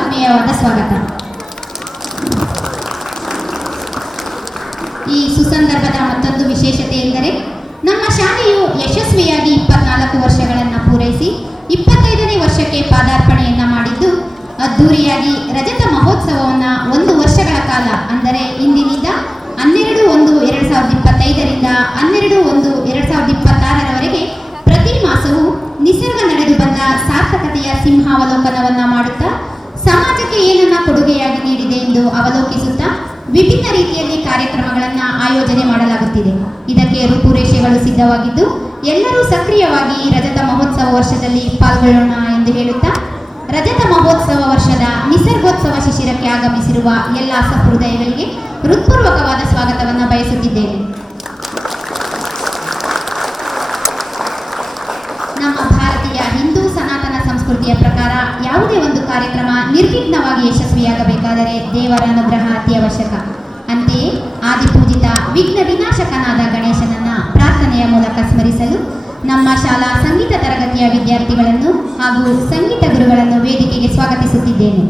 ಆತ್ಮೀಯವಾದ ಸ್ವಾಗತ. ಈ ಸುಸಂದರ್ಭದ ಮತ್ತೊಂದು ವಿಶೇಷತೆ ಎಂದರೆ ನಮ್ಮ ಶಾಲೆಯು ಯಶಸ್ವಿಯಾಗಿ 24 ವರ್ಷಗಳನ್ನು ಪೂರೈಸಿ 25ನೇ ವರ್ಷಕ್ಕೆ ಪಾದಾರ್ಪಣೆಯನ್ನ ಮಾಡಿದ್ದು, ಅದ್ದೂರಿಯಾಗಿ ರಜತ ಮಹೋತ್ಸವವನ್ನು 1 ವರ್ಷಗಳ ಕಾಲ ಅಂದರೆ ಇಂದಿನಿಂದ 12/1/2025ರಿಂದ 12/1/2026ರವರೆಗೆ ಪ್ರತಿ ಮಾಸವೂ ನಿಸರ್ಗ ನಡೆದು ಬಂದ ಸಾರ್ಥಕತೆಯ ಸಿಂಹಾವಲೋಕನವನ್ನ ಮಾಡುತ್ತಾ ಸಮಾಜಕ್ಕೆ ಏನನ್ನ ಕೊಡುಗೆಯಾಗಿ ನೀಡಿದೆ ಎಂದು ಅವಲೋಕಿಸುತ್ತಾ ವಿಭಿನ್ನ ರೀತಿಯಲ್ಲಿ ಕಾರ್ಯಕ್ರಮಗಳನ್ನು ಆಯೋಜನೆ ಮಾಡಲಾಗುತ್ತಿದೆ. ಇದಕ್ಕೆ ರೂಪುರೇಷೆಗಳು ಸಿದ್ಧವಾಗಿದ್ದು ಎಲ್ಲರೂ ಸಕ್ರಿಯವಾಗಿ ರಜತ ಮಹೋತ್ಸವ ವರ್ಷದಲ್ಲಿ ಪಾಲ್ಗೊಳ್ಳೋಣ ಎಂದು ಹೇಳುತ್ತಾ ರಜತ ಮಹೋತ್ಸವ ವರ್ಷದ ನಿಸರ್ಗೋತ್ಸವ ಶಿಶಿರಕ್ಕೆ ಆಗಮಿಸಿರುವ ಎಲ್ಲ ಸಹೃದಯಗಳಿಗೆ ಹೃತ್ಪೂರ್ವಕವಾದ ಸ್ವಾಗತವನ್ನು ಬಯಸುತ್ತಿದ್ದೇನೆ. ನಮ್ಮ ಭಾರತೀಯ ಹಿಂದೂ ಸನಾತನ ಸಂಸ್ಕೃತಿಯ ಪ್ರಕಾರ ಯಾವುದೇ ಒಂದು ಕಾರ್ಯಕ್ರಮ ನಿರ್ವಿಘ್ನವಾಗಿ ಯಶಸ್ವಿಯಾಗಬೇಕಾದರೆ ದೇವರ ಅನುಗ್ರಹ ಅತಿ ಅವಶ್ಯಕ. ಅಂತೆಯೇ ಆದಿಪೂಜಿತ ವಿಘ್ನ ವಿನಾಶಕನಾದ ಗಣೇಶನನ್ನ ಪ್ರಾರ್ಥನೆಯ ಮೂಲಕ ಸ್ಮರಿಸಲು ನಮ್ಮ ಶಾಲಾ ಸಂಗೀತ ತರಗತಿಯ ವಿದ್ಯಾರ್ಥಿಗಳನ್ನು ಹಾಗೂ ಸಂಗೀತ ಗುರುಗಳನ್ನು ವೇದಿಕೆಗೆ ಸ್ವಾಗತಿಸುತ್ತಿದ್ದೇನೆ.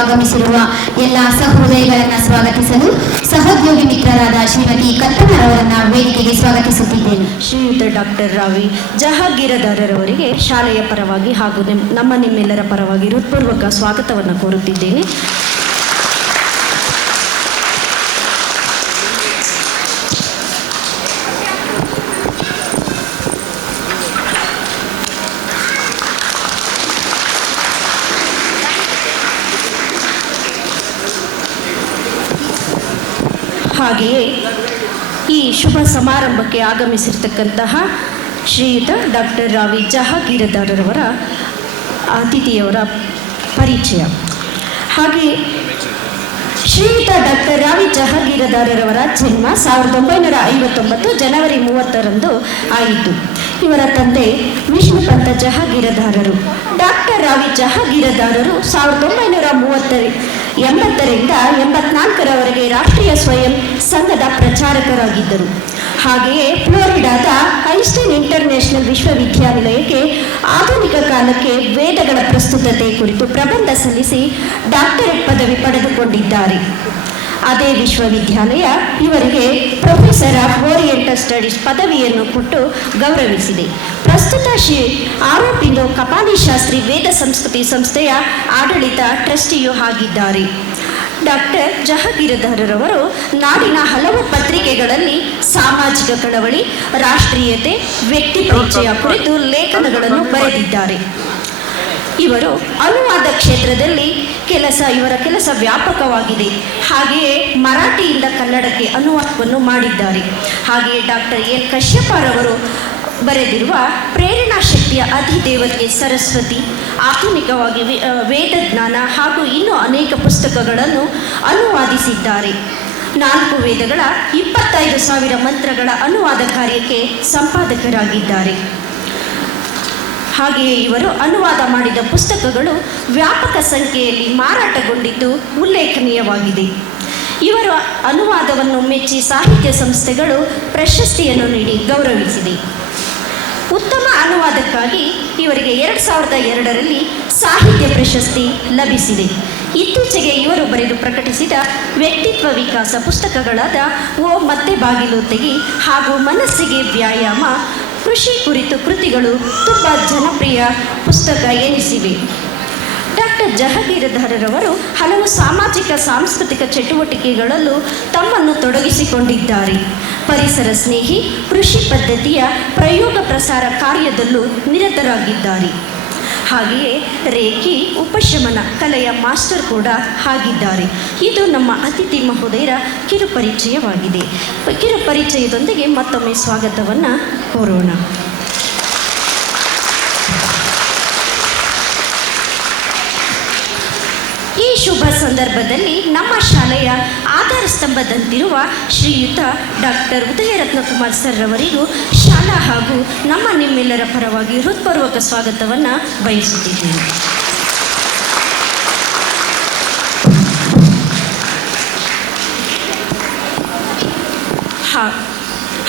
ಆಗಮಿಸಿರುವ ಎಲ್ಲ ಸಹೃದಯಗಳನ್ನು ಸ್ವಾಗತಿಸಲು ಸಹೋದ್ಯೋಗಿ ಮಿತ್ರರಾದ ಶ್ರೀಮತಿ ಕಲ್ಪನರವರನ್ನ ವೇದಿಕೆಗೆ ಸ್ವಾಗತಿಸುತ್ತಿದ್ದೇನೆ. ಶ್ರೀಯುತ ಡಾಕ್ಟರ್ ರಾವಿ ಜಹಾಗೀರದಾರರವರಿಗೆ ಶಾಲೆಯ ಪರವಾಗಿ ಹಾಗೂ ನಿಮ್ಮೆಲ್ಲರ ಪರವಾಗಿ ಹೃತ್ಪೂರ್ವಕ ಸ್ವಾಗತವನ್ನು ಕೋರುತ್ತಿದ್ದೇನೆ. ಹಾಗೆಯೇ ಈ ಶುಭ ಸಮಾರಂಭಕ್ಕೆ ಆಗಮಿಸಿರ್ತಕ್ಕಂತಹ ಶ್ರೀಯುತ ಡಾಕ್ಟರ್ ರಾವಿ ಜಹಾಗೀರದಾರರವರ ಅತಿಥಿಯವರ ಪರಿಚಯ. ಹಾಗೆಯೇ ಶ್ರೀಯುತ ಡಾಕ್ಟರ್ ರಾವಿ ಜಹಾಗೀರದಾರರವರ ಜನ್ಮ 1959 ಜನವರಿ 30ರಂದು ಆಯಿತು. ಇವರ ತಂದೆ ವಿಷ್ಣುಪಂತ ಜಹಾಗೀರದಾರರು. ಡಾಕ್ಟರ್ ರಾವಿ ಜಹಾಗೀರದಾರರು 1980ರಿಂದ 84ರವರೆಗೆ ರಾಷ್ಟ್ರೀಯ ಸ್ವಯಂ ಸಂಘದ ಪ್ರಚಾರಕರಾಗಿದ್ದರು. ಹಾಗೆಯೇ ಫ್ಲೋರಿಡಾದ ಐನ್ಸ್ಟೈನ್ ಇಂಟರ್ನ್ಯಾಷನಲ್ ವಿಶ್ವವಿದ್ಯಾನಿಲಯಕ್ಕೆ ಆಧುನಿಕ ಕಾಲಕ್ಕೆ ವೇದಗಳ ಪ್ರಸ್ತುತತೆ ಕುರಿತು ಪ್ರಬಂಧ ಸಲ್ಲಿಸಿ ಡಾಕ್ಟರೇಟ್ ಪದವಿ ಪಡೆದುಕೊಂಡಿದ್ದಾರೆ. ಅದೇ ವಿಶ್ವವಿದ್ಯಾಲಯ ಇವರಿಗೆ ಪ್ರೊಫೆಸರ್ ಆಫ್ ಓರಿಯೆಂಟಲ್ ಸ್ಟಡೀಸ್ ಪದವಿಯನ್ನು ಕೊಟ್ಟು ಗೌರವಿಸಿದೆ. ಪ್ರಸ್ತುತ ಶ್ರೀ ಆರೋಪಿಂದು ಕಪಾಲಿ ಶಾಸ್ತ್ರಿ ವೇದ ಸಂಸ್ಕೃತಿ ಸಂಸ್ಥೆಯ ಆಡಳಿತ ಟ್ರಸ್ಟಿಯೂ ಆಗಿದ್ದಾರೆ. ಡಾಕ್ಟರ್ ಜಹಾಗೀರದಾರರವರು ನಾಡಿನ ಹಲವು ಪತ್ರಿಕೆಗಳಲ್ಲಿ ಸಾಮಾಜಿಕ ಕಳವಳಿ, ರಾಷ್ಟ್ರೀಯತೆ, ವ್ಯಕ್ತಿ ಪರಿಚಯ ಕುರಿತು ಲೇಖನಗಳನ್ನು ಬರೆದಿದ್ದಾರೆ. ಇವರು ಅನುವಾದ ಕ್ಷೇತ್ರದಲ್ಲಿ ಇವರ ಕೆಲಸ ವ್ಯಾಪಕವಾಗಿದೆ. ಹಾಗೆಯೇ ಮರಾಠಿಯಿಂದ ಕನ್ನಡಕ್ಕೆ ಅನುವಾದವನ್ನು ಮಾಡಿದ್ದಾರೆ. ಹಾಗೆಯೇ ಡಾಕ್ಟರ್ ಎಲ್ ಕಶ್ಯಪರವರು ಬರೆದಿರುವ ಪ್ರೇರಣಾ ಶಕ್ತಿಯ ಅಧಿದೇವತೆ ಸರಸ್ವತಿ, ಆಧುನಿಕವಾಗಿ ವೇದಜ್ಞಾನ ಹಾಗೂ ಇನ್ನೂ ಅನೇಕ ಪುಸ್ತಕಗಳನ್ನು ಅನುವಾದಿಸಿದ್ದಾರೆ. 4 ವೇದಗಳ 25,000 ಮಂತ್ರಗಳ ಅನುವಾದ ಕಾರ್ಯಕ್ಕೆ ಸಂಪಾದಕರಾಗಿದ್ದಾರೆ. ಹಾಗೆಯೇ ಇವರು ಅನುವಾದ ಮಾಡಿದ ಪುಸ್ತಕಗಳು ವ್ಯಾಪಕ ಸಂಖ್ಯೆಯಲ್ಲಿ ಮಾರಾಟಗೊಂಡಿದ್ದು ಉಲ್ಲೇಖನೀಯವಾಗಿದೆ. ಇವರ ಅನುವಾದವನ್ನು ಮೆಚ್ಚಿ ಸಾಹಿತ್ಯ ಸಂಸ್ಥೆಗಳು ಪ್ರಶಸ್ತಿಯನ್ನು ನೀಡಿ ಗೌರವಿಸಿದೆ. ಉತ್ತಮ ಅನುವಾದಕ್ಕಾಗಿ ಇವರಿಗೆ 2002ರಲ್ಲಿ ಸಾಹಿತ್ಯ ಪ್ರಶಸ್ತಿ ಲಭಿಸಿದೆ. ಇತ್ತೀಚೆಗೆ ಇವರು ಬರೆದು ಪ್ರಕಟಿಸಿದ ವ್ಯಕ್ತಿತ್ವ ವಿಕಾಸ ಪುಸ್ತಕಗಳಾದ ಓ ಮತ್ತೆ ಬಾಗಿಲು ತೆಗಿ ಹಾಗೂ ಮನಸ್ಸಿಗೆ ವ್ಯಾಯಾಮ, ಕೃಷಿ ಕುರಿತು ಕೃತಿಗಳು ತುಂಬ ಜನಪ್ರಿಯ ಪುಸ್ತಕ ಎನಿಸಿವೆ. ಡಾಕ್ಟರ್ ಜಹಾಗೀರದಾರರವರು ಹಲವು ಸಾಮಾಜಿಕ ಸಾಂಸ್ಕೃತಿಕ ಚಟುವಟಿಕೆಗಳಲ್ಲೂ ತಮ್ಮನ್ನು ತೊಡಗಿಸಿಕೊಂಡಿದ್ದಾರೆ. ಪರಿಸರ ಸ್ನೇಹಿ ಕೃಷಿ ಪದ್ಧತಿಯ ಪ್ರಯೋಗ ಪ್ರಸಾರ ಕಾರ್ಯದಲ್ಲೂ ನಿರತರಾಗಿದ್ದಾರೆ. ಹಾಗೆಯೇ ರೇಖಿ ಉಪಶಮನ ಕಲೆಯ ಮಾಸ್ಟರ್ ಕೂಡ ಆಗಿದ್ದಾರೆ. ಇದು ನಮ್ಮ ಅತಿಥಿ ಮಹೋದಯರ ಕಿರುಪರಿಚಯವಾಗಿದೆ. ಕಿರುಪರಿಚಯದೊಂದಿಗೆ ಮತ್ತೊಮ್ಮೆ ಸ್ವಾಗತವನ್ನು ಕೋರೋಣ. ಈ ಶುಭ ಸಂದರ್ಭದಲ್ಲಿ ನಮ್ಮ ಶಾಲೆಯ ಆಧಾರ ಸ್ತಂಭದಂತಿರುವ ಶ್ರೀಯುತ ಡಾಕ್ಟರ್ ಉದಯರತ್ನಕುಮಾರ್ ಸರ್ ಅವರಿಗೂ ಶಾಲಾ ಹಾಗೂ ನಿಮ್ಮೆಲ್ಲರ ಪರವಾಗಿ ಹೃತ್ಪೂರ್ವಕ ಸ್ವಾಗತವನ್ನು ಬಯಸುತ್ತಿದ್ದೇನೆ.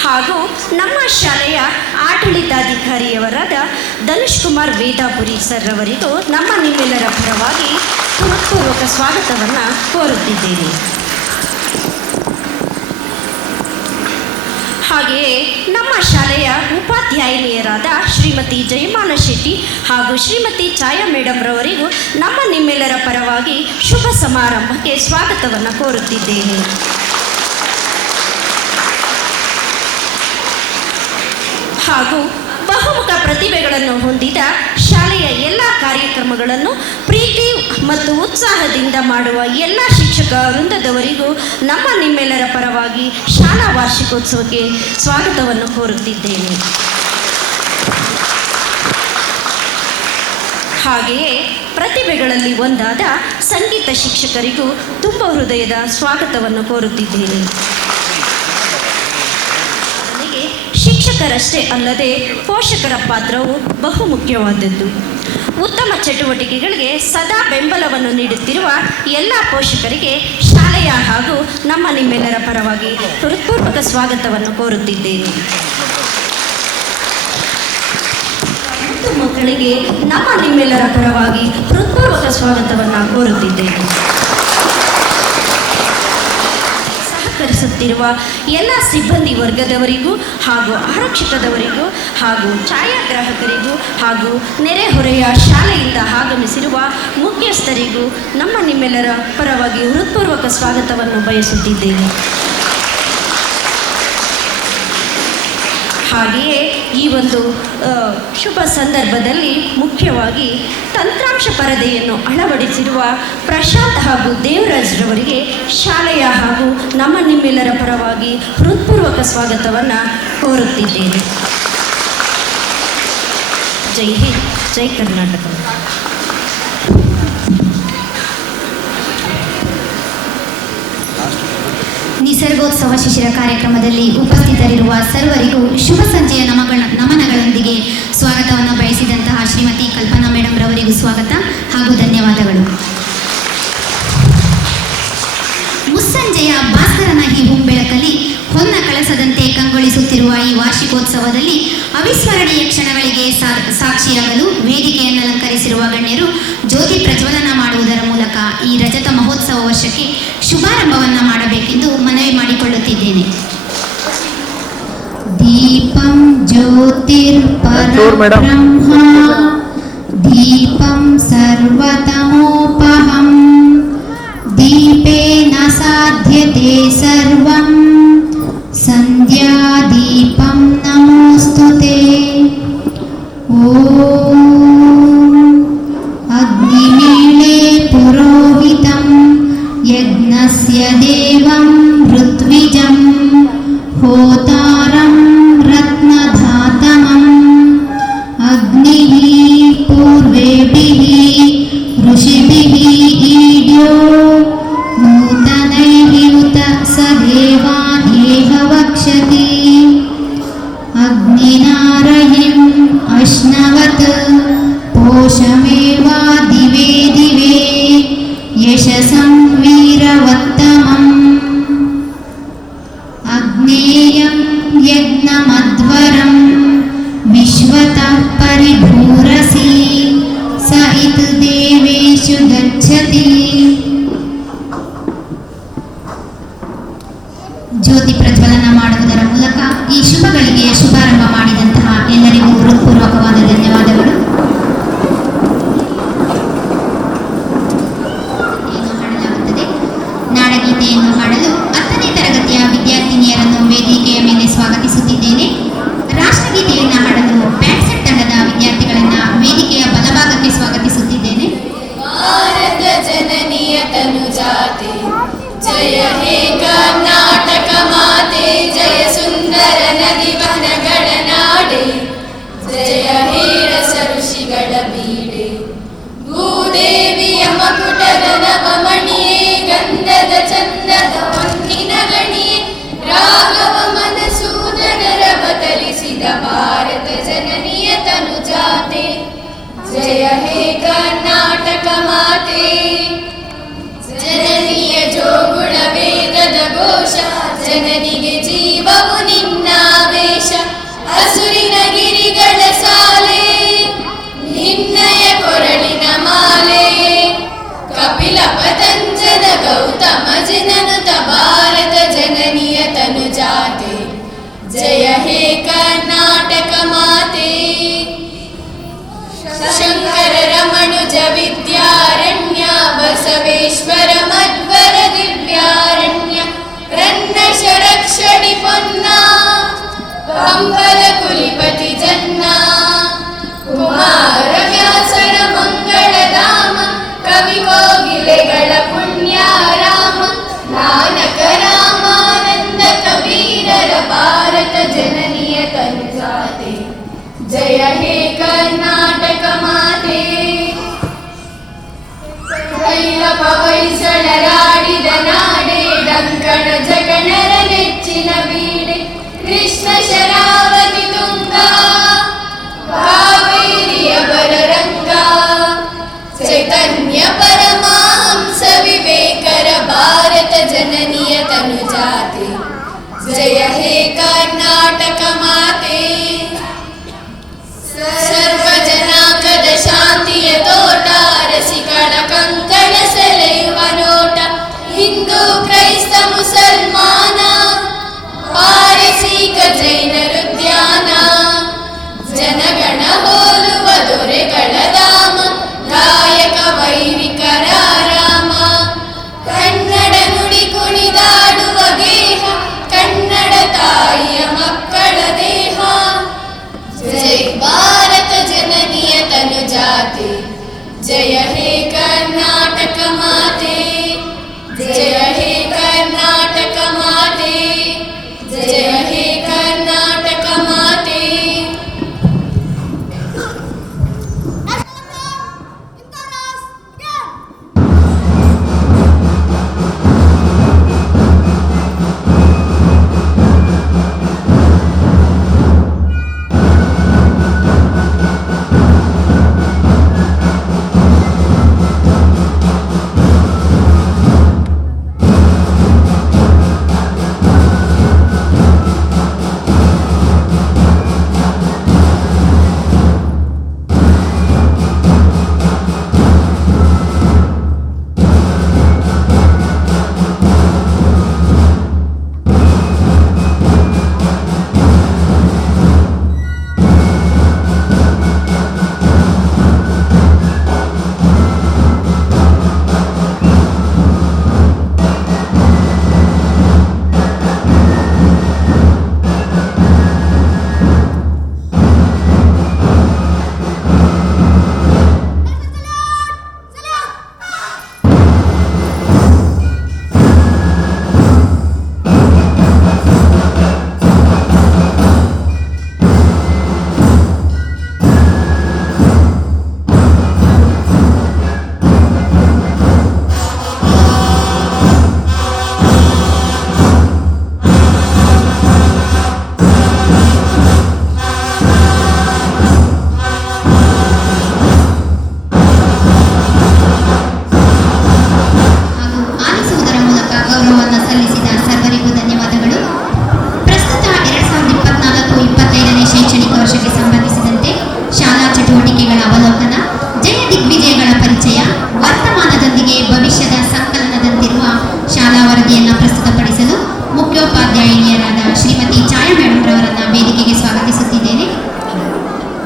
ಹಾಗೂ ನಮ್ಮ ಶಾಲೆಯ ಆಡಳಿತಾಧಿಕಾರಿಯವರಾದ ಧನುಷ್ ಕುಮಾರ್ ವೇದಾಪುರಿ ಸರ್ ಅವರಿಗೂ ನಿಮ್ಮೆಲ್ಲರ ಪರವಾಗಿ ಹೃತ್ಪೂರ್ವಕ ಸ್ವಾಗತವನ್ನು ಕೋರುತ್ತಿದ್ದೇನೆ. ಹಾಗೆಯೇ ನಮ್ಮ ಶಾಲೆಯ ಉಪಾಧ್ಯಾಯಿನಿಯರಾದ ಶ್ರೀಮತಿ ಜಯಮಾಲ ಶೆಟ್ಟಿ ಹಾಗೂ ಶ್ರೀಮತಿ ಛಾಯಾ ಮೇಡಮ್ ರವರಿಗೂ ನಿಮ್ಮೆಲ್ಲರ ಪರವಾಗಿ ಶುಭ ಸಮಾರಂಭಕ್ಕೆ ಸ್ವಾಗತವನ್ನು ಕೋರುತ್ತಿದ್ದೇನೆ. ಹಾಗೂ ಬಹುಮುಖ ಪ್ರತಿಭೆಗಳನ್ನು ಹೊಂದಿದ ಶಾಲೆಯ ಎಲ್ಲ ಕಾರ್ಯಕ್ರಮಗಳನ್ನು ಪ್ರೀತಿ ಮತ್ತು ಉತ್ಸಾಹದಿಂದ ಮಾಡುವ ಎಲ್ಲ ಶಿಕ್ಷಕ ವೃಂದದವರಿಗೂ ನಿಮ್ಮೆಲ್ಲರ ಪರವಾಗಿ ಶಾಲಾ ವಾರ್ಷಿಕೋತ್ಸವಕ್ಕೆ ಸ್ವಾಗತವನ್ನು ಕೋರುತ್ತಿದ್ದೇನೆ. ಹಾಗೆಯೇ ಪ್ರತಿಭೆಗಳಲ್ಲಿ ಒಂದಾದ ಸಂಗೀತ ಶಿಕ್ಷಕರಿಗೂ ತುಂಬ ಹೃದಯದ ಸ್ವಾಗತವನ್ನು ಕೋರುತ್ತಿದ್ದೇನೆ. ಶಿಕ್ಷಕರಷ್ಟೇ ಅಲ್ಲದೆ ಪೋಷಕರ ಪಾತ್ರವು ಬಹುಮುಖ್ಯವಾದದ್ದು. ಉತ್ತಮ ಚಟುವಟಿಕೆಗಳಿಗೆ ಸದಾ ಬೆಂಬಲವನ್ನು ನೀಡುತ್ತಿರುವ ಎಲ್ಲ ಪೋಷಕರಿಗೆ ಶಾಲೆಯ ಹಾಗೂ ನಿಮ್ಮೆಲ್ಲರ ಪರವಾಗಿ ಹೃತ್ಪೂರ್ವಕ ಸ್ವಾಗತವನ್ನು ಕೋರುತ್ತಿದ್ದೇನೆ. ಮಕ್ಕಳಿಗೆ ನಮ್ಮ ನಿಮ್ಮೆಲ್ಲರ ಪರವಾಗಿ ಹೃತ್ಪೂರ್ವಕ ಸ್ವಾಗತವನ್ನು ಕೋರುತ್ತಿದ್ದೇನೆ. ಸಹಕರಿಸುತ್ತಿರುವ ಎಲ್ಲ ಸಿಬ್ಬಂದಿ ವರ್ಗದವರಿಗೂ ಹಾಗೂ ಆರಕ್ಷಕದವರಿಗೂ ಹಾಗೂ ಛಾಯಾಗ್ರಾಹಕರಿಗೂ ಹಾಗೂ ನೆರೆಹೊರೆಯ ಶಾಲೆಯಿಂದ ಆಗಮಿಸಿರುವ ಮುಖ್ಯಸ್ಥರಿಗೂ ನಮ್ಮ ನಿಮ್ಮೆಲ್ಲರ ಪರವಾಗಿ ಹೃತ್ಪೂರ್ವಕ ಸ್ವಾಗತವನ್ನು ಬಯಸುತ್ತಿದ್ದೇನೆ. ಹಾಗೆಯೇ ಈ ಒಂದು ಶುಭ ಸಂದರ್ಭದಲ್ಲಿ ಮುಖ್ಯವಾಗಿ ತಂತ್ರಾಂಶ ಪರದೆಯನ್ನು ಅಳವಡಿಸಿರುವ ಪ್ರಶಾಂತ್ ಹಾಗೂ ದೇವರಾಜ್ರವರಿಗೆ ಶಾಲೆಯ ಹಾಗೂ ನಮ್ಮ ನಿಮ್ಮೆಲ್ಲರ ಪರವಾಗಿ ಹೃತ್ಪೂರ್ವಕ ಸ್ವಾಗತವನ್ನು ಕೋರುತ್ತಿದ್ದೇನೆ. ಜೈ ಹಿಂದ್, ಜೈ ಕರ್ನಾಟಕ. ನಿಸರ್ಗೋತ್ಸವ ಶಿಶಿರ ಕಾರ್ಯಕ್ರಮದಲ್ಲಿ ಉಪಸ್ಥಿತರಿರುವ ಸರ್ವರಿಗೂ ಶುಭ ಸಂಜೆಯ ನಮನಗಳೊಂದಿಗೆ ಸ್ವಾಗತವನ್ನು ಬಯಸಿದಂತಹ ಶ್ರೀಮತಿ ಕಲ್ಪನಾ ಮೇಡಮ್ ರವರಿಗೂ ಸ್ವಾಗತ ಹಾಗೂ ಧನ್ಯವಾದಗಳು. ಮುಸ್ಸಂಜೆಯ ಭಾಸ್ಕರನ ಈ ಬೆಳಕಲ್ಲಿ ಹೊನ್ನ ಕಳಸದಂತೆ ಕಂಗೊಳಿಸುತ್ತಿರುವ ಈ ವಾರ್ಷಿಕೋತ್ಸವದಲ್ಲಿ ಅವಿಸ್ಮರಣೀಯ ಕ್ಷಣಗಳಿಗೆ ಸಾಕ್ಷಿಯಾಗಲು ವೇದಿಕೆಯನ್ನು ಅಲಂಕರಿಸಿರುವ ಗಣ್ಯರು ಜ್ಯೋತಿ ಪ್ರಜ್ವಲನ ಮಾಡುವುದರ ಮೂಲಕ ಈ ರಜತ ಮಹೋತ್ಸವ ವರ್ಷಕ್ಕೆ ಶುಭಾರಂಭವನ್ನು ಮಾಡಬೇಕೆಂದು ಮನವಿ ಮಾಡಿಕೊಳ್ಳುತ್ತಿದ್ದೇನೆ. ದೀಪಂ ಜ್ಯೋತಿರ್ಪರಬ್ರಹ್ಮ ದೀಪಂ ಸರ್ವತಮೋಪಹಂ ದೀಪೇನ ಸಾಧ್ಯತೆ ಸರ್ವಂ ಸಂಧ್ಯಾದೀಪಂ ನಮೋಸ್ತುತೆ. ಓಂ ಅಗ್ನಿಮೀಳೆ ಪುರೋಹಿತಂ ಯಜ್ಞಸ್ಯ ದೇವಂ ಋತ್ವಿಜಂ ಹೋತಾರಂ ರತ್ನಧಾತಮಂ ಅಗ್ನಿಃ ಪೂರ್ವೇಭಿಃ ಋಷಿಭಿಃ ಈಡ್ಯೋ ನೂತನೈಃ ಉತ ಸ ದೇವಾನೇಹ ವಕ್ಷತಿ ಅಗ್ನಿನಾರಹಿಂ ಅಶ್ನವತ್ ಪೋಷಮೇವಾ ದಿವೇ ದಿವೇ ಯಶಸಂ ವೀರವತ್ತಮಂ ಅಗ್ನೇಯಂ ಯಜ್ಞಮಧ್ವರಂ ವಿಶ್ವತಃ ಪರಿಭೂರಸಿ ಸ ಇತ್ ದೇವೇಶು ಗಚ್ಚತಿ. ಜ್ಯೋತಿ ಪ್ರಜ್ವಲನ ಮಾಡುವುದರ ಮೂಲಕ ಈ ಶುಭಗಳಿಗೆ ಶುಭಾರಂಭ ಮಾಡಿದಂತಹ ಎಲ್ಲರಿಗೂ ಹೃತ್ಪೂರ್ವಕವಾದ ಧನ್ಯವಾದಗಳು. ನಾಡಗೀತೆಯನ್ನು ಹಾಡಲು 10ನೇ ತರಗತಿಯ ವಿದ್ಯಾರ್ಥಿನಿಯರನ್ನು ವೇದಿಕೆಯ ಮೇಲೆ ಸ್ವಾಗತಿಸುತ್ತಿದ್ದೇನೆ. ರಾಷ್ಟ್ರಗೀತೆಯನ್ನು ಹಾಡಲು ಬ್ಯಾಟ್ಸೆಟ್ ತಂಡದ ವಿದ್ಯಾರ್ಥಿಗಳನ್ನ ವೇದಿಕೆಯ ಬಲಭಾಗಕ್ಕೆ ಸ್ವಾಗತಿಸುತ್ತಿದ್ದೇನೆ. ಭಾರತ ಜನನಿಯ ತನುಜಾತೆ ಜಯ ಹೇ ಕರ್ನಾಟಕ ಮಾತೆ, ಜಯ ಸುಂದರ ನದಿ ವನಗಳ ನಾಡೆ, ಜಯ ಹೇ ರಸ ಋಷಿಗಳ ಬೀಡೆ, ಭೂದೇವಿಯ ಮಕುಟದ ನವಮಣಿಯೇ, ಗಂಧದ ಚಂದದ ಹೊನ್ನಿನ ಗಣಿಯೇ, ರಾಘವ ಮನಸೂದನರ ಬದಲಿಸಿದ ಭಾರತ ಜನನಿಯ ತನುಜಾತೆ, ಜಯ ಹೇ ಕರ್ನಾಟಕ ಮಾತೆ. ಜನನಿಯ ಜೋಗುಳ ವೇದದ ಘೋಷ, ಜನನಿಗೆ ಜೀವವು ನಿನ್ನಾವೇಶ, ಹಸುರಿನ ಗಿರಿಗಳ ಸಾಲೆ, ನಿನ್ನಯ ಕೊರಳಿನ ಮಾಲೆ, ಕಪಿಲ ಪತಂಜಲ ಗೌತಮ ಜನನುತ ಭಾರತ ಜನನಿಯ ತನುಜಾತೆ, ಜಯ ಹೇ ಕರ್ನಾಟಕ ಮಾತೆ. ಶಂಕರ ರಮಣುಜ ವಿದ್ಯಾರಣ್ಯ, ಬಸವೇಶ್ವರ ಮಧ್ವರ ದಿವ್ಯಾರಣ್ಯ, ರನ್ನಶ ರಕ್ಷಣಿ ಪೊನ್ನ, ಪಂಪಲ ಕುಲಿಪತಿ ಜನ್ನ, ಕುಮಾರ ವ್ಯಾಸರ ಮಂಗಳಧಾಮ, ಕವಿ ಕೋಗಿಲೆಗಳ ಪುಣ್ಯಾರಾಮ, ನಾನಕ ರಾಮಾನಂದ ಕಬೀರರ ಭಾರತ ಜನನಿಯ ತನುಜಾತೆ, ಜಯ ಹೇ ಕರ್ನಾಟಕ ಮಾತೆ. ಕೈಲಪ ಹೊಯ್ಸಳರಾಡಿದ ನಾಡೆ, ಡಂಕಣ ಜಗಣರ ನೆಚ್ಚಿನ ಬೀಡೆ, ಕೃಷ್ಣ ಶರಾವತಿ ತುಂಗ, ಕಾವೇರಿಯ ಬಲರಂಗ, ಚೈತನ್ಯ ಪರಮಹಂಸ ವಿವೇಕರ ಭಾರತ ಜನನಿಯ ತನುಜಾತೆ, ಜಯ ಹೇ ಕರ್ನಾಟಕ ಮಾತೆ. ಸರ್ವ ಜನಾಂಗ ಕ್ರೈಸ್ತ ಮುಸಲ್ಮಾನ ಪಾರಸೀಕ ಜೈನರುದ್ಯಾನ ಜನಗಣ ಹೋಲುವ ದೊರೆಗಳ ಧಾಮ ಗಾಯಕ ವೈರಿಕರ ರಾಮ ಕನ್ನಡ ನುಡಿ ಕುಣಿದಾಡುವ ಗೇಹ ಕನ್ನಡ ತಾಯಿಯ ಮಕ್ಕಳ ದೇಹ ಜೈ ಭಾರತ ಜನನಿಯ ತನು ಜಾತಿ ಜಯ ಹೇ ಕರ್ನಾಟಕ ಮಾತೆ ಜಯ ಹೇ ಕರ್ನಾಟಕ ಮಾತೆ ಜಯ ಹೇ ಕರ್ನಾಟಕ ಮಾತೆ.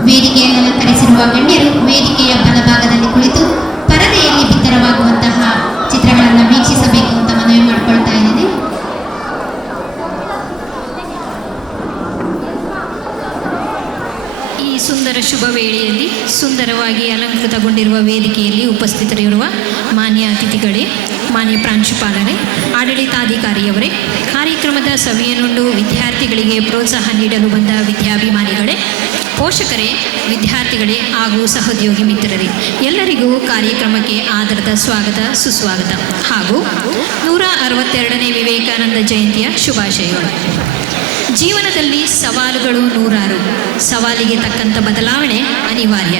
ವೇದಿಕೆಯನ್ನು ಅಲಂಕರಿಸಿರುವ ಗಣ್ಯರು ವೇದಿಕೆಯ ಬಲಭಾಗದಲ್ಲಿ ಕುಳಿತು ಪರದೆಯಲ್ಲಿ ಬಿತ್ತರವಾಗುವಂತಹ ಚಿತ್ರಗಳನ್ನು ವೀಕ್ಷಿಸಬೇಕು ಅಂತ ಮನವಿ ಮಾಡಿಕೊಳ್ತಾ ಇದ್ದೇನೆ. ಈ ಸುಂದರ ಶುಭ ವೇಳೆಯಲ್ಲಿ ಸುಂದರವಾಗಿ ಅಲಂಕೃತಗೊಂಡಿರುವ ವೇದಿಕೆಯಲ್ಲಿ ಉಪಸ್ಥಿತರಿರುವ ಮಾನ್ಯ ಅತಿಥಿಗಳೇ, ಮಾನ್ಯ ಪ್ರಾಂಶುಪಾಲರೇ, ಆಡಳಿತಾಧಿಕಾರಿಯವರೇ, ಕಾರ್ಯಕ್ರಮದ ಸವಿಯನ್ನುಂಡು ವಿದ್ಯಾರ್ಥಿಗಳಿಗೆ ಪ್ರೋತ್ಸಾಹ ನೀಡಲು ಬಂದ ವಿದ್ಯಾಭಿಮಾನಿಗಳೇ, ಪೋಷಕರೇ, ವಿದ್ಯಾರ್ಥಿಗಳೇ ಹಾಗೂ ಸಹೋದ್ಯೋಗಿ ಮಿತ್ರರೇ, ಎಲ್ಲರಿಗೂ ಕಾರ್ಯಕ್ರಮಕ್ಕೆ ಆದರದ ಸ್ವಾಗತ ಸುಸ್ವಾಗತ ಹಾಗೂ 162ನೇ ವಿವೇಕಾನಂದ ಜಯಂತಿಯ ಶುಭಾಶಯಗಳು. ಜೀವನದಲ್ಲಿ ಸವಾಲುಗಳು ನೂರಾರು, ಸವಾಲಿಗೆ ತಕ್ಕಂಥ ಬದಲಾವಣೆ ಅನಿವಾರ್ಯ.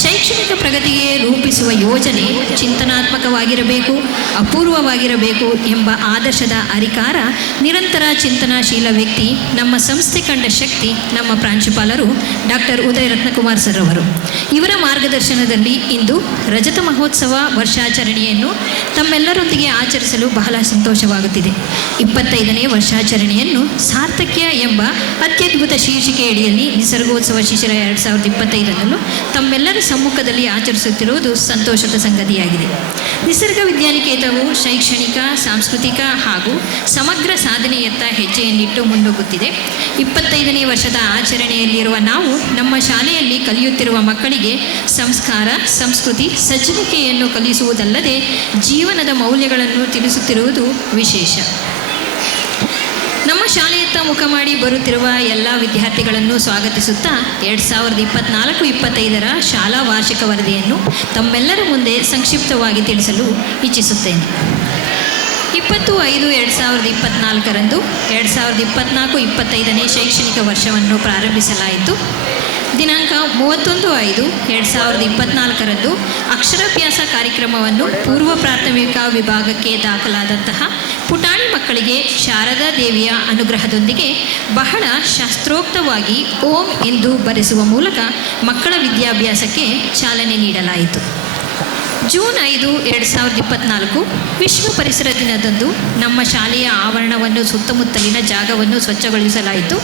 ಶೈಕ್ಷಣಿಕ ಪ್ರಗತಿಗೆ ರೂಪಿಸುವ ಯೋಜನೆ ಚಿಂತನಾತ್ಮಕವಾಗಿರಬೇಕು, ಅಪೂರ್ವವಾಗಿರಬೇಕು ಎಂಬ ಆದರ್ಶದ ಅರಿಕಾರ ನಿರಂತರ ಚಿಂತನಾಶೀಲ ವ್ಯಕ್ತಿ ನಮ್ಮ ಸಂಸ್ಥೆ ಕಂಡ ಶಕ್ತಿ ನಮ್ಮ ಪ್ರಾಂಶುಪಾಲರು ಡಾಕ್ಟರ್ ಉದಯ ರತ್ನಕುಮಾರ್ ಸರ್ ಅವರು. ಇವರ ಮಾರ್ಗದರ್ಶನದಲ್ಲಿ ಇಂದು ರಜತ ಮಹೋತ್ಸವ ವರ್ಷಾಚರಣೆಯನ್ನು ತಮ್ಮೆಲ್ಲರೊಂದಿಗೆ ಆಚರಿಸಲು ಬಹಳ ಸಂತೋಷವಾಗುತ್ತಿದೆ. 25ನೇ ವರ್ಷಾಚರಣೆಯನ್ನು ಸಾರ್ಥಕ್ಯ ಎಂಬ ಅತ್ಯದ್ಭುತ ಶೀರ್ಷಿಕೆಯಡಿಯಲ್ಲಿ ನಿಸರ್ಗೋತ್ಸವ ಶಿಶಿರ 2025ರಲ್ಲೂ ತಮ್ಮೆಲ್ಲರ ಸಮ್ಮುಖದಲ್ಲಿ ಆಚರಿಸುತ್ತಿರುವುದು ಸಂತೋಷದ ಸಂಗತಿಯಾಗಿದೆ. ನಿಸರ್ಗ ವಿದ್ಯಾನಿಕೇತನವು ಶೈಕ್ಷಣಿಕ, ಸಾಂಸ್ಕೃತಿಕ ಹಾಗೂ ಸಮಗ್ರ ಸಾಧನೆಯತ್ತ ಹೆಜ್ಜೆಯನ್ನಿಟ್ಟು ಮುನ್ನುಗ್ಗುತ್ತಿದೆ. 25ನೇ ವರ್ಷದ ಆಚರಣೆಯಲ್ಲಿರುವ ನಾವು ನಮ್ಮ ಶಾಲೆಯಲ್ಲಿ ಕಲಿಯುತ್ತಿರುವ ಮಕ್ಕಳಿಗೆ ಸಂಸ್ಕಾರ, ಸಂಸ್ಕೃತಿ, ಸಜ್ಜನಿಕೆಯನ್ನು ಕಲಿಸುವುದಲ್ಲದೆ ಜೀವನದ ಮೌಲ್ಯಗಳನ್ನು ತಿಳಿಸುತ್ತಿರುವುದು ವಿಶೇಷ. ನಮ್ಮ ಶಾಲೆಯತ್ತ ಮುಖ ಮಾಡಿ ಬರುತ್ತಿರುವ ಎಲ್ಲ ವಿದ್ಯಾರ್ಥಿಗಳನ್ನು ಸ್ವಾಗತಿಸುತ್ತಾ 2024-25ರ ಶಾಲಾ ವಾರ್ಷಿಕ ವರದಿಯನ್ನು ತಮ್ಮೆಲ್ಲರ ಮುಂದೆ ಸಂಕ್ಷಿಪ್ತವಾಗಿ ತಿಳಿಸಲು ಇಚ್ಛಿಸುತ್ತೇನೆ. 20/5/2024ರಂದು 2024-25ನೇ ಶೈಕ್ಷಣಿಕ ವರ್ಷವನ್ನು ಪ್ರಾರಂಭಿಸಲಾಯಿತು. ದಿನಾಂಕ 31/5/2024ರಂದು ಅಕ್ಷರಾಭ್ಯಾಸ ಕಾರ್ಯಕ್ರಮವನ್ನು ಪೂರ್ವ ಪ್ರಾಥಮಿಕ ವಿಭಾಗಕ್ಕೆ ದಾಖಲಾದಂತಹ ಪುಟಾಣಿ ಮಕ್ಕಳಿಗೆ ಶಾರದಾ ದೇವಿಯ ಅನುಗ್ರಹದೊಂದಿಗೆ ಬಹಳ ಶಾಸ್ತ್ರೋಕ್ತವಾಗಿ ಓಂ ಎಂದು ಬರೆಸುವ ಮೂಲಕ ಮಕ್ಕಳ ವಿದ್ಯಾಭ್ಯಾಸಕ್ಕೆ ಚಾಲನೆ ನೀಡಲಾಯಿತು. ಜೂನ್ 5, 2024 ವಿಶ್ವ ಪರಿಸರ ದಿನದಂದು ನಮ್ಮ ಶಾಲೆಯ ಆವರಣವನ್ನು ಸುತ್ತಮುತ್ತಲಿನ ಜಾಗವನ್ನು ಸ್ವಚ್ಛಗೊಳಿಸಲಾಯಿತು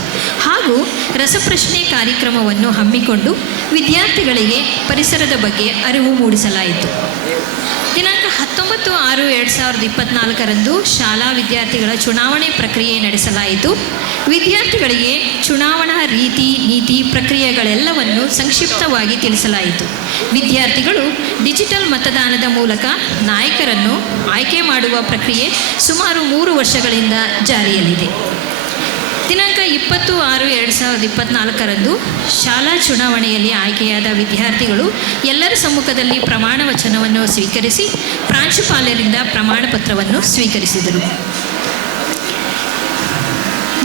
ಹಾಗೂ ರಸಪ್ರಶ್ನೆ ಕಾರ್ಯಕ್ರಮವನ್ನು ಹಮ್ಮಿಕೊಂಡು ವಿದ್ಯಾರ್ಥಿಗಳಿಗೆ ಪರಿಸರದ ಬಗ್ಗೆ ಅರಿವು ಮೂಡಿಸಲಾಯಿತು. ದಿನಾಂಕ 19/6/2024 ಶಾಲಾ ವಿದ್ಯಾರ್ಥಿಗಳ ಚುನಾವಣೆ ಪ್ರಕ್ರಿಯೆ ನಡೆಸಲಾಯಿತು. ವಿದ್ಯಾರ್ಥಿಗಳಿಗೆ ಚುನಾವಣಾ ರೀತಿ ನೀತಿ ಪ್ರಕ್ರಿಯೆಗಳೆಲ್ಲವನ್ನು ಸಂಕ್ಷಿಪ್ತವಾಗಿ ತಿಳಿಸಲಾಯಿತು. ವಿದ್ಯಾರ್ಥಿಗಳು ಡಿಜಿಟಲ್ ಮತದಾನದ ಮೂಲಕ ನಾಯಕರನ್ನು ಆಯ್ಕೆ ಮಾಡುವ ಪ್ರಕ್ರಿಯೆ ಸುಮಾರು 3 ವರ್ಷಗಳಿಂದ ಜಾರಿಯಲ್ಲಿದೆ. ದಿನಾಂಕ 20/6/2024 ಶಾಲಾ ಚುನಾವಣೆಯಲ್ಲಿ ಆಯ್ಕೆಯಾದ ವಿದ್ಯಾರ್ಥಿಗಳು ಎಲ್ಲರ ಸಮ್ಮುಖದಲ್ಲಿ ಪ್ರಮಾಣ ವಚನವನ್ನು ಸ್ವೀಕರಿಸಿ ಪ್ರಾಂಶುಪಾಲರಿಂದ ಪ್ರಮಾಣ ಪತ್ರವನ್ನು ಸ್ವೀಕರಿಸಿದರು.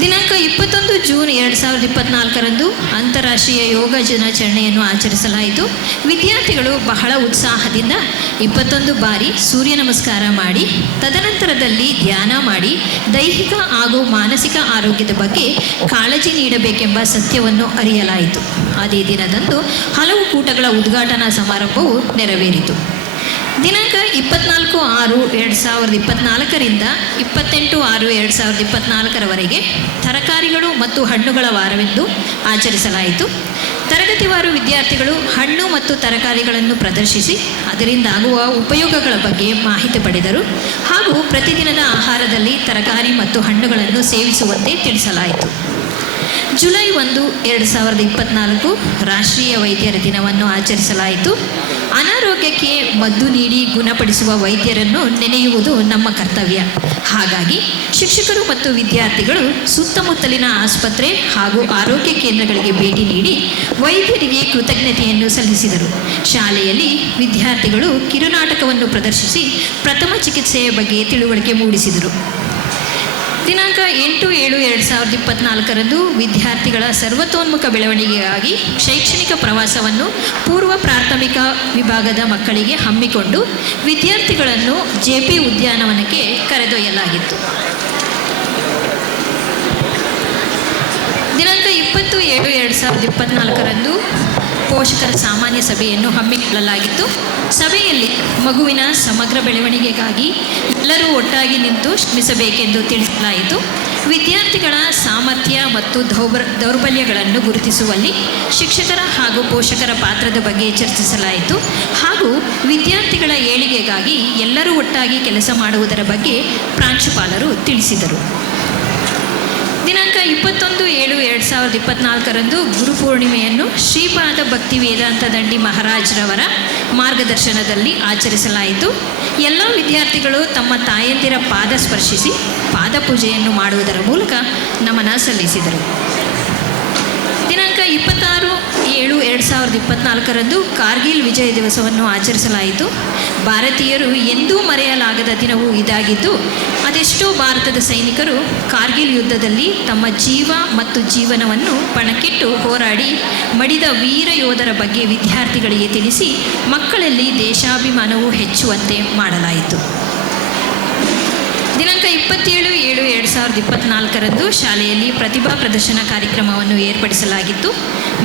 ದಿನಾಂಕ 21 ಜೂನ್ 2024 ಅಂತಾರಾಷ್ಟ್ರೀಯ ಯೋಗ ದಿನಾಚರಣೆಯನ್ನು ಆಚರಿಸಲಾಯಿತು. ವಿದ್ಯಾರ್ಥಿಗಳು ಬಹಳ ಉತ್ಸಾಹದಿಂದ 21 ಬಾರಿ ಸೂರ್ಯ ನಮಸ್ಕಾರ ಮಾಡಿ ತದನಂತರದಲ್ಲಿ ಧ್ಯಾನ ಮಾಡಿ ದೈಹಿಕ ಹಾಗೂ ಮಾನಸಿಕ ಆರೋಗ್ಯದ ಬಗ್ಗೆ ಕಾಳಜಿ ನೀಡಬೇಕೆಂಬ ಸತ್ಯವನ್ನು ಅರಿಯಲಾಯಿತು. ಅದೇ ದಿನದಂದು ಹಲವು ಕೂಟಗಳ ಉದ್ಘಾಟನಾ ಸಮಾರಂಭವು ನೆರವೇರಿತು. ದಿನಾಂಕ 24/6/2024 28/6/2024 ತರಕಾರಿಗಳು ಮತ್ತು ಹಣ್ಣುಗಳ ವಾರವೆಂದು ಆಚರಿಸಲಾಯಿತು. ತರಗತಿವಾರು ವಿದ್ಯಾರ್ಥಿಗಳು ಹಣ್ಣು ಮತ್ತು ತರಕಾರಿಗಳನ್ನು ಪ್ರದರ್ಶಿಸಿ ಅದರಿಂದ ಆಗುವ ಉಪಯೋಗಗಳ ಬಗ್ಗೆ ಮಾಹಿತಿ ಪಡೆದರು ಹಾಗೂ ಪ್ರತಿದಿನದ ಆಹಾರದಲ್ಲಿ ತರಕಾರಿ ಮತ್ತು ಹಣ್ಣುಗಳನ್ನು ಸೇವಿಸುವಂತೆ ತಿಳಿಸಲಾಯಿತು. ಜುಲೈ 1, 2024 ರಾಷ್ಟ್ರೀಯ ವೈದ್ಯರ ದಿನವನ್ನು ಆಚರಿಸಲಾಯಿತು. ಅನಾರೋಗ್ಯಕ್ಕೆ ಮದ್ದು ನೀಡಿ ಗುಣಪಡಿಸುವ ವೈದ್ಯರನ್ನು ನೆನೆಯುವುದು ನಮ್ಮ ಕರ್ತವ್ಯ. ಹಾಗಾಗಿ ಶಿಕ್ಷಕರು ಮತ್ತು ವಿದ್ಯಾರ್ಥಿಗಳು ಸುತ್ತಮುತ್ತಲಿನ ಆಸ್ಪತ್ರೆ ಹಾಗೂ ಆರೋಗ್ಯ ಕೇಂದ್ರಗಳಿಗೆ ಭೇಟಿ ನೀಡಿ ವೈದ್ಯರಿಗೆ ಕೃತಜ್ಞತೆಯನ್ನು ಸಲ್ಲಿಸಿದರು. ಶಾಲೆಯಲ್ಲಿ ವಿದ್ಯಾರ್ಥಿಗಳು ಕಿರುನಾಟಕವನ್ನು ಪ್ರದರ್ಶಿಸಿ ಪ್ರಥಮ ಚಿಕಿತ್ಸೆಯ ಬಗ್ಗೆ ತಿಳುವಳಿಕೆ ಮೂಡಿಸಿದರು. ದಿನಾಂಕ 8/7/2024 ವಿದ್ಯಾರ್ಥಿಗಳ ಸರ್ವತೋನ್ಮುಖ ಬೆಳವಣಿಗೆಗಾಗಿ ಶೈಕ್ಷಣಿಕ ಪ್ರವಾಸವನ್ನು ಪೂರ್ವ ಪ್ರಾಥಮಿಕ ವಿಭಾಗದ ಮಕ್ಕಳಿಗೆ ಹಮ್ಮಿಕೊಂಡು ವಿದ್ಯಾರ್ಥಿಗಳನ್ನು ಜೆಪಿ ಉದ್ಯಾನವನಕ್ಕೆ ಕರೆದೊಯ್ಯಲಾಗಿತ್ತು. ದಿನಾಂಕ 20/7/2024 ಪೋಷಕರ ಸಾಮಾನ್ಯ ಸಭೆಯನ್ನು ಹಮ್ಮಿಕೊಳ್ಳಲಾಗಿತ್ತು. ಸಭೆಯಲ್ಲಿ ಮಗುವಿನ ಸಮಗ್ರ ಬೆಳವಣಿಗೆಗಾಗಿ ಎಲ್ಲರೂ ಒಟ್ಟಾಗಿ ನಿಂತು ಶ್ರಮಿಸಬೇಕೆಂದು ತಿಳಿಸಲಾಯಿತು. ವಿದ್ಯಾರ್ಥಿಗಳ ಸಾಮರ್ಥ್ಯ ಮತ್ತು ದೌರ್ಬಲ್ಯಗಳನ್ನು ಗುರುತಿಸುವಲ್ಲಿ ಶಿಕ್ಷಕರ ಹಾಗೂ ಪೋಷಕರ ಪಾತ್ರದ ಬಗ್ಗೆ ಚರ್ಚಿಸಲಾಯಿತು ಹಾಗೂ ವಿದ್ಯಾರ್ಥಿಗಳ ಏಳಿಗೆಗಾಗಿ ಎಲ್ಲರೂ ಒಟ್ಟಾಗಿ ಕೆಲಸ ಮಾಡುವುದರ ಬಗ್ಗೆ ಪ್ರಾಂಶುಪಾಲರು ತಿಳಿಸಿದರು. ದಿನಾಂಕ 21/7/2024 ಗುರುಪೂರ್ಣಿಮೆಯನ್ನು ಶ್ರೀಪಾದ ಭಕ್ತಿ ವೇದಾಂತ ದಂಡಿ ಮಹಾರಾಜ್ರವರ ಮಾರ್ಗದರ್ಶನದಲ್ಲಿ ಆಚರಿಸಲಾಯಿತು. ಎಲ್ಲ ವಿದ್ಯಾರ್ಥಿಗಳು ತಮ್ಮ ತಾಯಂದಿರ ಪಾದ ಸ್ಪರ್ಶಿಸಿ ಪಾದಪೂಜೆಯನ್ನು ಮಾಡುವುದರ ಮೂಲಕ ನಮನ ಸಲ್ಲಿಸಿದರು. ದಿನಾಂಕ 26/7/2024 ಕಾರ್ಗಿಲ್ ವಿಜಯ ದಿವಸವನ್ನು ಆಚರಿಸಲಾಯಿತು. ಭಾರತೀಯರು ಎಂದೂ ಮರೆಯಲಾಗದ ದಿನವೂ ಇದಾಗಿದ್ದು ಅದೆಷ್ಟೋ ಭಾರತದ ಸೈನಿಕರು ಕಾರ್ಗಿಲ್ ಯುದ್ಧದಲ್ಲಿ ತಮ್ಮ ಜೀವ ಮತ್ತು ಜೀವನವನ್ನು ಪಣಕ್ಕಿಟ್ಟು ಹೋರಾಡಿ ಮಡಿದ ವೀರ ಯೋಧರ ಬಗ್ಗೆ ವಿದ್ಯಾರ್ಥಿಗಳಿಗೆ ತಿಳಿಸಿ ಮಕ್ಕಳಲ್ಲಿ ದೇಶಾಭಿಮಾನವು ಹೆಚ್ಚುವಂತೆ ಮಾಡಲಾಯಿತು. ದಿನಾಂಕ 27/7/2024 ಶಾಲೆಯಲ್ಲಿ ಪ್ರತಿಭಾ ಪ್ರದರ್ಶನ ಕಾರ್ಯಕ್ರಮವನ್ನು ಏರ್ಪಡಿಸಲಾಗಿತ್ತು.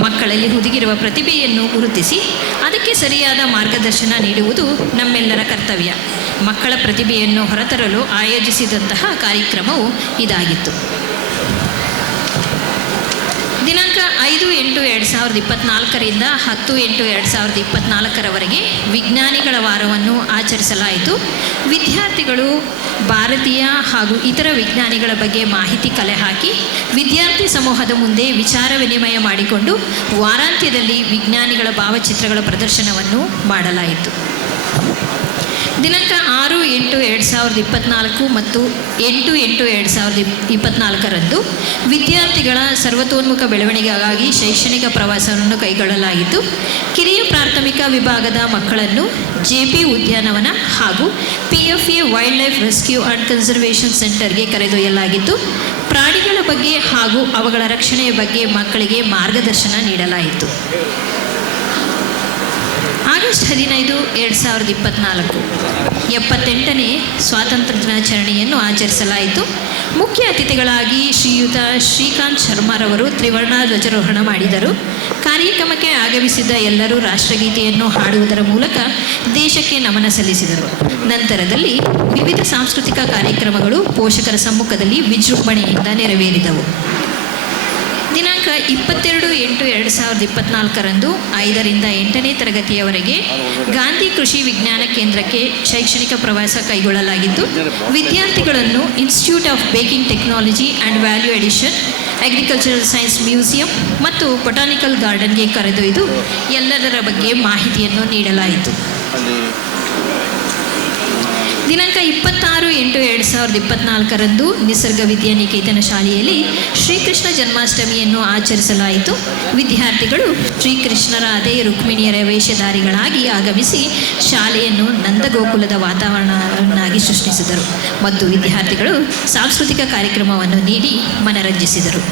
ಮಕ್ಕಳಲ್ಲಿ ಹುದುಗಿರುವ ಪ್ರತಿಭೆಯನ್ನು ಗುರುತಿಸಿ ಅದಕ್ಕೆ ಸರಿಯಾದ ಮಾರ್ಗದರ್ಶನ ನೀಡುವುದು ನಮ್ಮೆಲ್ಲರ ಕರ್ತವ್ಯ. ಮಕ್ಕಳ ಪ್ರತಿಭೆಯನ್ನು ಹೊರತರಲು ಆಯೋಜಿಸಿದಂತಹ ಕಾರ್ಯಕ್ರಮವು ಇದಾಗಿತ್ತು. ದಿನಾಂಕ 5/8/2024 10/8/2024 ವಿಜ್ಞಾನಿಗಳ ವಾರವನ್ನು ಆಚರಿಸಲಾಯಿತು. ವಿದ್ಯಾರ್ಥಿಗಳು ಭಾರತೀಯ ಹಾಗೂ ಇತರ ವಿಜ್ಞಾನಿಗಳ ಬಗ್ಗೆ ಮಾಹಿತಿ ಕಲೆ ಹಾಕಿ ವಿದ್ಯಾರ್ಥಿ ಸಮೂಹದ ಮುಂದೆ ವಿಚಾರ ವಿನಿಮಯ ಮಾಡಿಕೊಂಡು ವಾರಾಂತ್ಯದಲ್ಲಿ ವಿಜ್ಞಾನಿಗಳ ಭಾವಚಿತ್ರಗಳ ಪ್ರದರ್ಶನವನ್ನು ಮಾಡಲಾಯಿತು. ದಿನಾಂಕ 6/8/2024 ಮತ್ತು 8/8/2024 ವಿದ್ಯಾರ್ಥಿಗಳ ಸರ್ವತೋನ್ಮುಖ ಬೆಳವಣಿಗೆಗಾಗಿ ಶೈಕ್ಷಣಿಕ ಪ್ರವಾಸವನ್ನು ಕೈಗೊಳ್ಳಲಾಗಿದ್ದು ಕಿರಿಯ ಪ್ರಾಥಮಿಕ ವಿಭಾಗದ ಮಕ್ಕಳನ್ನು ಜೆಪಿ ಉದ್ಯಾನವನ ಹಾಗೂ PFA wild life rescue and conservation ಸೆಂಟರ್ಗೆ ಕರೆದೊಯ್ಯಲಾಗಿದ್ದು ಪ್ರಾಣಿಗಳ ಬಗ್ಗೆ ಹಾಗೂ ಅವುಗಳ ರಕ್ಷಣೆಯ ಬಗ್ಗೆ ಮಕ್ಕಳಿಗೆ ಮಾರ್ಗದರ್ಶನ ನೀಡಲಾಯಿತು. ಆಗಸ್ಟ್ 15, 2024 78ನೇ ಸ್ವಾತಂತ್ರ್ಯ ದಿನಾಚರಣೆಯನ್ನು ಆಚರಿಸಲಾಯಿತು. ಮುಖ್ಯ ಅತಿಥಿಗಳಾಗಿ ಶ್ರೀಯುತ ಶ್ರೀಕಾಂತ್ ಶರ್ಮಾರವರು ತ್ರಿವರ್ಣ ಧ್ವಜಾರೋಹಣ ಮಾಡಿದರು. ಕಾರ್ಯಕ್ರಮಕ್ಕೆ ಆಗಮಿಸಿದ್ದ ಎಲ್ಲರೂ ರಾಷ್ಟ್ರಗೀತೆಯನ್ನು ಹಾಡುವುದರ ಮೂಲಕ ದೇಶಕ್ಕೆ ನಮನ ಸಲ್ಲಿಸಿದರು. ನಂತರದಲ್ಲಿ ವಿವಿಧ ಸಾಂಸ್ಕೃತಿಕ ಕಾರ್ಯಕ್ರಮಗಳು ಪೋಷಕರ ಸಮ್ಮುಖದಲ್ಲಿ ವಿಜೃಂಭಣೆಯಿಂದ ನೆರವೇರಿದವು. ದಿನಾಂಕ 22/8/2024 5ರಿಂದ 8ನೇ ತರಗತಿಯವರೆಗೆ ಗಾಂಧಿ ಕೃಷಿ ವಿಜ್ಞಾನ ಕೇಂದ್ರಕ್ಕೆ ಶೈಕ್ಷಣಿಕ ಪ್ರವಾಸ ಕೈಗೊಳ್ಳಲಾಗಿದ್ದು, ವಿದ್ಯಾರ್ಥಿಗಳನ್ನು institute of baking technology and value addition, agricultural science museum ಮತ್ತು ಬೊಟಾನಿಕಲ್ ಗಾರ್ಡನ್ಗೆ ಕರೆದೊಯ್ದು ಎಲ್ಲದರ ಬಗ್ಗೆ ಮಾಹಿತಿಯನ್ನು ನೀಡಲಾಯಿತು. ದಿನಾಂಕ 26/8/2024 ನಿಸರ್ಗ ವಿದ್ಯಾನಿಕೇತನ ಶಾಲೆಯಲ್ಲಿ ಶ್ರೀಕೃಷ್ಣ ಜನ್ಮಾಷ್ಟಮಿಯನ್ನು ಆಚರಿಸಲಾಯಿತು. ವಿದ್ಯಾರ್ಥಿಗಳು ಶ್ರೀಕೃಷ್ಣರ ಅದೇ ರುಕ್ಮಿಣಿಯರ ವೇಷಧಾರಿಗಳಾಗಿ ಆಗಮಿಸಿ ಶಾಲೆಯನ್ನು ನಂದಗೋಕುಲದ ವಾತಾವರಣವನ್ನಾಗಿ ಸೃಷ್ಟಿಸಿದರು ಮತ್ತು ವಿದ್ಯಾರ್ಥಿಗಳು ಸಾಂಸ್ಕೃತಿಕ ಕಾರ್ಯಕ್ರಮವನ್ನು ನೀಡಿ ಮನರಂಜಿಸಿದರು.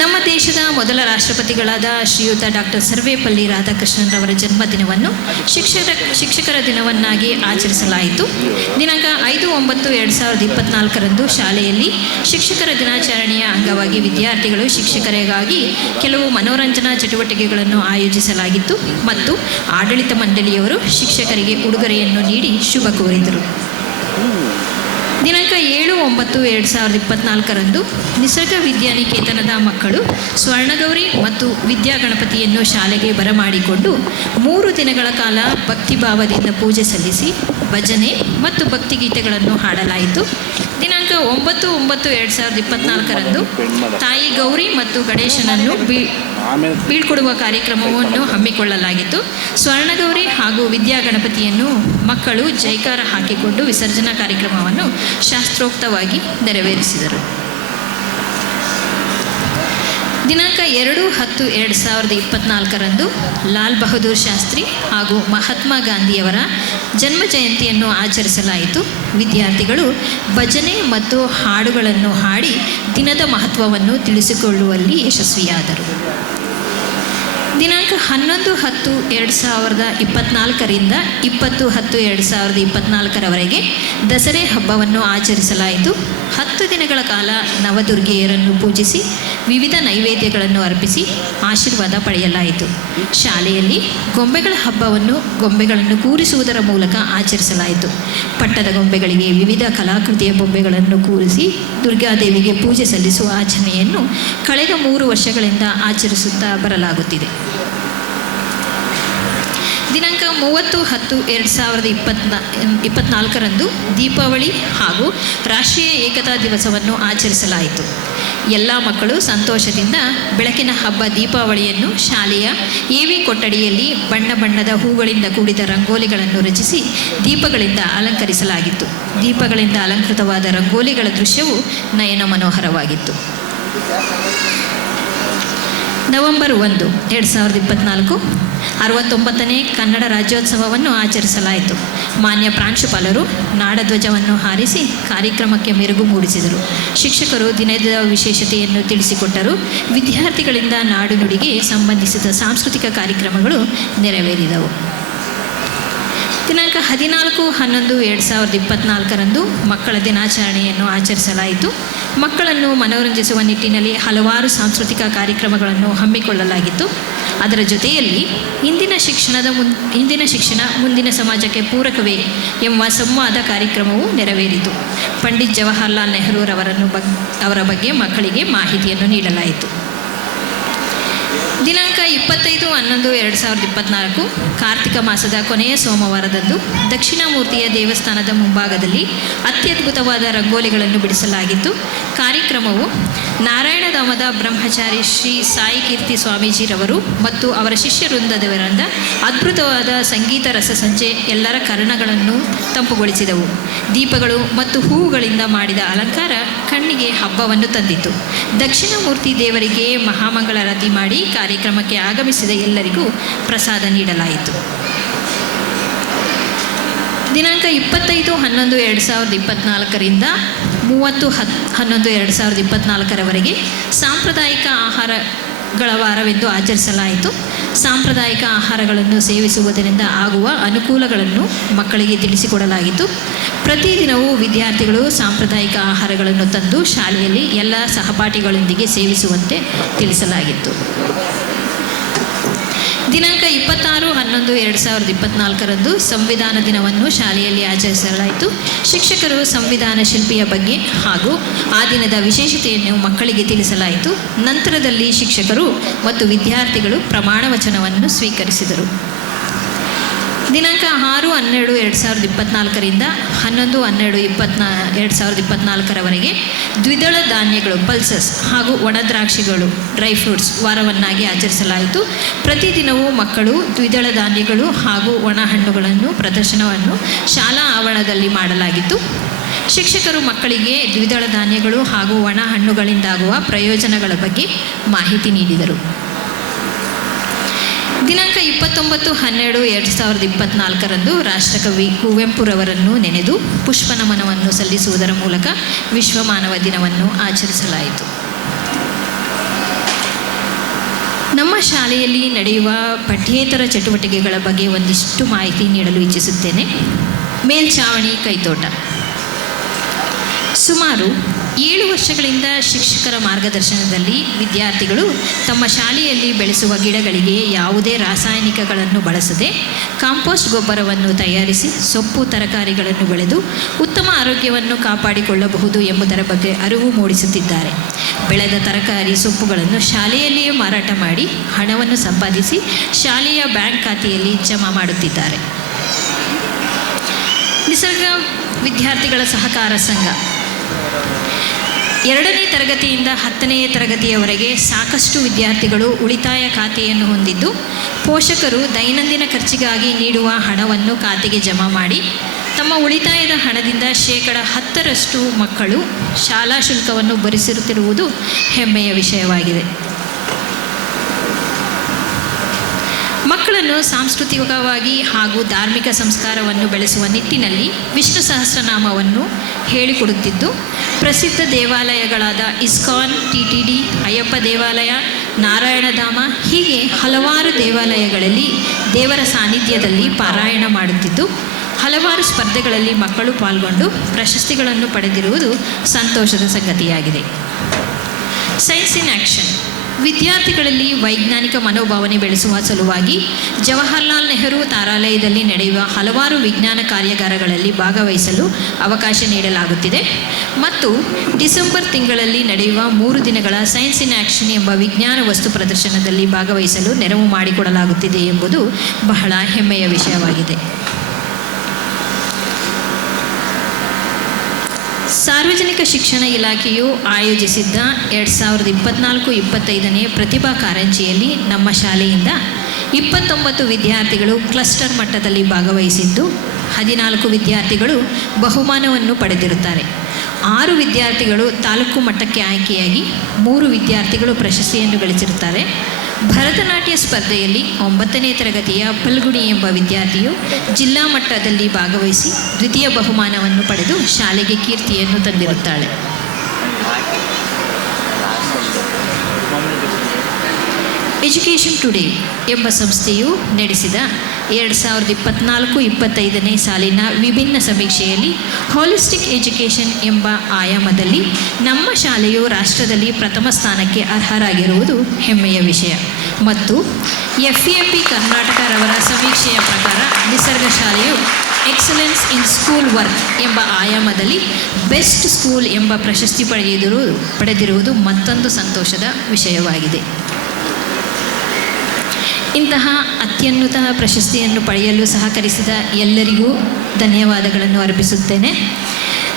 ನಮ್ಮ ದೇಶದ ಮೊದಲ ರಾಷ್ಟ್ರಪತಿಗಳಾದ ಶ್ರೀಯುತ ಡಾಕ್ಟರ್ ಸರ್ವೇಪಲ್ಲಿ ರಾಧಾಕೃಷ್ಣನ್ರವರ ಜನ್ಮದಿನವನ್ನು ಶಿಕ್ಷಕರ ದಿನವನ್ನಾಗಿ ಆಚರಿಸಲಾಯಿತು. ದಿನಾಂಕ 5/9/2024 ಶಾಲೆಯಲ್ಲಿ ಶಿಕ್ಷಕರ ದಿನಾಚರಣೆಯ ಅಂಗವಾಗಿ ವಿದ್ಯಾರ್ಥಿಗಳು ಶಿಕ್ಷಕರಿಗಾಗಿ ಕೆಲವು ಮನೋರಂಜನಾ ಚಟುವಟಿಕೆಗಳನ್ನು ಆಯೋಜಿಸಲಾಗಿತ್ತು ಮತ್ತು ಆಡಳಿತ ಮಂಡಳಿಯವರು ಶಿಕ್ಷಕರಿಗೆ ಉಡುಗೊರೆಯನ್ನು ನೀಡಿ ಶುಭ ಕೋರಿದರು. ದಿನಾಂಕ 7/9/2024 ನಿಸರ್ಗ ವಿದ್ಯಾನಿಕೇತನದ ಮಕ್ಕಳು ಸ್ವರ್ಣಗೌರಿ ಮತ್ತು ವಿದ್ಯಾಗಣಪತಿಯನ್ನು ಶಾಲೆಗೆ ಬರಮಾಡಿಕೊಂಡು 3 ದಿನಗಳ ಕಾಲ ಭಕ್ತಿಭಾವದಿಂದ ಪೂಜೆ ಸಲ್ಲಿಸಿ ಭಜನೆ ಮತ್ತು ಭಕ್ತಿಗೀತೆಗಳನ್ನು ಹಾಡಲಾಯಿತು. ದಿನಾಂಕ 9/9/2024 ತಾಯಿ ಗೌರಿ ಮತ್ತು ಗಣೇಶನನ್ನು ಬೀಳ್ಕೊಡುವ ಕಾರ್ಯಕ್ರಮವನ್ನು ಹಮ್ಮಿಕೊಳ್ಳಲಾಗಿತ್ತು. ಸ್ವರ್ಣಗೌರಿ ಹಾಗೂ ವಿದ್ಯಾಗಣಪತಿಯನ್ನು ಮಕ್ಕಳು ಜೈಕಾರ ಹಾಕಿಕೊಂಡು ವಿಸರ್ಜನಾ ಕಾರ್ಯಕ್ರಮವನ್ನು ಶಾಸ್ತ್ರೋಕ್ತವಾಗಿ ನೆರವೇರಿಸಿದರು. ದಿನಾಂಕ 2/10/2024 ಲಾಲ್ ಬಹದ್ದೂರ್ ಶಾಸ್ತ್ರಿ ಹಾಗೂ ಮಹಾತ್ಮ ಗಾಂಧಿಯವರ ಜನ್ಮ ಜಯಂತಿಯನ್ನು ಆಚರಿಸಲಾಯಿತು. ವಿದ್ಯಾರ್ಥಿಗಳು ಭಜನೆ ಮತ್ತು ಹಾಡುಗಳನ್ನು ಹಾಡಿ ದಿನದ ಮಹತ್ವವನ್ನು ತಿಳಿಸಿಕೊಳ್ಳುವಲ್ಲಿ ಯಶಸ್ವಿಯಾದರು. ದಿನಾಂಕ 11/10/2024 20/10/2024 ದಸರೆ ಹಬ್ಬವನ್ನು ಆಚರಿಸಲಾಯಿತು. 10 ದಿನಗಳ ಕಾಲ ನವದುರ್ಗೆಯರನ್ನು ಪೂಜಿಸಿ ವಿವಿಧ ನೈವೇದ್ಯಗಳನ್ನು ಅರ್ಪಿಸಿ ಆಶೀರ್ವಾದ ಪಡೆಯಲಾಯಿತು. ಶಾಲೆಯಲ್ಲಿ ಗೊಂಬೆಗಳ ಹಬ್ಬವನ್ನು ಗೊಂಬೆಗಳನ್ನು ಕೂರಿಸುವುದರ ಮೂಲಕ ಆಚರಿಸಲಾಯಿತು. ಪಟ್ಟದ ಗೊಂಬೆಗಳಿಗೆ ವಿವಿಧ ಕಲಾಕೃತಿಯ ಬೊಂಬೆಗಳನ್ನು ಕೂರಿಸಿ ದುರ್ಗಾದೇವಿಗೆ ಪೂಜೆ ಸಲ್ಲಿಸುವ ಆಚರಣೆಯನ್ನು ಕಳೆದ 3 ವರ್ಷಗಳಿಂದ ಆಚರಿಸುತ್ತಾ ಬರಲಾಗುತ್ತಿದೆ. ದಿನಾಂಕ 30/10/2024 ದೀಪಾವಳಿ ಹಾಗೂ ರಾಷ್ಟ್ರೀಯ ಏಕತಾ ದಿವಸವನ್ನು ಆಚರಿಸಲಾಯಿತು. ಎಲ್ಲ ಮಕ್ಕಳು ಸಂತೋಷದಿಂದ ಬೆಳಕಿನ ಹಬ್ಬ ದೀಪಾವಳಿಯನ್ನು ಶಾಲೆಯ ಎವಿ ಕೊಠಡಿಯಲ್ಲಿ ಬಣ್ಣ ಬಣ್ಣದ ಹೂಗಳಿಂದ ಕೂಡಿದ ರಂಗೋಲಿಗಳನ್ನು ರಚಿಸಿ ದೀಪಗಳಿಂದ ಅಲಂಕರಿಸಲಾಗಿತ್ತು. ದೀಪಗಳಿಂದ ಅಲಂಕೃತವಾದ ರಂಗೋಲಿಗಳ ದೃಶ್ಯವು ನಯನ ಮನೋಹರವಾಗಿತ್ತು. ನವೆಂಬರ್ 1, 2024 69ನೇ ಕನ್ನಡ ರಾಜ್ಯೋತ್ಸವವನ್ನು ಆಚರಿಸಲಾಯಿತು. ಮಾನ್ಯ ಪ್ರಾಂಶುಪಾಲರು ನಾಡಧ್ವಜವನ್ನು ಹಾರಿಸಿ ಕಾರ್ಯಕ್ರಮಕ್ಕೆ ಮೆರುಗು ಮೂಡಿಸಿದರು. ಶಿಕ್ಷಕರು ದಿನದ ವಿಶೇಷತೆಯನ್ನು ತಿಳಿಸಿಕೊಟ್ಟರು. ವಿದ್ಯಾರ್ಥಿಗಳಿಂದ ನಾಡು ನುಡಿಗೆ ಸಂಬಂಧಿಸಿದ ಸಾಂಸ್ಕೃತಿಕ ಕಾರ್ಯಕ್ರಮಗಳು ನೆರವೇರಿದವು. ದಿನಾಂಕ 14/11/2024 ಮಕ್ಕಳ ದಿನಾಚರಣೆಯನ್ನು ಆಚರಿಸಲಾಯಿತು. ಮಕ್ಕಳನ್ನು ಮನೋರಂಜಿಸುವ ನಿಟ್ಟಿನಲ್ಲಿ ಹಲವಾರು ಸಾಂಸ್ಕೃತಿಕ ಕಾರ್ಯಕ್ರಮಗಳನ್ನು ಹಮ್ಮಿಕೊಳ್ಳಲಾಗಿತ್ತು. ಅದರ ಜೊತೆಯಲ್ಲಿ ಇಂದಿನ ಶಿಕ್ಷಣ ಮುಂದಿನ ಸಮಾಜಕ್ಕೆ ಪೂರಕವೇ ಎಂಬ ಸಂವಾದ ಕಾರ್ಯಕ್ರಮವು ನೆರವೇರಿತು. ಪಂಡಿತ್ ಜವಾಹರ್ಲಾಲ್ ನೆಹರೂರವರ ಬಗ್ಗೆ ಮಕ್ಕಳಿಗೆ ಮಾಹಿತಿಯನ್ನು ನೀಡಲಾಯಿತು. ದಿನಾಂಕ 25/11/2024 ಕಾರ್ತಿಕ ಮಾಸದ ಕೊನೆಯ ಸೋಮವಾರದಂದು ದಕ್ಷಿಣಾಮೂರ್ತಿಯ ದೇವಸ್ಥಾನದ ಮುಂಭಾಗದಲ್ಲಿ ಅತ್ಯದ್ಭುತವಾದ ರಂಗೋಲಿಗಳನ್ನು ಬಿಡಿಸಲಾಗಿತ್ತು. ಕಾರ್ಯಕ್ರಮವು ನಾರಾಯಣಧಾಮದ ಬ್ರಹ್ಮಚಾರಿ ಶ್ರೀ ಸಾಯಿ ಕೀರ್ತಿ ಸ್ವಾಮೀಜಿರವರು ಮತ್ತು ಅವರ ಶಿಷ್ಯ ವೃಂದದವರಿಂದ ಅದ್ಭುತವಾದ ಸಂಗೀತ ರಸಸಂಚೆ ಎಲ್ಲರ ಕರ್ಣಗಳನ್ನು ತಂಪುಗೊಳಿಸಿದವು. ದೀಪಗಳು ಮತ್ತು ಹೂವುಗಳಿಂದ ಮಾಡಿದ ಅಲಂಕಾರ ಕಣ್ಣಿಗೆ ಹಬ್ಬವನ್ನು ತಂದಿತು. ದಕ್ಷಿಣಾಮೂರ್ತಿ ದೇವರಿಗೆ ಮಹಾಮಂಗಳಾರತಿ ಮಾಡಿ ಕಾರ್ಯಕ್ರಮಕ್ಕೆ ಆಗಮಿಸಿದ ಎಲ್ಲರಿಗೂ ಪ್ರಸಾದ ನೀಡಲಾಯಿತು. ದಿನಾಂಕ 25/11/2024 30/11/2024 ಸಾಂಪ್ರದಾಯಿಕ ಆಹಾರಗಳ ವಾರವೆಂದು ಆಚರಿಸಲಾಯಿತು. ಸಾಂಪ್ರದಾಯಿಕ ಆಹಾರಗಳನ್ನು ಸೇವಿಸುವುದರಿಂದ ಆಗುವ ಅನುಕೂಲಗಳನ್ನು ಮಕ್ಕಳಿಗೆ ತಿಳಿಸಿಕೊಡಲಾಗಿತ್ತು. ಪ್ರತಿದಿನವೂ ವಿದ್ಯಾರ್ಥಿಗಳು ಸಾಂಪ್ರದಾಯಿಕ ಆಹಾರಗಳನ್ನು ತಂದು ಶಾಲೆಯಲ್ಲಿ ಎಲ್ಲ ಸಹಪಾಠಿಗಳೊಂದಿಗೆ ಸೇವಿಸುವಂತೆ ತಿಳಿಸಲಾಗಿತ್ತು. ದಿನಾಂಕ 26/11/2024 ಸಂವಿಧಾನ ದಿನವನ್ನು ಶಾಲೆಯಲ್ಲಿ ಆಚರಿಸಲಾಯಿತು. ಶಿಕ್ಷಕರು ಸಂವಿಧಾನ ಶಿಲ್ಪಿಯ ಬಗ್ಗೆ ಹಾಗೂ ಆ ದಿನದ ವಿಶೇಷತೆಯನ್ನು ಮಕ್ಕಳಿಗೆ ತಿಳಿಸಲಾಯಿತು. ನಂತರದಲ್ಲಿ ಶಿಕ್ಷಕರು ಮತ್ತು ವಿದ್ಯಾರ್ಥಿಗಳು ಪ್ರಮಾಣ ವಚನವನ್ನು ಸ್ವೀಕರಿಸಿದರು. ದಿನಾಂಕ 6/12/2024 11/12/2024 ದ್ವಿದಳ ಧಾನ್ಯಗಳು ಪಲ್ಸಸ್ ಹಾಗೂ ಒಣ ದ್ರಾಕ್ಷಿಗಳು ಡ್ರೈ ಫ್ರೂಟ್ಸ್ ವಾರವನ್ನಾಗಿ ಆಚರಿಸಲಾಯಿತು. ಪ್ರತಿದಿನವೂ ಮಕ್ಕಳು ದ್ವಿದಳ ಧಾನ್ಯಗಳು ಹಾಗೂ ಒಣ ಹಣ್ಣುಗಳನ್ನು ಪ್ರದರ್ಶನವನ್ನು ಶಾಲಾ ಆವರಣದಲ್ಲಿ ಮಾಡಲಾಗಿತ್ತು. ಶಿಕ್ಷಕರು ಮಕ್ಕಳಿಗೆ ದ್ವಿದಳ ಧಾನ್ಯಗಳು ಹಾಗೂ ಒಣ ಹಣ್ಣುಗಳಿಂದಾಗುವ ಪ್ರಯೋಜನಗಳ ಬಗ್ಗೆ ಮಾಹಿತಿ ನೀಡಿದರು. ದಿನಾಂಕ 29/12/2024 ರಾಷ್ಟ್ರಕವಿ ಕುವೆಂಪುರವರನ್ನು ನೆನೆದು ಪುಷ್ಪನಮನವನ್ನು ಸಲ್ಲಿಸುವುದರ ಮೂಲಕ ವಿಶ್ವ ಮಾನವ ದಿನವನ್ನು ಆಚರಿಸಲಾಯಿತು. ನಮ್ಮ ಶಾಲೆಯಲ್ಲಿ ನಡೆಯುವ ಪಠ್ಯೇತರ ಚಟುವಟಿಕೆಗಳ ಬಗ್ಗೆ ಒಂದಿಷ್ಟು ಮಾಹಿತಿ ನೀಡಲು ಇಚ್ಛಿಸುತ್ತೇನೆ. ಮೇಲ್ಛಾವಣಿ ಕೈತೋಟ. ಸುಮಾರು 7 ವರ್ಷಗಳಿಂದ ಶಿಕ್ಷಕರ ಮಾರ್ಗದರ್ಶನದಲ್ಲಿ ವಿದ್ಯಾರ್ಥಿಗಳು ತಮ್ಮ ಶಾಲೆಯಲ್ಲಿ ಬೆಳೆಸುವ ಗಿಡಗಳಿಗೆ ಯಾವುದೇ ರಾಸಾಯನಿಕಗಳನ್ನು ಬಳಸದೆ ಕಾಂಪೋಸ್ಟ್ ಗೊಬ್ಬರವನ್ನು ತಯಾರಿಸಿ ಸೊಪ್ಪು ತರಕಾರಿಗಳನ್ನು ಬೆಳೆದು ಉತ್ತಮ ಆರೋಗ್ಯವನ್ನು ಕಾಪಾಡಿಕೊಳ್ಳಬಹುದು ಎಂಬುದರ ಬಗ್ಗೆ ಅರಿವು ಮೂಡಿಸುತ್ತಿದ್ದಾರೆ. ಬೆಳೆದ ತರಕಾರಿ ಸೊಪ್ಪುಗಳನ್ನು ಶಾಲೆಯಲ್ಲಿಯೇ ಮಾರಾಟ ಮಾಡಿ ಹಣವನ್ನು ಸಂಪಾದಿಸಿ ಶಾಲೆಯ ಬ್ಯಾಂಕ್ ಖಾತೆಯಲ್ಲಿ ಜಮಾ ಮಾಡುತ್ತಿದ್ದಾರೆ. ನಿಸರ್ಗ ವಿದ್ಯಾರ್ಥಿಗಳ ಸಹಕಾರ ಸಂಘ 2ನೇ ತರಗತಿಯಿಂದ 10ನೇ ತರಗತಿಯವರೆಗೆ ಸಾಕಷ್ಟು ವಿದ್ಯಾರ್ಥಿಗಳು ಉಳಿತಾಯ ಖಾತೆಯನ್ನು ಹೊಂದಿದ್ದು ಪೋಷಕರು ದೈನಂದಿನ ಖರ್ಚಿಗಾಗಿ ನೀಡುವ ಹಣವನ್ನು ಖಾತೆಗೆ ಜಮಾ ಮಾಡಿ ತಮ್ಮ ಉಳಿತಾಯದ ಹಣದಿಂದ 10% ಮಕ್ಕಳು ಶಾಲಾ ಶುಲ್ಕವನ್ನು ಭರಿಸುತ್ತಿರುವುದು ಹೆಮ್ಮೆಯ ವಿಷಯವಾಗಿದೆ. ಮಕ್ಕಳನ್ನು ಸಾಂಸ್ಕೃತಿಕವಾಗಿ ಹಾಗೂ ಧಾರ್ಮಿಕ ಸಂಸ್ಕಾರವನ್ನು ಬೆಳೆಸುವ ನಿಟ್ಟಿನಲ್ಲಿ ವಿಷ್ಣು ಸಹಸ್ರನಾಮವನ್ನು ಹೇಳಿಕೊಡುತ್ತಿದ್ದು ಪ್ರಸಿದ್ಧ ದೇವಾಲಯಗಳಾದ ಇಸ್ಕಾನ್, TTD, ಅಯ್ಯಪ್ಪ ದೇವಾಲಯ, ನಾರಾಯಣಧಾಮ ಹೀಗೆ ಹಲವಾರು ದೇವಾಲಯಗಳಲ್ಲಿ ದೇವರ ಸಾನ್ನಿಧ್ಯದಲ್ಲಿ ಪಾರಾಯಣ ಮಾಡುತ್ತಿದ್ದು ಹಲವಾರು ಸ್ಪರ್ಧೆಗಳಲ್ಲಿ ಮಕ್ಕಳು ಪಾಲ್ಗೊಂಡು ಪ್ರಶಸ್ತಿಗಳನ್ನು ಪಡೆದಿರುವುದು ಸಂತೋಷದ ಸಂಗತಿಯಾಗಿದೆ. Science in action. ವಿದ್ಯಾರ್ಥಿಗಳಲ್ಲಿ ವೈಜ್ಞಾನಿಕ ಮನೋಭಾವನೆ ಬೆಳೆಸುವ ಸಲುವಾಗಿ ಜವಾಹರ್ಲಾಲ್ ನೆಹರು ತಾರಾಲಯದಲ್ಲಿ ನಡೆಯುವ ಹಲವಾರು ವಿಜ್ಞಾನ ಕಾರ್ಯಾಗಾರಗಳಲ್ಲಿ ಭಾಗವಹಿಸಲು ಅವಕಾಶ ನೀಡಲಾಗುತ್ತಿದೆ ಮತ್ತು ಡಿಸೆಂಬರ್ ತಿಂಗಳಲ್ಲಿ ನಡೆಯುವ 3 ದಿನಗಳ ಸೈನ್ಸ್ ಇನ್ ಆ್ಯಕ್ಷನ್ ಎಂಬ ವಿಜ್ಞಾನ ವಸ್ತು ಪ್ರದರ್ಶನದಲ್ಲಿ ಭಾಗವಹಿಸಲು ನೆರವು ಮಾಡಿಕೊಡಲಾಗುತ್ತಿದೆ ಎಂಬುದು ಬಹಳ ಹೆಮ್ಮೆಯ ವಿಷಯವಾಗಿದೆ. ಸಾರ್ವಜನಿಕ ಶಿಕ್ಷಣ ಇಲಾಖೆಯು ಆಯೋಜಿಸಿದ್ದ 2024-25ನೇ ಪ್ರತಿಭಾ ಕಾರಂಜಿಯಲ್ಲಿ ನಮ್ಮ ಶಾಲೆಯಿಂದ 29 ವಿದ್ಯಾರ್ಥಿಗಳು ಕ್ಲಸ್ಟರ್ ಮಟ್ಟದಲ್ಲಿ ಭಾಗವಹಿಸಿದ್ದು 14 ವಿದ್ಯಾರ್ಥಿಗಳು ಬಹುಮಾನವನ್ನು ಪಡೆದಿರುತ್ತಾರೆ. 6 ವಿದ್ಯಾರ್ಥಿಗಳು ತಾಲೂಕು ಮಟ್ಟಕ್ಕೆ ಆಯ್ಕೆಯಾಗಿ 3 ವಿದ್ಯಾರ್ಥಿಗಳು ಪ್ರಶಸ್ತಿಯನ್ನು ಗಳಿಸಿರುತ್ತಾರೆ. ಭರತನಾಟ್ಯ ಸ್ಪರ್ಧೆಯಲ್ಲಿ 9ನೇ ತರಗತಿಯ ಪಲ್ಗುಣಿ ಎಂಬ ವಿದ್ಯಾರ್ಥಿಯು ಜಿಲ್ಲಾ ಮಟ್ಟದಲ್ಲಿ ಭಾಗವಹಿಸಿ ದ್ವಿತೀಯ ಬಹುಮಾನವನ್ನು ಪಡೆದು ಶಾಲೆಗೆ ಕೀರ್ತಿಯನ್ನು ತಂದಿರುತ್ತಾಳೆ. ಎಜುಕೇಷನ್ ಟುಡೇ ಎಂಬ ಸಂಸ್ಥೆಯು ನಡೆಸಿದ 2024-25ನೇ ಸಾಲಿನ ವಿಭಿನ್ನ ಸಮೀಕ್ಷೆಯಲ್ಲಿ ಹೋಲಿಸ್ಟಿಕ್ ಎಜುಕೇಷನ್ ಎಂಬ ಆಯಾಮದಲ್ಲಿ ನಮ್ಮ ಶಾಲೆಯು ರಾಷ್ಟ್ರದಲ್ಲಿ ಪ್ರಥಮ ಸ್ಥಾನಕ್ಕೆ ಅರ್ಹರಾಗಿರುವುದು ಹೆಮ್ಮೆಯ ವಿಷಯ ಮತ್ತು FAP ಕರ್ನಾಟಕರವರ ಸಮೀಕ್ಷೆಯ ಪ್ರಕಾರ ನಿಸರ್ಗ ಶಾಲೆಯು ಎಕ್ಸಲೆನ್ಸ್ ಇನ್ ಸ್ಕೂಲ್ ವರ್ಕ್ ಎಂಬ ಆಯಾಮದಲ್ಲಿ ಬೆಸ್ಟ್ ಸ್ಕೂಲ್ ಎಂಬ ಪ್ರಶಸ್ತಿ ಪಡೆದಿರುವುದು ಮತ್ತೊಂದು ಸಂತೋಷದ ವಿಷಯವಾಗಿದೆ. ಇಂತಹ ಅತ್ಯುನ್ನತ ಪ್ರಶಸ್ತಿಯನ್ನು ಪಡೆಯಲು ಸಹಕರಿಸಿದ ಎಲ್ಲರಿಗೂ ಧನ್ಯವಾದಗಳನ್ನು ಅರ್ಪಿಸುತ್ತೇನೆ.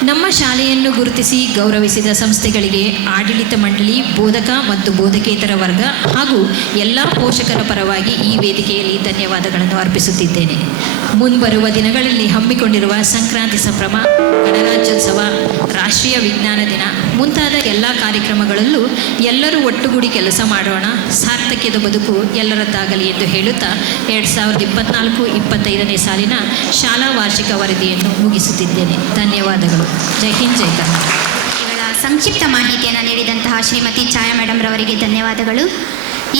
ನಮ್ಮ ಶಾಲೆಯನ್ನು ಗುರುತಿಸಿ ಗೌರವಿಸಿದ ಸಂಸ್ಥೆಗಳಿಗೆ ಆಡಳಿತ ಮಂಡಳಿ, ಬೋಧಕ ಮತ್ತು ಬೋಧಕೇತರ ವರ್ಗ ಹಾಗೂ ಎಲ್ಲ ಪೋಷಕರ ಪರವಾಗಿ ಈ ವೇದಿಕೆಯಲ್ಲಿ ಧನ್ಯವಾದಗಳನ್ನು ಅರ್ಪಿಸುತ್ತಿದ್ದೇನೆ. ಮುಂಬರುವ ದಿನಗಳಲ್ಲಿ ಹಮ್ಮಿಕೊಂಡಿರುವ ಸಂಕ್ರಾಂತಿ ಸಂಭ್ರಮ, ಗಣರಾಜ್ಯೋತ್ಸವ, ರಾಷ್ಟ್ರೀಯ ವಿಜ್ಞಾನ ದಿನ ಮುಂತಾದ ಎಲ್ಲ ಕಾರ್ಯಕ್ರಮಗಳಲ್ಲೂ ಎಲ್ಲರೂ ಒಟ್ಟುಗೂಡಿ ಕೆಲಸ ಮಾಡೋಣ, ಸಾರ್ಥಕ್ಯದ ಬದುಕು ಎಲ್ಲರದ್ದಾಗಲಿ ಎಂದು ಹೇಳುತ್ತಾ 2024-25ನೇ ಸಾಲಿನ ಶಾಲಾ ವಾರ್ಷಿಕ ವರದಿಯನ್ನು ಮುಗಿಸುತ್ತಿದ್ದೇನೆ. ಧನ್ಯವಾದಗಳು. ಜೈ ಹಿಂದ್, ಜೈ ಕರ್ನಾಟಕ. ಇವಳ ಸಂಕ್ಷಿಪ್ತ ಮಾಹಿತಿಯನ್ನು ನೀಡಿದಂತಹ ಶ್ರೀಮತಿ ಛಾಯಾ ಮೇಡಮ್ ರವರಿಗೆ ಧನ್ಯವಾದಗಳು.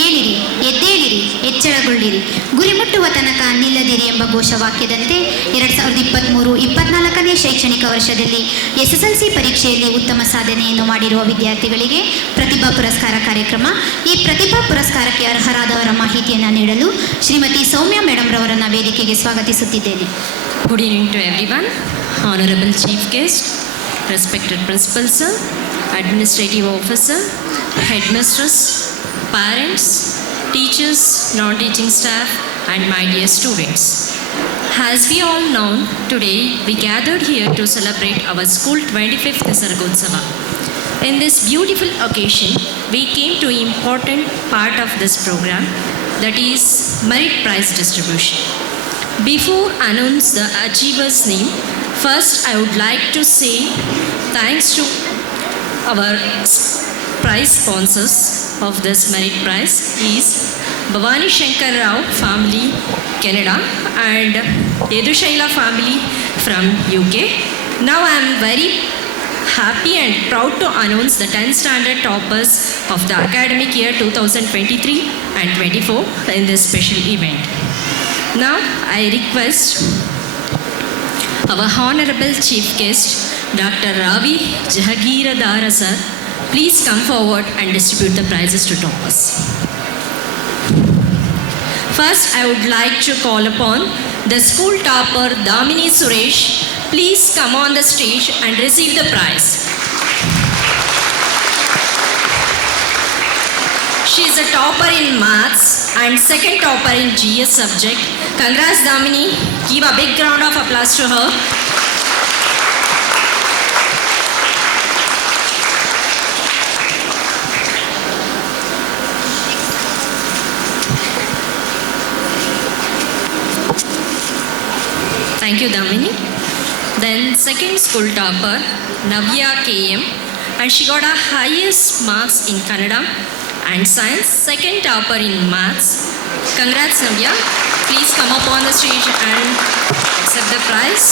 ಏಳಿರಿ, ಎದ್ದೇಳಿರಿ, ಎಚ್ಚರಗೊಳ್ಳಿರಿ, ಗುರಿ ಮುಟ್ಟುವ ತನಕ ನಿಲ್ಲದಿರಿ ಎಂಬ ಘೋಷವಾಕ್ಯದಂತೆ 2023-24ನೇ ಶೈಕ್ಷಣಿಕ ವರ್ಷದಲ್ಲಿ SSLC ಪರೀಕ್ಷೆಯಲ್ಲಿ ಉತ್ತಮ ಸಾಧನೆಯನ್ನು ಮಾಡಿರುವ ವಿದ್ಯಾರ್ಥಿಗಳಿಗೆ ಪ್ರತಿಭಾ ಪುರಸ್ಕಾರ ಕಾರ್ಯಕ್ರಮ. ಈ ಪ್ರತಿಭಾ ಪುರಸ್ಕಾರಕ್ಕೆ ಅರ್ಹರಾದವರ ಮಾಹಿತಿಯನ್ನು ನೀಡಲು ಶ್ರೀಮತಿ ಸೌಮ್ಯ ಮೇಡಮ್ ರವರನ್ನು ವೇದಿಕೆಗೆ ಸ್ವಾಗತಿಸುತ್ತಿದ್ದೇನೆ. Good evening to everyone. Honorable Chief Guest, respected Principal Sir, Administrative Officer, Headmistress, parents, teachers, non-teaching staff, and my dear students. As we all know, today we gathered here to celebrate our school 25th Nisargotsava. In this beautiful occasion, we came to an important part of this program, that is merit prize distribution. Before announce the achiever's name, first I would like to say thanks to our prize sponsors of this merit prize is Bhavani Shankar Rao family, Canada, and Yedushaila family from UK. Now I am very happy and proud to announce the 10th standard toppers of the academic year 2023 and 24 in this special event. Now I request our Honorable Chief Guest, Dr. Ravi Jahagiradara sir, please come forward and distribute the prizes to toppers. First, I would like to call upon the school topper Damini Suresh. Please come on the stage and receive the prize. She is a topper in maths and second topper in GS subject. Congrats Damini. Give a big round of applause to her. Thank you, Damini. Then second school topper, Navya KM, and she got a highest marks in Kannada and science. Second topper in maths. Congrats, Navya. Please come up on the stage and accept the prize.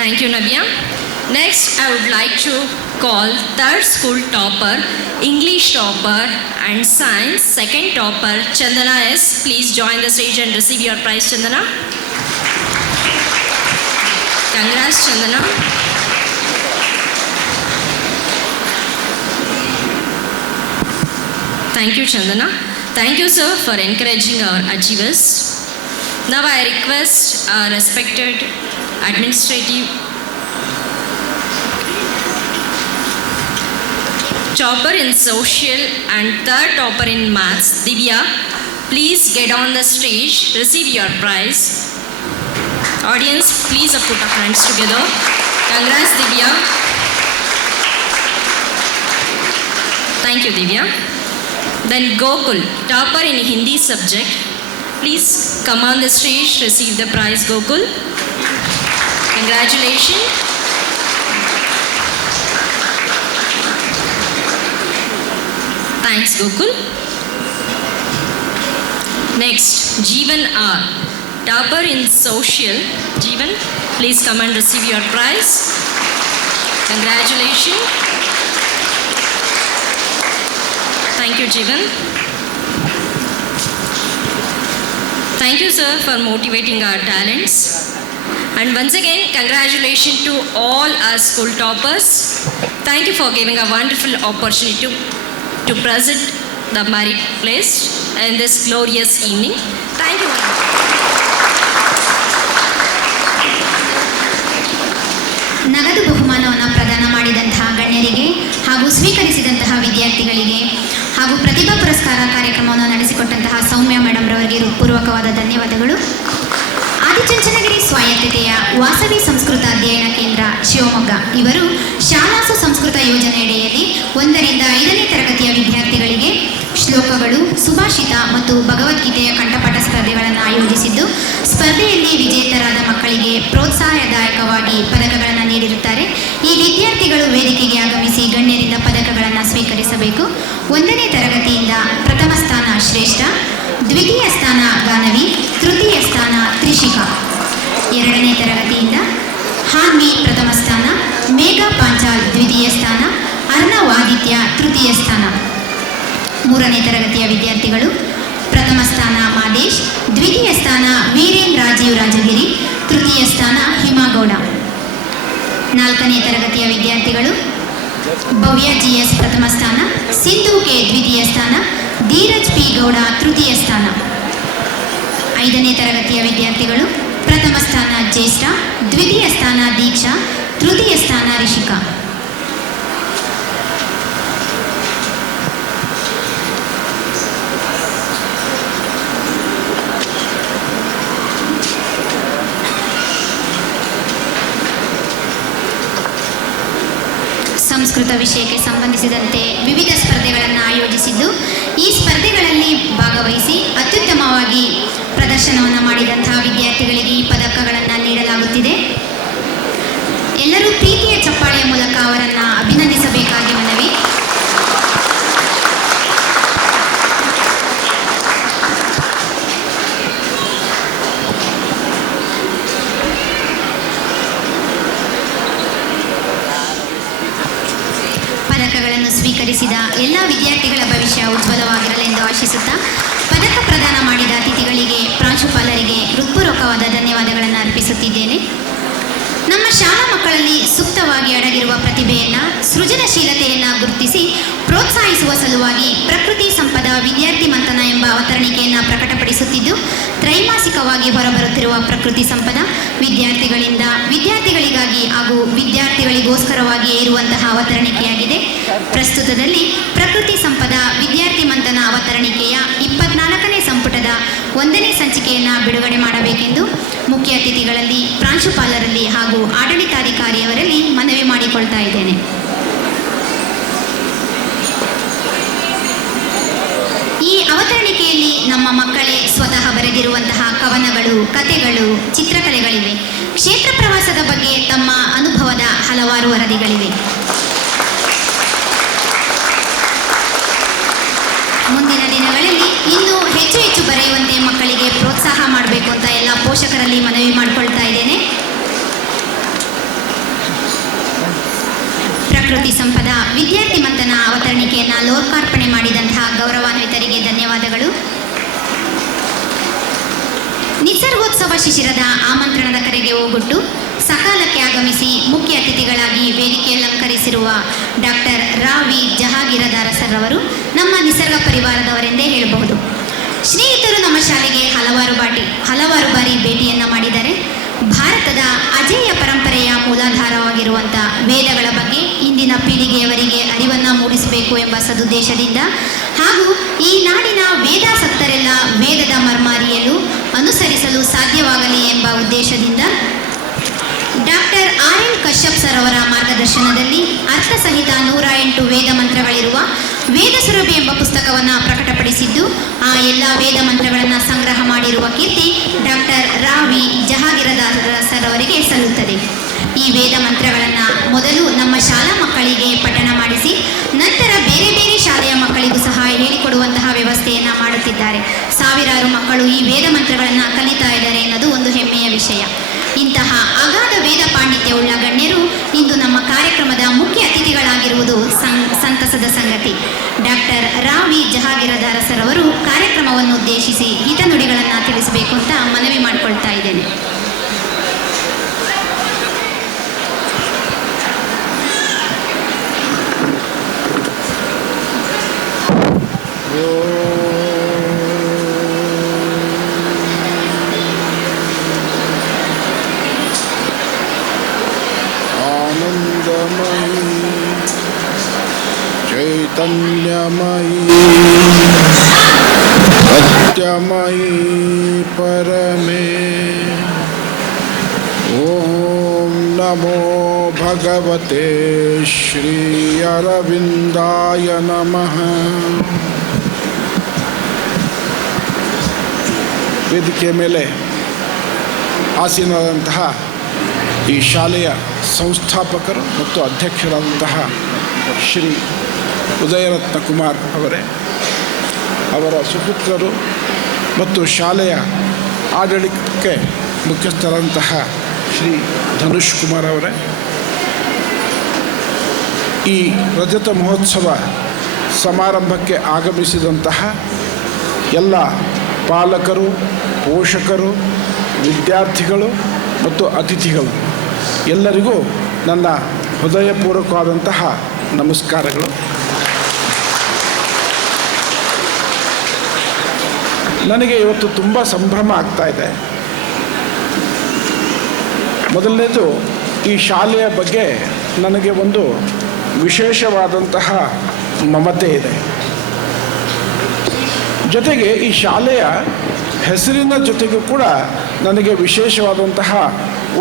Thank you, Navya. Next, I would like to call third school topper, English topper and science second topper, Chandana S. Please join the stage and receive your prize, Chandana. Congrats, Chandana. Thank you, Chandana. Thank you, sir, for encouraging our achievers. Now I request our respected administrative topper in social and third topper in maths, Divya, please get on the stage, receive your prize. Audience, please put our hands together. Congrats, Divya. Thank you, Divya. Then Gokul, topper in Hindi subject, please come on the stage, receive the prize, Gokul. Congratulations. Thanks, Gokul. Next, Jeevan R, topper in social. Jeevan, please come and receive your prize. Congratulations. Thank you, Jeevan. Thank you, sir, for motivating our talents. And once again, congratulations to all our school toppers. Thank you for giving a wonderful opportunity to present the merit place in this glorious evening. Thank you. ನಗದು ಬಹುಮಾನವನ್ನು ಪ್ರದಾನ ಮಾಡಿದಂತಹ ಗಣ್ಯರಿಗೆ ಹಾಗೂ ಸ್ವೀಕರಿಸಿದಂತಹ ವಿದ್ಯಾರ್ಥಿಗಳಿಗೆ ಹಾಗೂ ಪ್ರತಿಭಾ ಪುರಸ್ಕಾರ ಕಾರ್ಯಕ್ರಮವನ್ನು ನಡೆಸಿಕೊಟ್ಟಂತಹ ಸೌಮ್ಯ ಮೇಡಮ್ ರವರಿಗೆ ಪೂರ್ವಕವಾದ ಧನ್ಯವಾದಗಳು. ಆದಿಚುಂಚನಗಿರಿ ಸ್ವಾಯತ್ತತೆಯ ವಾಸವಿ ಸಂಸ್ಕೃತ ಅಧ್ಯಯನ ಕೇಂದ್ರ ಶಿವಮೊಗ್ಗ ಇವರು ಶಾಲಾಸು ಸಂಸ್ಕೃತ ಯೋಜನೆಯಡಿಯಲ್ಲಿ 1ರಿಂದ 5ನೇ ತರಗತಿಯ ವಿದ್ಯಾರ್ಥಿಗಳಿಗೆ ಶ್ಲೋಕಗಳು, ಸುಭಾಷಿತ ಮತ್ತು ಭಗವದ್ಗೀತೆಯ ಕಂಠಪಾಠ ಸ್ಪರ್ಧೆಗಳನ್ನು ಆಯೋಜಿಸಿದ್ದು, ಸ್ಪರ್ಧೆಯಲ್ಲಿ ವಿಜೇತರಾದ ಮಕ್ಕಳಿಗೆ ಪ್ರೋತ್ಸಾಹದಾಯಕವಾಗಿ ಪದಕಗಳನ್ನು ನೀಡಿರುತ್ತಾರೆ. ಈ ವಿದ್ಯಾರ್ಥಿಗಳು ವೇದಿಕೆಗೆ ಆಗಮಿಸಿ ಗಣ್ಯರಿಂದ ಪದಕಗಳನ್ನು ಸ್ವೀಕರಿಸಬೇಕು. 1ನೇ ತರಗತಿಯಿಂದ ಪ್ರಥಮ ಸ್ಥಾನ ಶ್ರೇಷ್ಠ, ದ್ವಿತೀಯ ಸ್ಥಾನ ಗಾನವಿ, ತೃತೀಯ ಸ್ಥಾನ ತ್ರಿಷಿಕಾ. 2ನೇ ತರಗತಿಯಿಂದ ಹಾನ್ವಿ ಪ್ರಥಮ ಸ್ಥಾನ, ಮೇಘಾ ಪಾಂಚಾಲ್ ದ್ವಿತೀಯ ಸ್ಥಾನ, 3ನೇ ತರಗತಿಯ ವಿದ್ಯಾರ್ಥಿಗಳು. ಪ್ರಥಮ ಸ್ಥಾನ ಮಾದೇಶ್, ದ್ವಿತೀಯ ಸ್ಥಾನ ವೀರೇನ್ ರಾಜೀವ್ ರಾಜಗಿರಿ, ತೃತೀಯ ಸ್ಥಾನ ಹಿಮಾಗೌಡ. 4ನೇ ತರಗತಿಯ ವಿದ್ಯಾರ್ಥಿಗಳು ಭವ್ಯ GS ಪ್ರಥಮ ಸ್ಥಾನ, ಸಿಂಧು ಕೆ ದ್ವಿತೀಯ ಸ್ಥಾನ, ಧೀರಜ್ ಪಿ ಗೌಡ ತೃತೀಯ ಸ್ಥಾನ. 5ನೇ ತರಗತಿಯ ವಿದ್ಯಾರ್ಥಿಗಳು ಪ್ರಥಮ ಸ್ಥಾನ ಜ್ಯೇಷ್ಠ, ದ್ವಿತೀಯ ಸ್ಥಾನ ದೀಕ್ಷಾ, ತೃತೀಯ ಸ್ಥಾನ ರಿಷಿಕಾ. ಸಂಸ್ಕೃತ ವಿಷಯಕ್ಕೆ ಸಂಬಂಧಿಸಿದಂತೆ ವಿವಿಧ ಸ್ಪರ್ಧೆಗಳನ್ನು ಆಯೋಜಿಸಿದ್ದು, ಈ ಸ್ಪರ್ಧೆಗಳಲ್ಲಿ ಭಾಗವಹಿಸಿ ಅತ್ಯುತ್ತಮವಾಗಿ ಪ್ರದರ್ಶನವನ್ನು ಮಾಡಿದಂತಹ ವಿದ್ಯಾರ್ಥಿಗಳಿಗೆ ಈ ಪದಕಗಳನ್ನು ನೀಡಲಾಗುತ್ತಿದೆ. ಎಲ್ಲರೂ ಪ್ರೀತಿಯ ಚಪ್ಪಾಳೆಯ ಮೂಲಕ ಅವರನ್ನು ಅಭಿನಂದಿಸಬೇಕಾಗಿ ಮನವಿ. ಪದಕಗಳನ್ನು ಸ್ವೀಕರಿಸಿದ ಎಲ್ಲ ವಿದ್ಯಾರ್ಥಿಗಳ ಭವಿಷ್ಯ ಉಜ್ವಲವಾಗಿರಲೆಂದು ಆಶಿಸುತ್ತಾ ಪದಕ ಪ್ರದಾನ ಮಾಡಿದ ಅತಿಥಿಗಳಿಗೆ, ಪ್ರಾಂಶುಪಾಲರಿಗೆ ಹೃತ್ಪೂರ್ವಕವಾದ ಧನ್ಯವಾದಗಳನ್ನು ಅರ್ಪಿಸುತ್ತಿದ್ದೇನೆ. ನಮ್ಮ ಶಾಲಾ ಮಕ್ಕಳಲ್ಲಿ ಸೂಕ್ತವಾಗಿ ಅಡಗಿರುವ ಪ್ರತಿಭೆಯನ್ನು, ಸೃಜನಶೀಲತೆಯನ್ನು ಗುರುತಿಸಿ ಪ್ರೋತ್ಸಾಹಿಸುವ ಸಲುವಾಗಿ ಪ್ರಕೃತಿ ಸಂಪದ ವಿದ್ಯಾರ್ಥಿ ಮಂಥನ ಎಂಬ ಅವತರಣಿಕೆಯನ್ನು ಪ್ರಕಟಪಡಿಸುತ್ತಿದ್ದು, ತ್ರೈಮಾಸಿಕವಾಗಿ ಹೊರಬರುತ್ತಿರುವ ಪ್ರಕೃತಿ ಸಂಪದ ವಿದ್ಯಾರ್ಥಿಗಳಿಂದ ವಿದ್ಯಾರ್ಥಿಗಳಿಗಾಗಿ ಹಾಗೂ ವಿದ್ಯಾರ್ಥಿಗಳಿಗೋಸ್ಕರವಾಗಿಯೇ ಇರುವಂತಹ ಅವತರಣಿಕೆಯಾಗಿದೆ. ಪ್ರಸ್ತುತದಲ್ಲಿ ಪ್ರಕೃತಿ ಸಂಪದ ವಿದ್ಯಾರ್ಥಿ ಮಂಥನ ಅವತರಣಿಕೆಯ 24ನೇ ಸಂಪುಟದ 1ನೇ ಸಂಚಿಕೆಯನ್ನು ಬಿಡುಗಡೆ ಮಾಡಬೇಕೆಂದು ಮುಖ್ಯ ಅತಿಥಿಗಳಲ್ಲಿ, ಪ್ರಾಂಶುಪಾಲರಲ್ಲಿ ಹಾಗೂ ಆಡಳಿತಾಧಿಕಾರಿಯವರಲ್ಲಿ ಮನವಿ ಮಾಡಿಕೊಳ್ತಾ ಇದ್ದೇನೆ. ಈ ಅವತರಣಿಕೆಯಲ್ಲಿ ನಮ್ಮ ಮಕ್ಕಳೇ ಸ್ವತಃ ಬರೆದಿರುವಂತಹ ಕವನಗಳು, ಕಥೆಗಳು, ಚಿತ್ರಕಲೆಗಳಿವೆ. ಕ್ಷೇತ್ರ ಪ್ರವಾಸದ ಬಗ್ಗೆ ತಮ್ಮ ಅನುಭವದ ಹಲವಾರು ವರದಿಗಳಿವೆ. ಮುಂದಿನ ದಿನಗಳಲ್ಲಿ ಇನ್ನೂ ಹೆಚ್ಚು ಹೆಚ್ಚು ಬರೆಯುವಂತೆ ಮಕ್ಕಳಿಗೆ ಪ್ರೋತ್ಸಾಹ ಮಾಡಬೇಕು ಅಂತ ಎಲ್ಲ ಪೋಷಕರಲ್ಲಿ ಮನವಿ ಮಾಡಿಕೊಳ್ತಾ ಇದ್ದೇನೆ. ಪ್ರಕೃತಿ ಸಂಪದ ವಿದ್ಯಾರ್ಥಿ ಮಂಥನ ಅವತರಣಿಕೆಯನ್ನು ಲೋಕಾರ್ಪಣೆ ಮಾಡಿದಂತಹ ಗೌರವಾನ್ವಿತರಿಗೆ ಧನ್ಯವಾದಗಳು. ನಿಸರ್ಗೋತ್ಸವ ಶಿಶಿರದ ಆಮಂತ್ರಣದ ಕರೆಗೆ ಹೋಗೊಟ್ಟು ಸಕಾಲಕ್ಕೆ ಆಗಮಿಸಿ ಮುಖ್ಯ ಅತಿಥಿಗಳಾಗಿ ವೇದಿಕೆ ಅಲಂಕರಿಸಿರುವ ಡಾಕ್ಟರ್ ರಾ.ವಿ. ಜಹಾಗೀರದಾರ ಸರ್ ಅವರು ನಮ್ಮ ನಿಸರ್ಗ ಪರಿವಾರದವರೆಂದೇ ಹೇಳಬಹುದು. ಶ್ರೀಯುತರು ನಮ್ಮ ಶಾಲೆಗೆ ಹಲವಾರು ಬಾರಿ ಭೇಟಿಯನ್ನು ಮಾಡಿದ್ದಾರೆ. ಭಾರತದ ಅಜೇಯ ಪರಂಪರೆಯ ಮೂಲಾಧಾರವಾಗಿರುವಂಥ ವೇದಗಳ ಬಗ್ಗೆ ಇಂದಿನ ಪೀಳಿಗೆಯವರಿಗೆ ಅರಿವನ್ನು ಮೂಡಿಸಬೇಕು ಎಂಬ ಸದುದ್ದೇಶದಿಂದ ಹಾಗೂ ಈ ನಾಡಿನ ವೇದಾಸಕ್ತರೆಲ್ಲ ವೇದದ ಮರ್ಮ ಅರಿಯಲು ಅನುಸರಿಸಲು ಸಾಧ್ಯವಾಗಲಿ ಎಂಬ ಉದ್ದೇಶದಿಂದ ಡಾಕ್ಟರ್ R.N. ಕಶ್ಯಪ್ ಸರ್ ಅವರ ಮಾರ್ಗದರ್ಶನದಲ್ಲಿ ಅರ್ಥಸಹಿತ 108 ವೇದ ಮಂತ್ರಗಳಿರುವ ವೇದ ಸುರಭಿ ಎಂಬ ಪುಸ್ತಕವನ್ನು ಪ್ರಕಟಪಡಿಸಿದ್ದು, ಆ ಎಲ್ಲ ವೇದ ಮಂತ್ರಗಳನ್ನು ಸಂಗ್ರಹ ಮಾಡಿರುವ ಕೀರ್ತಿ ಡಾಕ್ಟರ್ ರಾ.ವಿ. ಜಹಾಗೀರದಾರ ಸರ್ ಅವರಿಗೆ ಸಲ್ಲುತ್ತದೆ. ಈ ವೇದ ಮಂತ್ರಗಳನ್ನು ಮೊದಲು ನಮ್ಮ ಶಾಲಾ ಮಕ್ಕಳಿಗೆ ಪಠಣ ಮಾಡಿಸಿ ನಂತರ ಬೇರೆ ಬೇರೆ ಶಾಲೆಯ ಮಕ್ಕಳಿಗೂ ಸಹ ಹೇಳಿಕೊಡುವಂತಹ ವ್ಯವಸ್ಥೆಯನ್ನು ಮಾಡುತ್ತಿದ್ದಾರೆ. ಸಾವಿರಾರು ಮಕ್ಕಳು ಈ ವೇದ ಮಂತ್ರಗಳನ್ನು ಕಲಿತಾ ಇದ್ದಾರೆ ಅನ್ನೋದು ಒಂದು ಹೆಮ್ಮೆಯ ವಿಷಯ. ಇಂತಹ ಅಗಾಧ ವೇದ ಪಾಂಡಿತ್ಯವುಳ್ಳ ಗಣ್ಯರು ಇಂದು ನಮ್ಮ ಕಾರ್ಯಕ್ರಮದ ಮುಖ್ಯ ಅತಿಥಿಗಳಾಗಿರುವುದು ಸಂತಸದ ಸಂಗತಿ. ಡಾಕ್ಟರ್ ರಾ.ವಿ. ಜಹಾಗೀರದಾರ ಸರ್ ಅವರು ಕಾರ್ಯಕ್ರಮವನ್ನು ಉದ್ದೇಶಿಸಿ ಹಿತನುಡಿಗಳನ್ನು ತಿಳಿಸಬೇಕು ಅಂತ ಮನವಿ ಮಾಡಿಕೊಳ್ತಾ ಇದ್ದೇನೆ. चैतन्यमयी सत्यमयी परमे ॐ नमो भगवते श्री अरविन्दाय नमः. ವೇದಿಕೆ ಮೇಲೆ ಆಸೀನರಾದಂತಹ ಈ ಶಾಲೆಯ ಸಂಸ್ಥಾಪಕರು ಮತ್ತು ಅಧ್ಯಕ್ಷರಾದಂತಹ ಶ್ರೀ ಉದಯರತ್ನ ಕುಮಾರ್ ಅವರೇ, ಅವರ ಸುಪುತ್ರರು ಮತ್ತು ಶಾಲೆಯ ಆಡಳಿತಕ್ಕೆ ಮುಖ್ಯಸ್ಥರಾದಂತಹ ಶ್ರೀ ಧನುಷ್ ಕುಮಾರ್ ಅವರೇ, ಈ ರಜತ ಮಹೋತ್ಸವ ಸಮಾರಂಭಕ್ಕೆ ಆಗಮಿಸಿದಂತಹ ಎಲ್ಲ ಪಾಲಕರು, ಪೋಷಕರು, ವಿದ್ಯಾರ್ಥಿಗಳು ಮತ್ತು ಅತಿಥಿಗಳು ಎಲ್ಲರಿಗೂ ನನ್ನ ಹೃದಯಪೂರ್ವಕವಾದಂತಹ ನಮಸ್ಕಾರಗಳು. ನನಗೆ ಇವತ್ತು ತುಂಬ ಸಂಭ್ರಮ ಆಗ್ತಾಯಿದೆ. ಮೊದಲನೇದು, ಈ ಶಾಲೆಯ ಬಗ್ಗೆ ನನಗೆ ಒಂದು ವಿಶೇಷವಾದಂತಹ ಮಮತೆ ಇದೆ. ಜೊತೆಗೆ ಈ ಶಾಲೆಯ ಹೆಸರಿನ ಜೊತೆಗೂ ಕೂಡ ನನಗೆ ವಿಶೇಷವಾದಂತಹ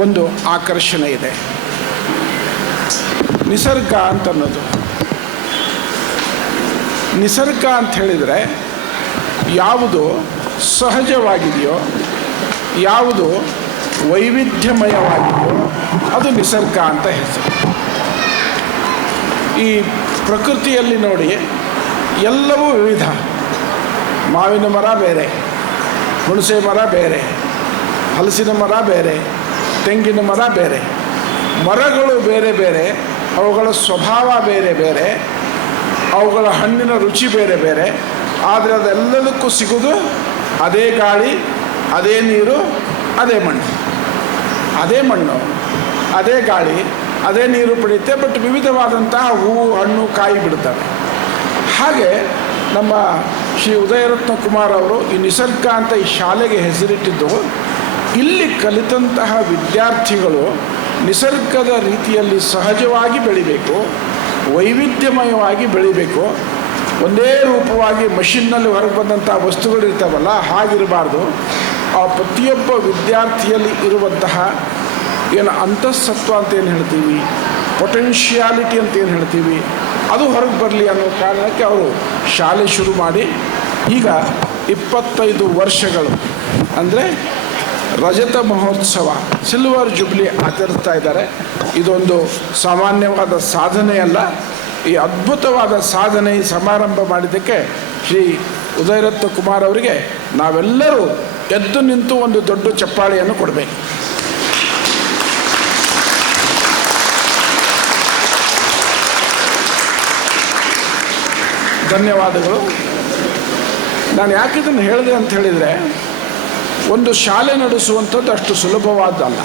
ಒಂದು ಆಕರ್ಷಣೆ ಇದೆ. ನಿಸರ್ಗ ಅಂತನ್ನೋದು, ನಿಸರ್ಗ ಅಂತ ಹೇಳಿದರೆ ಯಾವುದು ಸಹಜವಾಗಿದೆಯೋ, ಯಾವುದು ವೈವಿಧ್ಯಮಯವಾಗಿದೆಯೋ ಅದು ನಿಸರ್ಗ ಅಂತ ಹೆಸರು. ಈ ಪ್ರಕೃತಿಯಲ್ಲಿ ನೋಡಿ, ಎಲ್ಲವೂ ವಿವಿಧ. ಮಾವಿನ ಮರ ಬೇರೆ, ಹುಣಸೆ ಮರ ಬೇರೆ, ಹಲಸಿನ ಮರ ಬೇರೆ, ತೆಂಗಿನ ಮರ ಬೇರೆ. ಮರಗಳು ಬೇರೆ ಬೇರೆ, ಅವುಗಳ ಸ್ವಭಾವ ಬೇರೆ ಬೇರೆ, ಅವುಗಳ ಹಣ್ಣಿನ ರುಚಿ ಬೇರೆ ಬೇರೆ. ಆದರೆ ಅದೆಲ್ಲದಕ್ಕೂ ಸಿಗೋದು ಅದೇ ಗಾಳಿ, ಅದೇ ನೀರು, ಅದೇ ಮಣ್ಣು. ಅದೇ ಮಣ್ಣು, ಅದೇ ಗಾಳಿ, ಅದೇ ನೀರು ಪಡೆಯುತ್ತೆ. ಬಟ್ ವಿವಿಧವಾದಂತಹ ಹೂವು, ಹಣ್ಣು, ಕಾಯಿ ಬಿಡ್ತವೆ. ಹಾಗೆ ನಮ್ಮ ಶ್ರೀ ಉದಯರತ್ನ ಕುಮಾರ್ ಅವರು ಈ ನಿಸರ್ಗ ಅಂತ ಈ ಶಾಲೆಗೆ ಹೆಸರಿಟ್ಟಿದ್ದು, ಇಲ್ಲಿ ಕಲಿತಂತಹ ವಿದ್ಯಾರ್ಥಿಗಳು ನಿಸರ್ಗದ ರೀತಿಯಲ್ಲಿ ಸಹಜವಾಗಿ ಬೆಳಿಬೇಕು, ವೈವಿಧ್ಯಮಯವಾಗಿ ಬೆಳಿಬೇಕು. ಒಂದೇ ರೂಪವಾಗಿ ಮಷಿನ್ನಲ್ಲಿ ಹೊರಗೆ ಬಂದಂಥ ವಸ್ತುಗಳಿರ್ತಾವಲ್ಲ, ಹಾಗಿರಬಾರ್ದು. ಆ ಪ್ರತಿಯೊಬ್ಬ ವಿದ್ಯಾರ್ಥಿಯಲ್ಲಿ ಇರುವಂತಹ ಏನು ಅಂತಃಸತ್ವ ಅಂತ ಏನು ಹೇಳ್ತೀವಿ, ಪೊಟೆನ್ಷಿಯಾಲಿಟಿ ಅಂತ ಏನು ಹೇಳ್ತೀವಿ, ಅದು ಹೊರಗೆ ಬರಲಿ ಅನ್ನೋ ಕಾರಣಕ್ಕೆ ಅವರು ಶಾಲೆ ಶುರು ಮಾಡಿ ಈಗ 25 ವರ್ಷಗಳು ಅಂದರೆ ರಜತ ಮಹೋತ್ಸವ, ಸಿಲ್ವರ್ ಜುಬ್ಲಿ ಆಚರಿಸ್ತಾ ಇದ್ದಾರೆ. ಇದೊಂದು ಸಾಮಾನ್ಯವಾದ ಸಾಧನೆಯಲ್ಲ. ಈ ಅದ್ಭುತವಾದ ಸಾಧನೆ, ಈ ಸಮಾರಂಭ ಮಾಡಿದ್ದಕ್ಕೆ ಶ್ರೀ ಉದಯರತ್ನ ಕುಮಾರ್ ಅವರಿಗೆ ನಾವೆಲ್ಲರೂ ಎದ್ದು ನಿಂತು ಒಂದು ದೊಡ್ಡ ಚಪ್ಪಾಳೆಯನ್ನು ಕೊಡಬೇಕು. ಧನ್ಯವಾದಗಳು. ನಾನು ಯಾಕೆ ಇದನ್ನು ಹೇಳಿದೆ ಅಂತ ಹೇಳಿದರೆ, ಒಂದು ಶಾಲೆ ನಡೆಸುವಂಥದ್ದು ಅಷ್ಟು ಸುಲಭವಾದಲ್ಲ.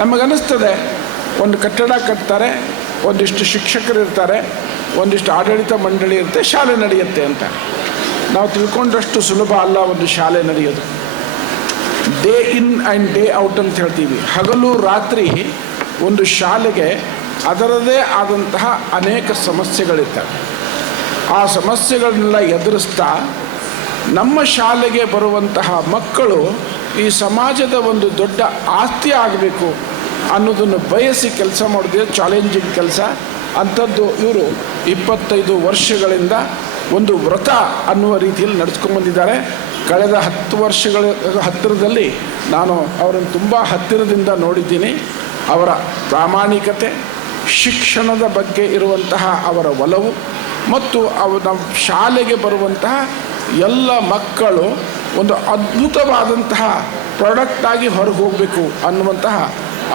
ನಮಗನ್ನಿಸ್ತದೆ, ಒಂದು ಕಟ್ಟಡ ಕಟ್ತಾರೆ, ಒಂದಿಷ್ಟು ಶಿಕ್ಷಕರು ಇರ್ತಾರೆ, ಒಂದಿಷ್ಟು ಆಡಳಿತ ಮಂಡಳಿ ಇರುತ್ತೆ, ಶಾಲೆ ನಡೆಯುತ್ತೆ ಅಂತ. ನಾವು ತಿಳ್ಕೊಂಡಷ್ಟು ಸುಲಭ ಅಲ್ಲ ಒಂದು ಶಾಲೆ ನಡೆಯೋದು. Day in and day out ಅಂತ ಹೇಳ್ತೀವಿ. ಹಗಲು ರಾತ್ರಿ ಒಂದು ಶಾಲೆಗೆ ಅದರದೇ ಆದಂತಹ ಅನೇಕ ಸಮಸ್ಯೆಗಳಿರ್ತವೆ. ಆ ಸಮಸ್ಯೆಗಳನ್ನೆಲ್ಲ ಎದುರಿಸ್ತಾ ನಮ್ಮ ಶಾಲೆಗೆ ಬರುವಂತಹ ಮಕ್ಕಳು ಈ ಸಮಾಜದ ಒಂದು ದೊಡ್ಡ ಆಸ್ತಿ ಆಗಬೇಕು ಅನ್ನೋದನ್ನು ಬಯಸಿ ಕೆಲಸ ಮಾಡಿದ್ರೆ ಚಾಲೆಂಜಿಂಗ್ ಕೆಲಸ. ಅಂಥದ್ದು ಇವರು 25 ವರ್ಷಗಳಿಂದ ಒಂದು ವ್ರತ ಅನ್ನುವ ರೀತಿಯಲ್ಲಿ ನಡೆಸ್ಕೊಂಡ್ಬಂದಿದ್ದಾರೆ. ಕಳೆದ 10 ವರ್ಷಗಳ ಹತ್ತಿರದಲ್ಲಿ ನಾನು ಅವರನ್ನು ತುಂಬ ಹತ್ತಿರದಿಂದ ನೋಡಿದ್ದೀನಿ. ಅವರ ಪ್ರಾಮಾಣಿಕತೆ, ಶಿಕ್ಷಣದ ಬಗ್ಗೆ ಇರುವಂತಹ ಅವರ ಒಲವು ಮತ್ತು ನಮ್ಮ ಶಾಲೆಗೆ ಬರುವಂತಹ ಎಲ್ಲ ಮಕ್ಕಳು ಒಂದು ಅದ್ಭುತವಾದಂತಹ ಪ್ರಾಡಕ್ಟಾಗಿ ಹೊರಗೆ ಹೋಗಬೇಕು ಅನ್ನುವಂತಹ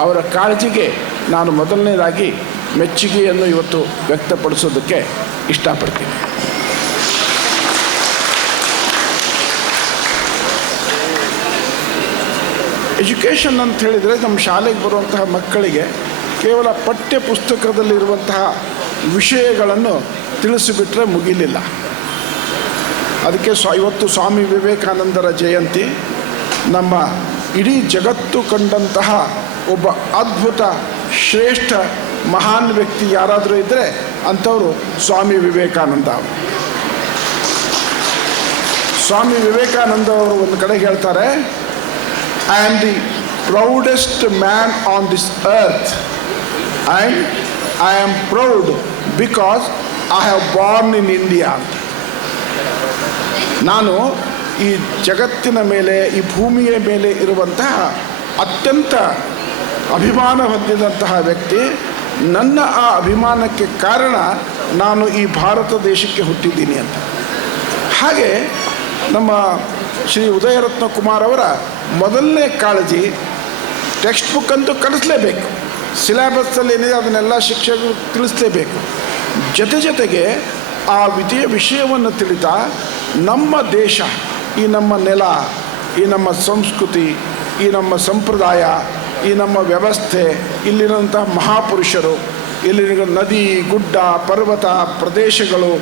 ಅವರ ಕಾಳಜಿಗೆ ನಾನು ಮೊದಲನೇದಾಗಿ ಮೆಚ್ಚುಗೆಯನ್ನು ಇವತ್ತು ವ್ಯಕ್ತಪಡಿಸೋದಕ್ಕೆ ಇಷ್ಟಪಡ್ತೀನಿ. ಎಜುಕೇಷನ್ ಅಂತ ಹೇಳಿದರೆ ನಮ್ಮ ಶಾಲೆಗೆ ಬರುವಂತಹ ಮಕ್ಕಳಿಗೆ ಕೇವಲ ಪಠ್ಯ ಪುಸ್ತಕದಲ್ಲಿರುವಂತಹ ವಿಷಯಗಳನ್ನು ತಿಳಿಸಿಬಿಟ್ರೆ ಮುಗಿಲಿಲ್ಲ. ಅದಕ್ಕೆ ಇವತ್ತು ಸ್ವಾಮಿ ವಿವೇಕಾನಂದರ ಜಯಂತಿ. ನಮ್ಮ ಇಡೀ ಜಗತ್ತು ಕಂಡಂತಹ ಒಬ್ಬ ಅದ್ಭುತ ಶ್ರೇಷ್ಠ ಮಹಾನ್ ವ್ಯಕ್ತಿ ಯಾರಾದರೂ ಇದ್ದರೆ ಅಂಥವರು ಸ್ವಾಮಿ ವಿವೇಕಾನಂದ ಅವರು. ಸ್ವಾಮಿ ವಿವೇಕಾನಂದ ಅವರು ಒಂದು ಕಡೆ ಹೇಳ್ತಾರೆ, I am the proudest man on this earth and I am proud because I have born in India. ನಾನು ಈ ಜಗತ್ತಿನ ಮೇಲೆ, ಈ ಭೂಮಿಯ ಮೇಲೆ ಇರುವಂತಹ ಅತ್ಯಂತ ಅಭಿಮಾನ ಹೊಂದಿದಂತಹ ವ್ಯಕ್ತಿ. ನನ್ನ ಆ ಅಭಿಮಾನಕ್ಕೆ ಕಾರಣ ನಾನು ಈ ಭಾರತ ದೇಶಕ್ಕೆ ಹುಟ್ಟಿದ್ದೀನಿ ಅಂತ. ಹಾಗೆ ನಮ್ಮ ಶ್ರೀ ಉದಯರತ್ನ ಕುಮಾರ್ ಅವರ ಮೊದಲನೇ ಕಾಳಜಿ, ಟೆಕ್ಸ್ಟ್ ಬುಕ್ ಅಂತೂ ಕಲಿಸಲೇಬೇಕು, ಸಿಲೆಬಸ್ಸಲ್ಲಿ ಏನಿದೆ ಅದನ್ನೆಲ್ಲ ಶಿಕ್ಷಕರು ತಿಳಿಸಲೇಬೇಕು. ಜೊತೆಗೆ ಆ ವಿಷಯವನ್ನು ತಿಳಿತಾ ನಮ್ಮ ದೇಶ, ಈ ನಮ್ಮ ನೆಲ, ಈ ನಮ್ಮ ಸಂಸ್ಕೃತಿ, ಈ ನಮ್ಮ ಸಂಪ್ರದಾಯ, ಈ ನಮ್ಮ ವ್ಯವಸ್ಥೆ, ಇಲ್ಲಿರುವಂಥ ಮಹಾಪುರುಷರು, ಇಲ್ಲಿನ ನದಿ, ಗುಡ್ಡ, ಪರ್ವತ ಪ್ರದೇಶಗಳು,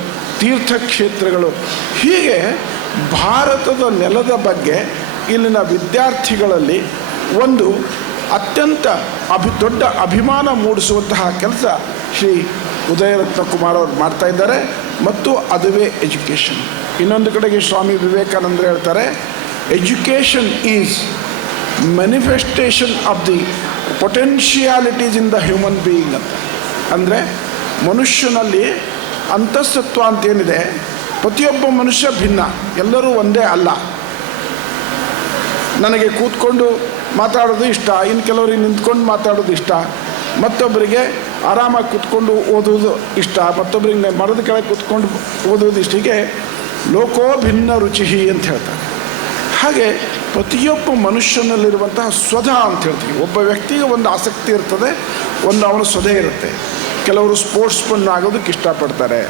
ತೀರ್ಥಕ್ಷೇತ್ರಗಳು, ಹೀಗೆ ಭಾರತದ ನೆಲದ ಬಗ್ಗೆ ಇಲ್ಲಿನ ವಿದ್ಯಾರ್ಥಿಗಳಲ್ಲಿ ಒಂದು ಅತ್ಯಂತ ದೊಡ್ಡ ಅಭಿಮಾನ ಮೂಡಿಸುವಂತಹ ಕೆಲಸ ಶ್ರೀ ಉದಯರತ್ನ ಕುಮಾರ್ ಅವರು ಮಾಡ್ತಾ ಇದ್ದಾರೆ. ಮತ್ತು ಅದುವೇ ಎಜುಕೇಷನ್. ಇನ್ನೊಂದು ಕಡೆಗೆ ಸ್ವಾಮಿ ವಿವೇಕಾನಂದರು ಹೇಳ್ತಾರೆ, education is manifestation of the potentialities in the human being ಅಂತ. ಅಂದರೆ ಮನುಷ್ಯನಲ್ಲಿ ಅಂತಸ್ತತ್ವ ಅಂತೇನಿದೆ, ಪ್ರತಿಯೊಬ್ಬ ಮನುಷ್ಯ ಭಿನ್ನ, ಎಲ್ಲರೂ ಒಂದೇ ಅಲ್ಲ. ನನಗೆ ಕೂತ್ಕೊಂಡು ಮಾತಾಡೋದು ಇಷ್ಟ, ಇನ್ನು ಕೆಲವರಿಗೆ ನಿಂತ್ಕೊಂಡು ಮಾತಾಡೋದು ಇಷ್ಟ, ಮತ್ತೊಬ್ಬರಿಗೆ ಆರಾಮಾಗಿ ಕೂತ್ಕೊಂಡು ಓದೋದು ಇಷ್ಟ, ಮತ್ತೊಬ್ಬರಿಗೆ ಮರದ ಕೆಳಗೆ ಕೂತ್ಕೊಂಡು ಓದೋದು ಇಷ್ಟ. ಹೀಗೆ ಲೋಕೋ ಭಿನ್ನ ರುಚಿ ಅಂತ ಹೇಳ್ತಾರೆ. ಹಾಗೆ ಪ್ರತಿಯೊಬ್ಬ ಮನುಷ್ಯನಲ್ಲಿರುವಂತಹ ಸ್ವಧ ಅಂತ ಹೇಳ್ತೀವಿ. ಒಬ್ಬ ವ್ಯಕ್ತಿಗೆ ಒಂದು ಆಸಕ್ತಿ ಇರ್ತದೆ, ಒಂದು ಅವನ ಸ್ವಧೆ ಇರುತ್ತೆ. ಕೆಲವರು ಸ್ಪೋರ್ಟ್ಸ್ಮನ್ ಆಗೋದಕ್ಕೆ ಇಷ್ಟಪಡ್ತಾರೆ,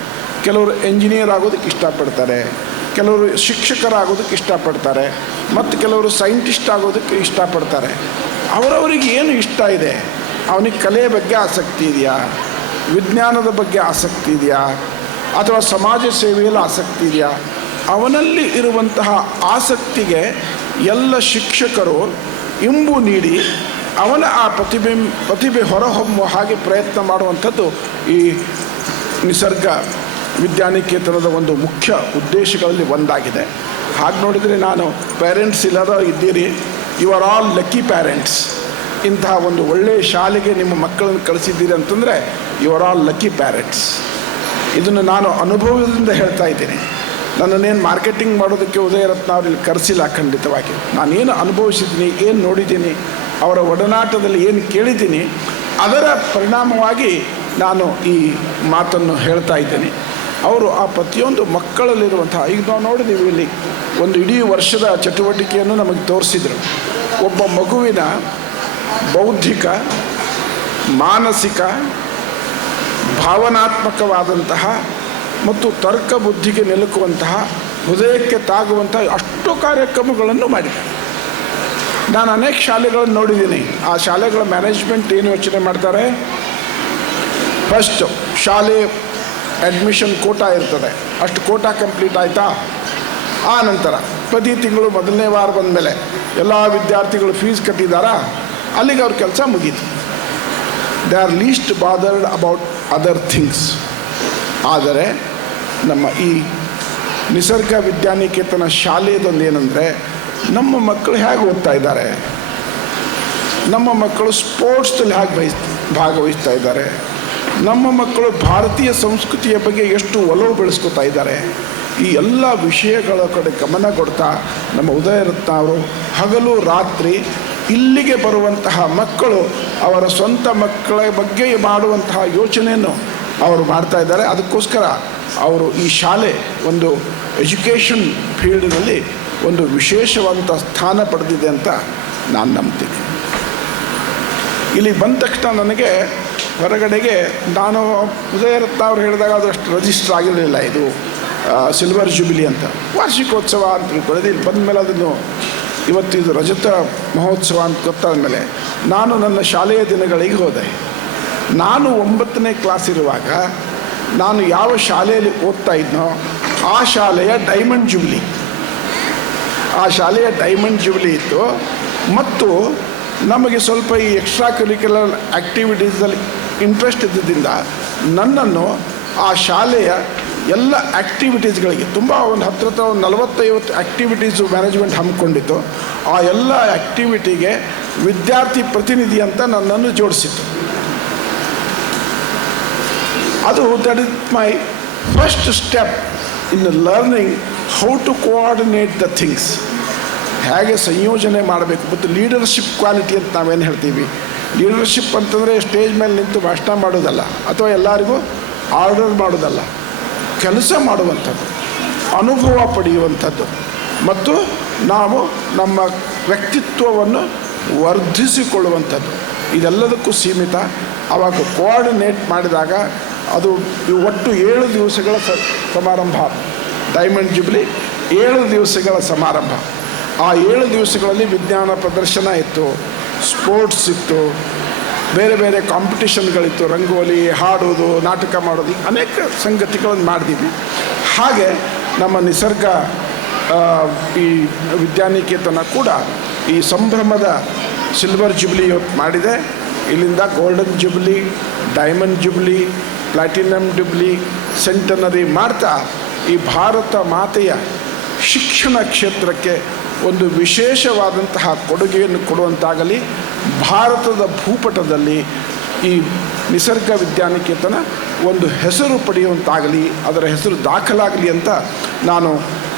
ಕೆಲವರು ಎಂಜಿನಿಯರ್ ಆಗೋದಕ್ಕೆ ಇಷ್ಟಪಡ್ತಾರೆ, ಕೆಲವರು ಶಿಕ್ಷಕರಾಗೋದಕ್ಕೆ ಇಷ್ಟಪಡ್ತಾರೆ, ಮತ್ತು ಕೆಲವರು ಸೈಂಟಿಸ್ಟ್ ಆಗೋದಕ್ಕೆ ಇಷ್ಟಪಡ್ತಾರೆ. ಅವರವರಿಗೆ ಏನು ಇಷ್ಟ ಇದೆ, ಅವನಿಗೆ ಕಲೆಯ ಬಗ್ಗೆ ಆಸಕ್ತಿ ಇದೆಯಾ, ವಿಜ್ಞಾನದ ಬಗ್ಗೆ ಆಸಕ್ತಿ ಇದೆಯಾ, ಅಥವಾ ಸಮಾಜ ಸೇವೆಯಲ್ಲಿ ಆಸಕ್ತಿ ಇದೆಯಾ, ಅವನಲ್ಲಿ ಇರುವಂತಹ ಆಸಕ್ತಿಗೆ ಎಲ್ಲ ಶಿಕ್ಷಕರು ಇಂಬು ನೀಡಿ ಅವನ ಆ ಪ್ರತಿಭೆ ಹೊರಹೊಮ್ಮುವ ಹಾಗೆ ಪ್ರಯತ್ನ ಮಾಡುವಂಥದ್ದು ಈ ನಿಸರ್ಗ ವಿದ್ಯಾನಿಕೇತನದ ಒಂದು ಮುಖ್ಯ ಉದ್ದೇಶಗಳಲ್ಲಿ ಒಂದಾಗಿದೆ. ಹಾಗೆ ನೋಡಿದರೆ ನಾನು ಪೇರೆಂಟ್ಸ್ ಇಲ್ಲದ ಇದ್ದೀರಿ, you are all lucky parents. ಇಂತಹ ಒಂದು ಒಳ್ಳೆಯ ಶಾಲೆಗೆ ನಿಮ್ಮ ಮಕ್ಕಳನ್ನು ಕಳಿಸಿದ್ದೀರಿ ಅಂತಂದರೆ you are all lucky parents. ಇದನ್ನು ನಾನು ಅನುಭವದಿಂದ ಹೇಳ್ತಾ ಇದ್ದೀನಿ. ನನ್ನನ್ನೇನು ಮಾರ್ಕೆಟಿಂಗ್ ಮಾಡೋದಕ್ಕೆ ಉದಯರತ್ನ ಅವ್ರಲ್ಲಿ ಕರೆಸಿಲ್ಲ. ಖಂಡಿತವಾಗಿ ನಾನೇನು ಅನುಭವಿಸಿದ್ದೀನಿ, ಏನು ನೋಡಿದ್ದೀನಿ, ಅವರ ಒಡನಾಟದಲ್ಲಿ ಏನು ಕೇಳಿದ್ದೀನಿ, ಅದರ ಪರಿಣಾಮವಾಗಿ ನಾನು ಈ ಮಾತನ್ನು ಹೇಳ್ತಾ ಇದ್ದೇನೆ. ಅವರು ಆ ಪ್ರತಿಯೊಂದು ಮಕ್ಕಳಲ್ಲಿರುವಂತಹ, ಈಗ ನಾವು ನೋಡಿದ್ದೀವಿ ಇಲ್ಲಿ ಒಂದು ಇಡೀ ವರ್ಷದ ಚಟುವಟಿಕೆಯನ್ನು ನಮಗೆ ತೋರಿಸಿದರು. ಒಬ್ಬ ಮಗುವಿನ ಬೌದ್ಧಿಕ, ಮಾನಸಿಕ, ಭಾವನಾತ್ಮಕವಾದಂತಹ ಮತ್ತು ತರ್ಕ ಬುದ್ಧಿಗೆ ನಿಲುಕುವಂತಹ, ಹೃದಯಕ್ಕೆ ತಾಗುವಂತಹ ಅಷ್ಟು ಕಾರ್ಯಕ್ರಮಗಳನ್ನು ಮಾಡಿದ್ದಾರೆ. ನಾನು ಅನೇಕ ಶಾಲೆಗಳನ್ನು ನೋಡಿದ್ದೀನಿ. ಆ ಶಾಲೆಗಳ ಮ್ಯಾನೇಜ್ಮೆಂಟ್ ಏನು ಯೋಚನೆ ಮಾಡ್ತಾರೆ, ಫಸ್ಟು ಶಾಲೆ ಅಡ್ಮಿಷನ್ ಕೋಟಾ ಇರ್ತದೆ, ಅಷ್ಟು ಕೋಟಾ ಕಂಪ್ಲೀಟ್ ಆಯಿತಾ, ಆ ನಂತರ ಪ್ರತಿ ತಿಂಗಳು ಮೊದಲನೇ ವಾರ ಬಂದ ಮೇಲೆ ಎಲ್ಲ ವಿದ್ಯಾರ್ಥಿಗಳು ಫೀಸ್ ಕಟ್ಟಿದ್ದಾರಾ, ಅಲ್ಲಿಗೆ ಅವ್ರ ಕೆಲಸ ಮುಗೀತು. They are list bothered about other things. ಆದರೆ ನಮ್ಮ ಈ ನಿಸರ್ಗ ವಿದ್ಯಾನಿಕೇತನ ಶಾಲೆಯದೊಂದು ಏನಂದರೆ, ನಮ್ಮ ಮಕ್ಕಳು ಹೇಗೆ ಓದ್ತಾ ಇದ್ದಾರೆ, ನಮ್ಮ ಮಕ್ಕಳು ಸ್ಪೋರ್ಟ್ಸಲ್ಲಿ ಹೇಗೆ ಭಾಗವಹಿಸ್ತಾ ಇದ್ದಾರೆ, ನಮ್ಮ ಮಕ್ಕಳು ಭಾರತೀಯ ಸಂಸ್ಕೃತಿಯ ಬಗ್ಗೆ ಎಷ್ಟು ಒಲವು ಬೆಳೆಸ್ಕೊತಾ ಇದ್ದಾರೆ, ಈ ಎಲ್ಲ ವಿಷಯಗಳ ಕಡೆ ಗಮನ ಕೊಡ್ತಾ ನಮ್ಮ ಉದಯರತ್ನ ಅವರು ಹಗಲು ರಾತ್ರಿ ಇಲ್ಲಿಗೆ ಬರುವಂತಹ ಮಕ್ಕಳು ಅವರ ಸ್ವಂತ ಮಕ್ಕಳ ಬಗ್ಗೆ ಮಾಡುವಂತಹ ಯೋಚನೆಯನ್ನು ಅವರು ಮಾಡ್ತಾ ಇದ್ದಾರೆ. ಅದಕ್ಕೋಸ್ಕರ ಅವರು ಈ ಶಾಲೆ ಒಂದು ಎಜುಕೇಷನ್ ಫೀಲ್ಡ್ನಲ್ಲಿ ಒಂದು ವಿಶೇಷವಾದಂಥ ಸ್ಥಾನ ಪಡೆದಿದೆ ಅಂತ ನಾನು ನಂಬ್ತೀನಿ. ಇಲ್ಲಿ ಬಂದ ತಕ್ಷಣ ನನಗೆ ಹೊರಗಡೆಗೆ, ನಾನು ಉದಯರತ್ನ ಅವರು ಹೇಳಿದಾಗ ಅದು ಅಷ್ಟು ರಿಜಿಸ್ಟರ್ ಆಗಿರಲಿಲ್ಲ. ಇದು ಸಿಲ್ವರ್ ಜುಬಿಲಿ ಅಂತ ವಾರ್ಷಿಕೋತ್ಸವ ಅಂತ ತಿಳ್ಕೊಳ್ಳೋದು. ಇಲ್ಲಿ ಬಂದ ಮೇಲೆ ಅದನ್ನು ಇವತ್ತಿದು ರಜತ ಮಹೋತ್ಸವ ಅಂತ ಗೊತ್ತಾದ ಮೇಲೆ ನಾನು ನನ್ನ ಶಾಲೆಯ ದಿನಗಳಿಗೆ ಹೋದೆ. ನಾನು 9ನೇ ಕ್ಲಾಸ್ ಇರುವಾಗ ನಾನು ಯಾವ ಶಾಲೆಯಲ್ಲಿ ಓದ್ತಾ ಇದ್ನೋ ಆ ಶಾಲೆಯ ಡೈಮಂಡ್ ಜುಬ್ಲಿ, ಆ ಶಾಲೆಯ ಡೈಮಂಡ್ ಜುಬ್ಲಿ ಇತ್ತು. ಮತ್ತು ನಮಗೆ ಸ್ವಲ್ಪ ಈ ಎಕ್ಸ್ಟ್ರಾ ಕರಿಕ್ಯುಲರ್ ಆ್ಯಕ್ಟಿವಿಟೀಸಲ್ಲಿ ಇಂಟ್ರೆಸ್ಟ್ ಇದ್ದಿದ್ದರಿಂದ ನನ್ನನ್ನು ಆ ಶಾಲೆಯ ಎಲ್ಲ ಆ್ಯಕ್ಟಿವಿಟೀಸ್ಗಳಿಗೆ, ತುಂಬ ಒಂದು 40-50 ಆ್ಯಕ್ಟಿವಿಟೀಸು ಮ್ಯಾನೇಜ್ಮೆಂಟ್ ಹಮ್ಮಿಕೊಂಡಿತ್ತು. ಆ ಎಲ್ಲ ಆ್ಯಕ್ಟಿವಿಟಿಗೆ ವಿದ್ಯಾರ್ಥಿ ಪ್ರತಿನಿಧಿ ಅಂತ ನನ್ನನ್ನು ಜೋಡಿಸಿತ್ತು. ಅದು that is my first step in learning how to coordinate the things. ಹೇಗೆ ಸಂಯೋಜನೆ ಮಾಡಬೇಕು, ಮತ್ತು ಲೀಡರ್ಶಿಪ್ ಕ್ವಾಲಿಟಿ ಅಂತ ನಾವೇನು ಹೇಳ್ತೀವಿ. ಲೀಡರ್ಶಿಪ್ ಅಂತಂದರೆ ಸ್ಟೇಜ್ ಮೇಲೆ ನಿಂತು ಭಾಷಣ ಮಾಡೋದಲ್ಲ, ಅಥವಾ ಎಲ್ಲರಿಗೂ ಆರ್ಡರ್ ಮಾಡೋದಲ್ಲ, ಕೆಲಸ ಮಾಡುವಂಥದ್ದು, ಅನುಭವ ಪಡೆಯುವಂಥದ್ದು, ಮತ್ತು ನಾವು ನಮ್ಮ ವ್ಯಕ್ತಿತ್ವವನ್ನು ವರ್ಧಿಸಿಕೊಳ್ಳುವಂಥದ್ದು. ಇದೆಲ್ಲದಕ್ಕೂ ಸೀಮಿತ. ಆವಾಗ ಕೋಆರ್ಡಿನೇಟ್ ಮಾಡಿದಾಗ ಅದು ಒಟ್ಟು 7 ದಿವಸಗಳ ಸಮಾರಂಭ. ಡೈಮಂಡ್ ಜುಬ್ಲಿ 7 ದಿವಸಗಳ ಸಮಾರಂಭ. ಆ 7 ದಿವಸಗಳಲ್ಲಿ ವಿಜ್ಞಾನ ಪ್ರದರ್ಶನ ಇತ್ತು, ಸ್ಪೋರ್ಟ್ಸ್ ಇತ್ತು, ಬೇರೆ ಬೇರೆ ಕಾಂಪಿಟಿಷನ್ಗಳಿತ್ತು, ರಂಗೋಲಿ, ಹಾಡೋದು, ನಾಟಕ ಮಾಡೋದು, ಅನೇಕ ಸಂಗತಿಗಳನ್ನು ಮಾಡಿದ್ದೀವಿ. ಹಾಗೆ ನಮ್ಮ ನಿಸರ್ಗ ಈ ವಿದ್ಯಾನಿಕೇತನ ಕೂಡ ಈ ಸಂಭ್ರಮದ ಸಿಲ್ವರ್ ಜುಬ್ಲಿ ಇವತ್ತು ಮಾಡಿದೆ. ಇಲ್ಲಿಂದ golden jubilee, diamond jubilee, platinum jubilee, centenary ಮಾಡ್ತಾ ಈ ಭಾರತ ಮಾತೆಯ ಶಿಕ್ಷಣ ಕ್ಷೇತ್ರಕ್ಕೆ ಒಂದು ವಿಶೇಷವಾದಂತಹ ಕೊಡುಗೆಯನ್ನು ಕೊಡುವಂತಾಗಲಿ, ಭಾರತದ ಭೂಪಟದಲ್ಲಿ ಈ ನಿಸರ್ಗ ವಿದ್ಯಾನಿಕೇತನ ಒಂದು ಹೆಸರು ಪಡೆಯುವಂತಾಗಲಿ, ಅದರ ಹೆಸರು ದಾಖಲಾಗಲಿ ಅಂತ ನಾನು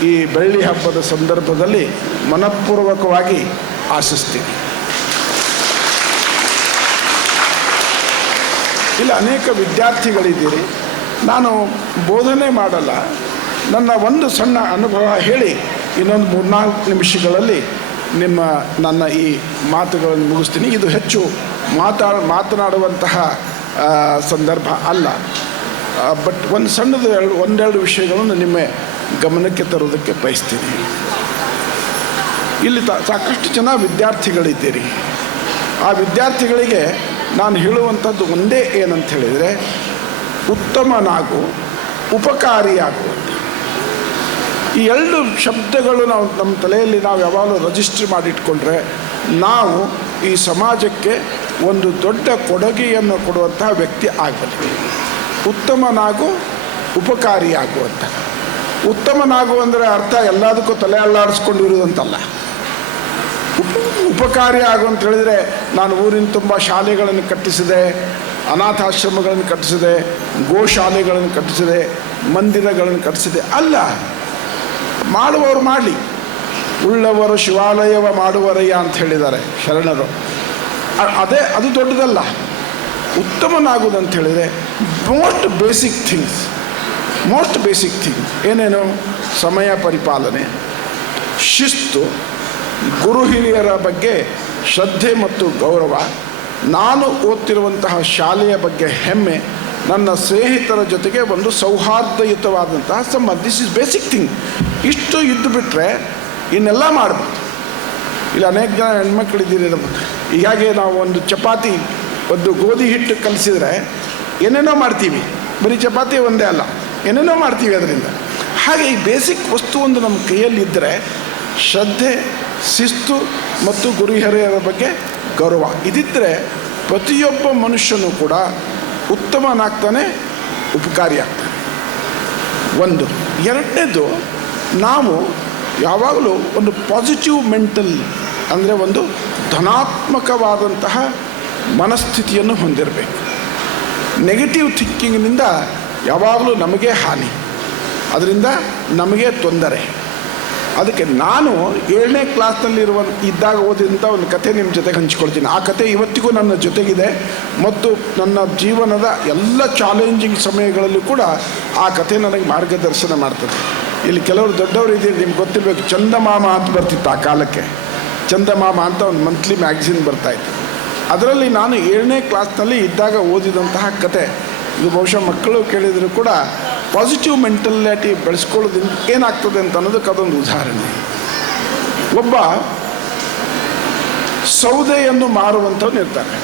ಈ ಬೆಳ್ಳಿ ಹಬ್ಬದ ಸಂದರ್ಭದಲ್ಲಿ ಮನಪೂರ್ವಕವಾಗಿ ಆಶಿಸ್ತೀನಿ. ಇಲ್ಲಿ ಅನೇಕ ವಿದ್ಯಾರ್ಥಿಗಳಿದ್ದೀರಿ. ನಾನು ಬೋಧನೆ ಮಾಡಲ್ಲ, ನನ್ನ ಒಂದು ಸಣ್ಣ ಅನುಭವ ಹೇಳಿ ಇನ್ನೊಂದು 3-4 ನಿಮಿಷಗಳಲ್ಲಿ ನನ್ನ ಈ ಮಾತುಗಳನ್ನು ಮುಗಿಸ್ತೀನಿ. ಇದು ಹೆಚ್ಚು ಮಾತನಾಡುವಂತಹ ಸಂದರ್ಭ ಅಲ್ಲ, ಬಟ್ ಒಂದು ಸಣ್ಣದು ಒಂದೆರಡು ವಿಷಯಗಳನ್ನು ನಿಮ್ಮ ಗಮನಕ್ಕೆ ತರೋದಕ್ಕೆ ಬಯಸ್ತೀನಿ. ಇಲ್ಲಿ ಸಾಕಷ್ಟು ಜನ ವಿದ್ಯಾರ್ಥಿಗಳಿದ್ದೀರಿ. ಆ ವಿದ್ಯಾರ್ಥಿಗಳಿಗೆ ನಾನು ಹೇಳುವಂಥದ್ದು ಒಂದೇ ಏನಂತ ಹೇಳಿದರೆ, ಉತ್ತಮನಾಗು, ಉಪಕಾರಿಯಾಗು ಅಂತ. ಈ 2 ಶಬ್ದಗಳು ನಾವು ನಮ್ಮ ತಲೆಯಲ್ಲಿ ನಾವು ಯಾವಾಗಲೂ ರಿಜಿಸ್ಟರ್ ಮಾಡಿಟ್ಕೊಂಡ್ರೆ ನಾವು ಈ ಸಮಾಜಕ್ಕೆ ಒಂದು ದೊಡ್ಡ ಕೊಡುಗೆಯನ್ನು ಕೊಡುವಂತಹ ವ್ಯಕ್ತಿ ಆಗಬೇಕು. ಉತ್ತಮನಾಗು, ಉಪಕಾರಿಯಾಗು ಅಂತ. ಉತ್ತಮನಾಗು ಅಂದರೆ ಅರ್ಥ ಎಲ್ಲದಕ್ಕೂ ತಲೆ ಅಲ್ಲಾಡಿಸ್ಕೊಂಡಿರುವುದಂತಲ್ಲ. ಉಪಕಾರಿ ಆಗು ಅಂತ ಹೇಳಿದರೆ ನಾನು ಊರಿನ ತುಂಬ ಶಾಲೆಗಳನ್ನು ಕಟ್ಟಿಸಿದೆ, ಅನಾಥಾಶ್ರಮಗಳನ್ನು ಕಟ್ಟಿಸಿದೆ, ಗೋಶಾಲೆಗಳನ್ನು ಕಟ್ಟಿಸಿದೆ, ಮಂದಿರಗಳನ್ನು ಕಟ್ಟಿಸಿದೆ ಅಲ್ಲ. ಮಾಡುವವರು ಮಾಡಲಿ, ಉಳ್ಳವರು ಶಿವಾಲಯವ ಮಾಡುವರಯ್ಯ ಅಂತ ಹೇಳಿದ್ದಾರೆ ಶರಣರು. ಅದು ದೊಡ್ಡದಲ್ಲ. ಉತ್ತಮನಾಗುವುದಂತ ಹೇಳಿದರೆ ಮೋಸ್ಟ್ ಬೇಸಿಕ್ ಥಿಂಗ್ಸ್ ಏನೇನು? ಸಮಯ ಪರಿಪಾಲನೆ, ಶಿಸ್ತು, ಗುರು ಹಿರಿಯರ ಬಗ್ಗೆ ಶ್ರದ್ಧೆ ಮತ್ತು ಗೌರವ, ನಾನು ಓದ್ತಿರುವಂತಹ ಶಾಲೆಯ ಬಗ್ಗೆ ಹೆಮ್ಮೆ, ನನ್ನ ಸ್ನೇಹಿತರ ಜೊತೆಗೆ ಒಂದು ಸೌಹಾರ್ದಯುತವಾದಂತಹ ಸಂಬಂಧ. This is basic thing. ಇಷ್ಟು ಇದ್ದು ಬಿಟ್ಟರೆ ಇನ್ನೆಲ್ಲ ಮಾಡ್ಬೋದು. ಇಲ್ಲಿ ಅನೇಕ ಜನ ಹೆಣ್ಮಕ್ಳಿದ್ದೀರಿ. ಹೀಗಾಗಿ ನಾವು ಒಂದು ಚಪಾತಿ, ಒಂದು ಗೋಧಿ ಹಿಟ್ಟು ಕಲಿಸಿದರೆ ಏನೇನೋ ಮಾಡ್ತೀವಿ. ಬರೀ ಚಪಾತಿ ಒಂದೇ ಅಲ್ಲ, ಏನೇನೋ ಮಾಡ್ತೀವಿ ಅದರಿಂದ. ಹಾಗೆ ಈ ಬೇಸಿಕ್ ವಸ್ತು ಒಂದು ನಮ್ಮ ಕೈಯಲ್ಲಿದ್ದರೆ ಶ್ರದ್ಧೆ, ಶಿಸ್ತು ಮತ್ತು ಗುರು ಹಿರಿಯರ ಬಗ್ಗೆ ಗೌರವ ಇದಿದ್ದರೆ ಪ್ರತಿಯೊಬ್ಬ ಮನುಷ್ಯನೂ ಕೂಡ ಉತ್ತಮನಾಗ್ತಾನೆ, ಉಪಕಾರಿಯಾಗ್ತಾನೆ. ಒಂದು. ಎರಡನೇದು, ನಾವು ಯಾವಾಗಲೂ ಒಂದು ಪಾಸಿಟಿವ್ ಮೆಂಟಲ್ ಅಂದರೆ ಒಂದು ಧನಾತ್ಮಕವಾದಂತಹ ಮನಸ್ಥಿತಿಯನ್ನು ಹೊಂದಿರಬೇಕು. ನೆಗೆಟಿವ್ ಥಿಂಕಿಂಗ್ನಿಂದ ಯಾವಾಗಲೂ ನಮಗೆ ಹಾನಿ, ಅದರಿಂದ ನಮಗೆ ತೊಂದರೆ. ಅದಕ್ಕೆ ನಾನು 7ನೇ ಕ್ಲಾಸ್ನಲ್ಲಿರುವ ಇದ್ದಾಗ ಓದಿದಂಥ ಒಂದು ಕಥೆ ನಿಮ್ಮ ಜೊತೆಗೆ ಹಂಚ್ಕೊಳ್ತೀನಿ. ಆ ಕಥೆ ಇವತ್ತಿಗೂ ನನ್ನ ಜೊತೆಗಿದೆ ಮತ್ತು ನನ್ನ ಜೀವನದ ಎಲ್ಲ ಚಾಲೆಂಜಿಂಗ್ ಸಮಯಗಳಲ್ಲೂ ಕೂಡ ಆ ಕಥೆ ನನಗೆ ಮಾರ್ಗದರ್ಶನ ಮಾಡ್ತದೆ. ಇಲ್ಲಿ ಕೆಲವರು ದೊಡ್ಡವರು ಇದ್ದೀರಿ, ನಿಮ್ಗೆ ಗೊತ್ತಿರಬೇಕು, ಚಂದಮಾಮ ಅಂತ ಬರ್ತಿತ್ತು ಆ ಕಾಲಕ್ಕೆ. ಚಂದಮಾಮ ಅಂತ ಒಂದು ಮಂತ್ಲಿ ಮ್ಯಾಗ್ಝಿನ್ ಬರ್ತಾಯಿತ್ತು. ಅದರಲ್ಲಿ ನಾನು 7ನೇ ಕ್ಲಾಸ್ನಲ್ಲಿ ಇದ್ದಾಗ ಓದಿದಂತಹ ಕತೆ. ಇದು ಬಹುಶಃ ಮಕ್ಕಳು ಕೇಳಿದರೂ ಕೂಡ ಪಾಸಿಟಿವ್ ಮೆಂಟಲಿಟಿ ಬೆಳೆಸ್ಕೊಳ್ಳೋದ್ರಿಂದ ಏನಾಗ್ತದೆ ಅಂತ ಅನ್ನೋದಕ್ಕೆ ಅದೊಂದು ಉದಾಹರಣೆ. ಒಬ್ಬ ಸೌದೆಯನ್ನು ಮಾರುವಂಥವ್ನು ಇರ್ತಾನೆ.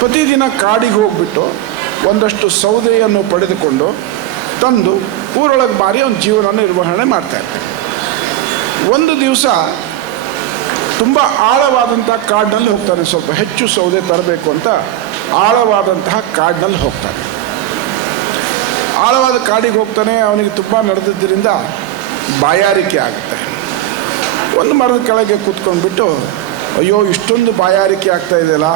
ಪ್ರತಿದಿನ ಕಾಡಿಗೆ ಹೋಗ್ಬಿಟ್ಟು ಒಂದಷ್ಟು ಸೌದೆಯನ್ನು ಪಡೆದುಕೊಂಡು ತಂದು ಊರೊಳಗೆ ಮಾರಿ ಅವನ ಜೀವನ ನಿರ್ವಹಣೆ ಮಾಡ್ತಾಯಿರ್ತಾನೆ. ಒಂದು ದಿವಸ ತುಂಬ ಆಳವಾದಂಥ ಕಾಡಿನಲ್ಲಿ ಹೋಗ್ತಾನೆ. ಸ್ವಲ್ಪ ಹೆಚ್ಚು ಸೌದೆ ತರಬೇಕು ಅಂತ ಆಳವಾದಂತಹ ಕಾಡಿನಲ್ಲಿ ಹೋಗ್ತಾನೆ. ಆಳವಾದ ಕಾಡಿಗೆ ಹೋಗ್ತಾನೆ. ಅವನಿಗೆ ತುಂಬ ನಡೆದಿದ್ದರಿಂದ ಬಾಯಾರಿಕೆ ಆಗುತ್ತೆ. ಒಂದು ಮರದ ಕೆಳಗೆ ಕೂತ್ಕೊಂಡ್ಬಿಟ್ಟು, ಅಯ್ಯೋ ಇಷ್ಟೊಂದು ಬಾಯಾರಿಕೆ ಆಗ್ತಾ ಇದೆಯಲ್ಲ,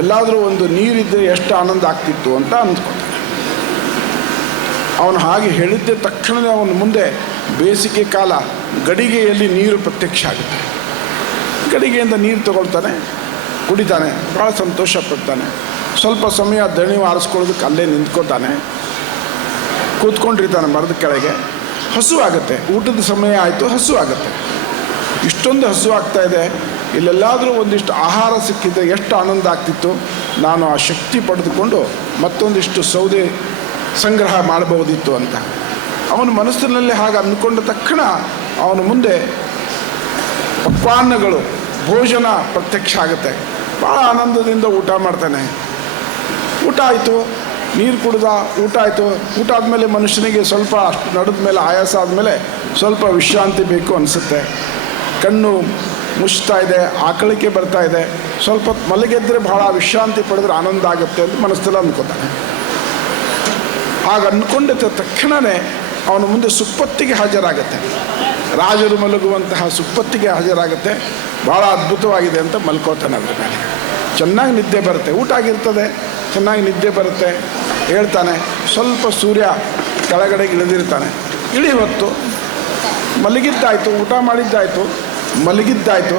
ಎಲ್ಲಾದರೂ ಒಂದು ನೀರಿದ್ದರೆ ಎಷ್ಟು ಆನಂದ ಆಗ್ತಿತ್ತು ಅಂತ ಅಂದ್ಕೊತಾನೆ. ಅವನು ಹಾಗೆ ಹೇಳಿದ್ದೆ ತಕ್ಷಣವೇ ಅವನ ಮುಂದೆ ಬೇಸಿಗೆ ಕಾಲ ಗಡಿಗೆಯಲ್ಲಿ ನೀರು ಪ್ರತ್ಯಕ್ಷ ಆಗುತ್ತೆ. ಗಡಿಗೆಯಿಂದ ನೀರು ತಗೊಳ್ತಾನೆ, ಕುಡಿತಾನೆ, ಭಾಳ ಸಂತೋಷ ಪಡ್ತಾನೆ. ಸ್ವಲ್ಪ ಸಮಯ ದಣಿವು ಆರಿಸ್ಕೊಳ್ಳೋದಕ್ಕೆ ಅಲ್ಲೇ ನಿಂತ್ಕೋತಾನೆ, ಕೂತ್ಕೊಂಡಿರ್ತಾನೆ ಮರದ ಕೆಳಗೆ. ಹಸು ಆಗುತ್ತೆ, ಊಟದ ಸಮಯ ಆಯಿತು, ಹಸು ಆಗುತ್ತೆ. ಇಷ್ಟೊಂದು ಹಸು ಆಗ್ತಾಯಿದೆ, ಇಲ್ಲೆಲ್ಲಾದರೂ ಒಂದಿಷ್ಟು ಆಹಾರ ಸಿಕ್ಕಿದ್ರೆ ಎಷ್ಟು ಆನಂದ ಆಗ್ತಿತ್ತು. ನಾನು ಆ ಶಕ್ತಿ ಪಡೆದುಕೊಂಡು ಮತ್ತೊಂದಿಷ್ಟು ಸೌದೆ ಸಂಗ್ರಹ ಮಾಡಬಹುದಿತ್ತು ಅಂತ. ಅವನ ಮನಸ್ಸಿನಲ್ಲಿ ಹಾಗೆ ಅಂದುಕೊಂಡ ತಕ್ಷಣ ಅವನ ಮುಂದೆ ಪಕ್ವಾನ್ನಗಳು, ಭೋಜನ ಪ್ರತ್ಯಕ್ಷ ಆಗುತ್ತೆ. ಭಾಳ ಆನಂದದಿಂದ ಊಟ ಮಾಡ್ತಾನೆ. ಊಟ ಆಯಿತು, ನೀರು ಕುಡ್ದ, ಊಟ ಆಯಿತು. ಊಟ ಆದಮೇಲೆ ಮನುಷ್ಯನಿಗೆ ಸ್ವಲ್ಪ ಅಷ್ಟು ನಡೆದ ಮೇಲೆ, ಆಯಾಸ ಆದಮೇಲೆ ಸ್ವಲ್ಪ ವಿಶ್ರಾಂತಿ ಬೇಕು ಅನಿಸುತ್ತೆ. ಕಣ್ಣು ಮುಚ್ತಾ ಇದೆ, ಆಕಳಿಕೆ ಬರ್ತಾ ಇದೆ. ಸ್ವಲ್ಪ ಹೊತ್ತು ಮಲಗಿದ್ರೆ ಭಾಳ ವಿಶ್ರಾಂತಿ ಪಡೆದ್ರೆ ಆನಂದ ಆಗುತ್ತೆ ಅಂತ ಮನಸ್ಸಲ್ಲಿ ಅಂದ್ಕೊತಾನೆ. ಆಗ ಅಂದ್ಕೊಂಡಿದ್ದ ತಕ್ಷಣವೇ ಅವನ ಮುಂದೆ ಸುಪ್ಪತ್ತಿಗೆ ಹಾಜರಾಗುತ್ತೆ. ರಾಜರು ಮಲಗುವಂತಹ ಸುಪ್ಪತ್ತಿಗೆ ಹಾಜರಾಗುತ್ತೆ. ಭಾಳ ಅದ್ಭುತವಾಗಿದೆ ಅಂತ ಮಲ್ಕೋತಾನೆ. ಅದ್ರ ಮೇಲೆ ಚೆನ್ನಾಗಿ ನಿದ್ದೆ ಬರುತ್ತೆ. ಊಟ ಆಗಿರ್ತದೆ, ಚೆನ್ನಾಗಿ ನಿದ್ದೆ ಬರುತ್ತೆ. ಹೇಳ್ತಾನೆ. ಸ್ವಲ್ಪ ಸೂರ್ಯ ಕೆಳಗಡೆಗೆ ಇಳಿದಿರ್ತಾನೆ. ಇಳಿ ಹೊತ್ತು ಮಲಗಿದ್ದಾಯಿತು, ಊಟ ಮಾಡಿದ್ದಾಯಿತು, ಮಲಗಿದ್ದಾಯಿತು.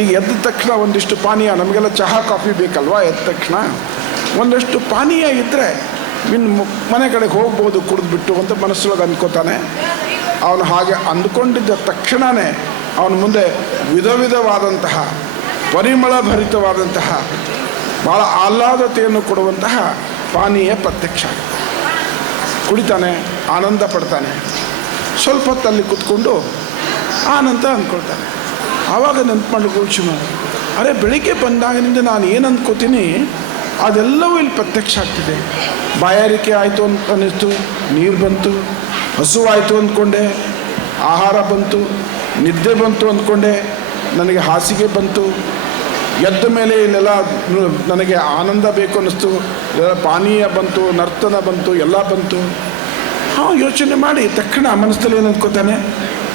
ಈಗ ಎದ್ದ ತಕ್ಷಣ ಒಂದಿಷ್ಟು ಪಾನೀಯ, ನಮಗೆಲ್ಲ ಚಹಾ ಕಾಫಿ ಬೇಕಲ್ವಾ, ಎದ್ದ ತಕ್ಷಣ ಒಂದಷ್ಟು ಪಾನೀಯ ಇದ್ದರೆ ಇನ್ನು ಮನೆ ಕಡೆಗೆ ಹೋಗ್ಬೋದು ಕುಡಿದ್ಬಿಟ್ಟು ಅಂತ ಮನಸ್ಸೊಳಗೆ ಅಂದ್ಕೋತಾನೆ. ಅವನು ಹಾಗೆ ಅಂದ್ಕೊಂಡಿದ್ದ ತಕ್ಷಣವೇ ಅವನ ಮುಂದೆ ವಿಧ ವಿಧವಾದಂತಹ ಪರಿಮಳ ಭರಿತವಾದಂತಹ ಭಾಳ ಆಹ್ಲಾದತೆಯನ್ನು ಕೊಡುವಂತಹ ಪಾನೀಯ ಪ್ರತ್ಯಕ್ಷ ಆಗುತ್ತೆ. ಕುಡಿತಾನೆ, ಆನಂದ ಪಡ್ತಾನೆ. ಸ್ವಲ್ಪ ಹೊತ್ತಲ್ಲಿ ಕೂತ್ಕೊಂಡು ಆನಂದ ಅಂದ್ಕೊಳ್ತಾನೆ. ಆವಾಗ ನೆನ್ಪು ಮಾಡಿಕೊಂಡು, ಅರೆ ಬೆಳಿಗ್ಗೆ ಬಂದಾಗಿನಿಂದ ನಾನು ಏನು ಅಂದ್ಕೋತೀನಿ ಅದೆಲ್ಲವೂ ಇಲ್ಲಿ ಪ್ರತ್ಯಕ್ಷ ಆಗ್ತಿದೆ. ಬಾಯಾರಿಕೆ ಆಯಿತು ಅಂತ ಅನ್ನಿಸ್ತು, ನೀರು ಬಂತು. ಹಸುವಾಯಿತು ಅಂದ್ಕೊಂಡೆ, ಆಹಾರ ಬಂತು. ನಿದ್ದೆ ಬಂತು ಅಂದ್ಕೊಂಡೆ, ನನಗೆ ಹಾಸಿಗೆ ಬಂತು. ಎದ್ದ ಮೇಲೆ ಇಲ್ಲೆಲ್ಲ ನನಗೆ ಆನಂದ ಬೇಕು ಅನ್ನಿಸ್ತು. ಇಲ್ಲೆಲ್ಲ ಪಾನೀಯ ಬಂತು, ನರ್ತನ ಬಂತು, ಎಲ್ಲ ಬಂತು. ಯೋಚನೆ ಮಾಡಿ ತಕ್ಷಣ ಮನಸ್ಸಲ್ಲಿ ಏನು ಅಂದ್ಕೋತಾನೆ,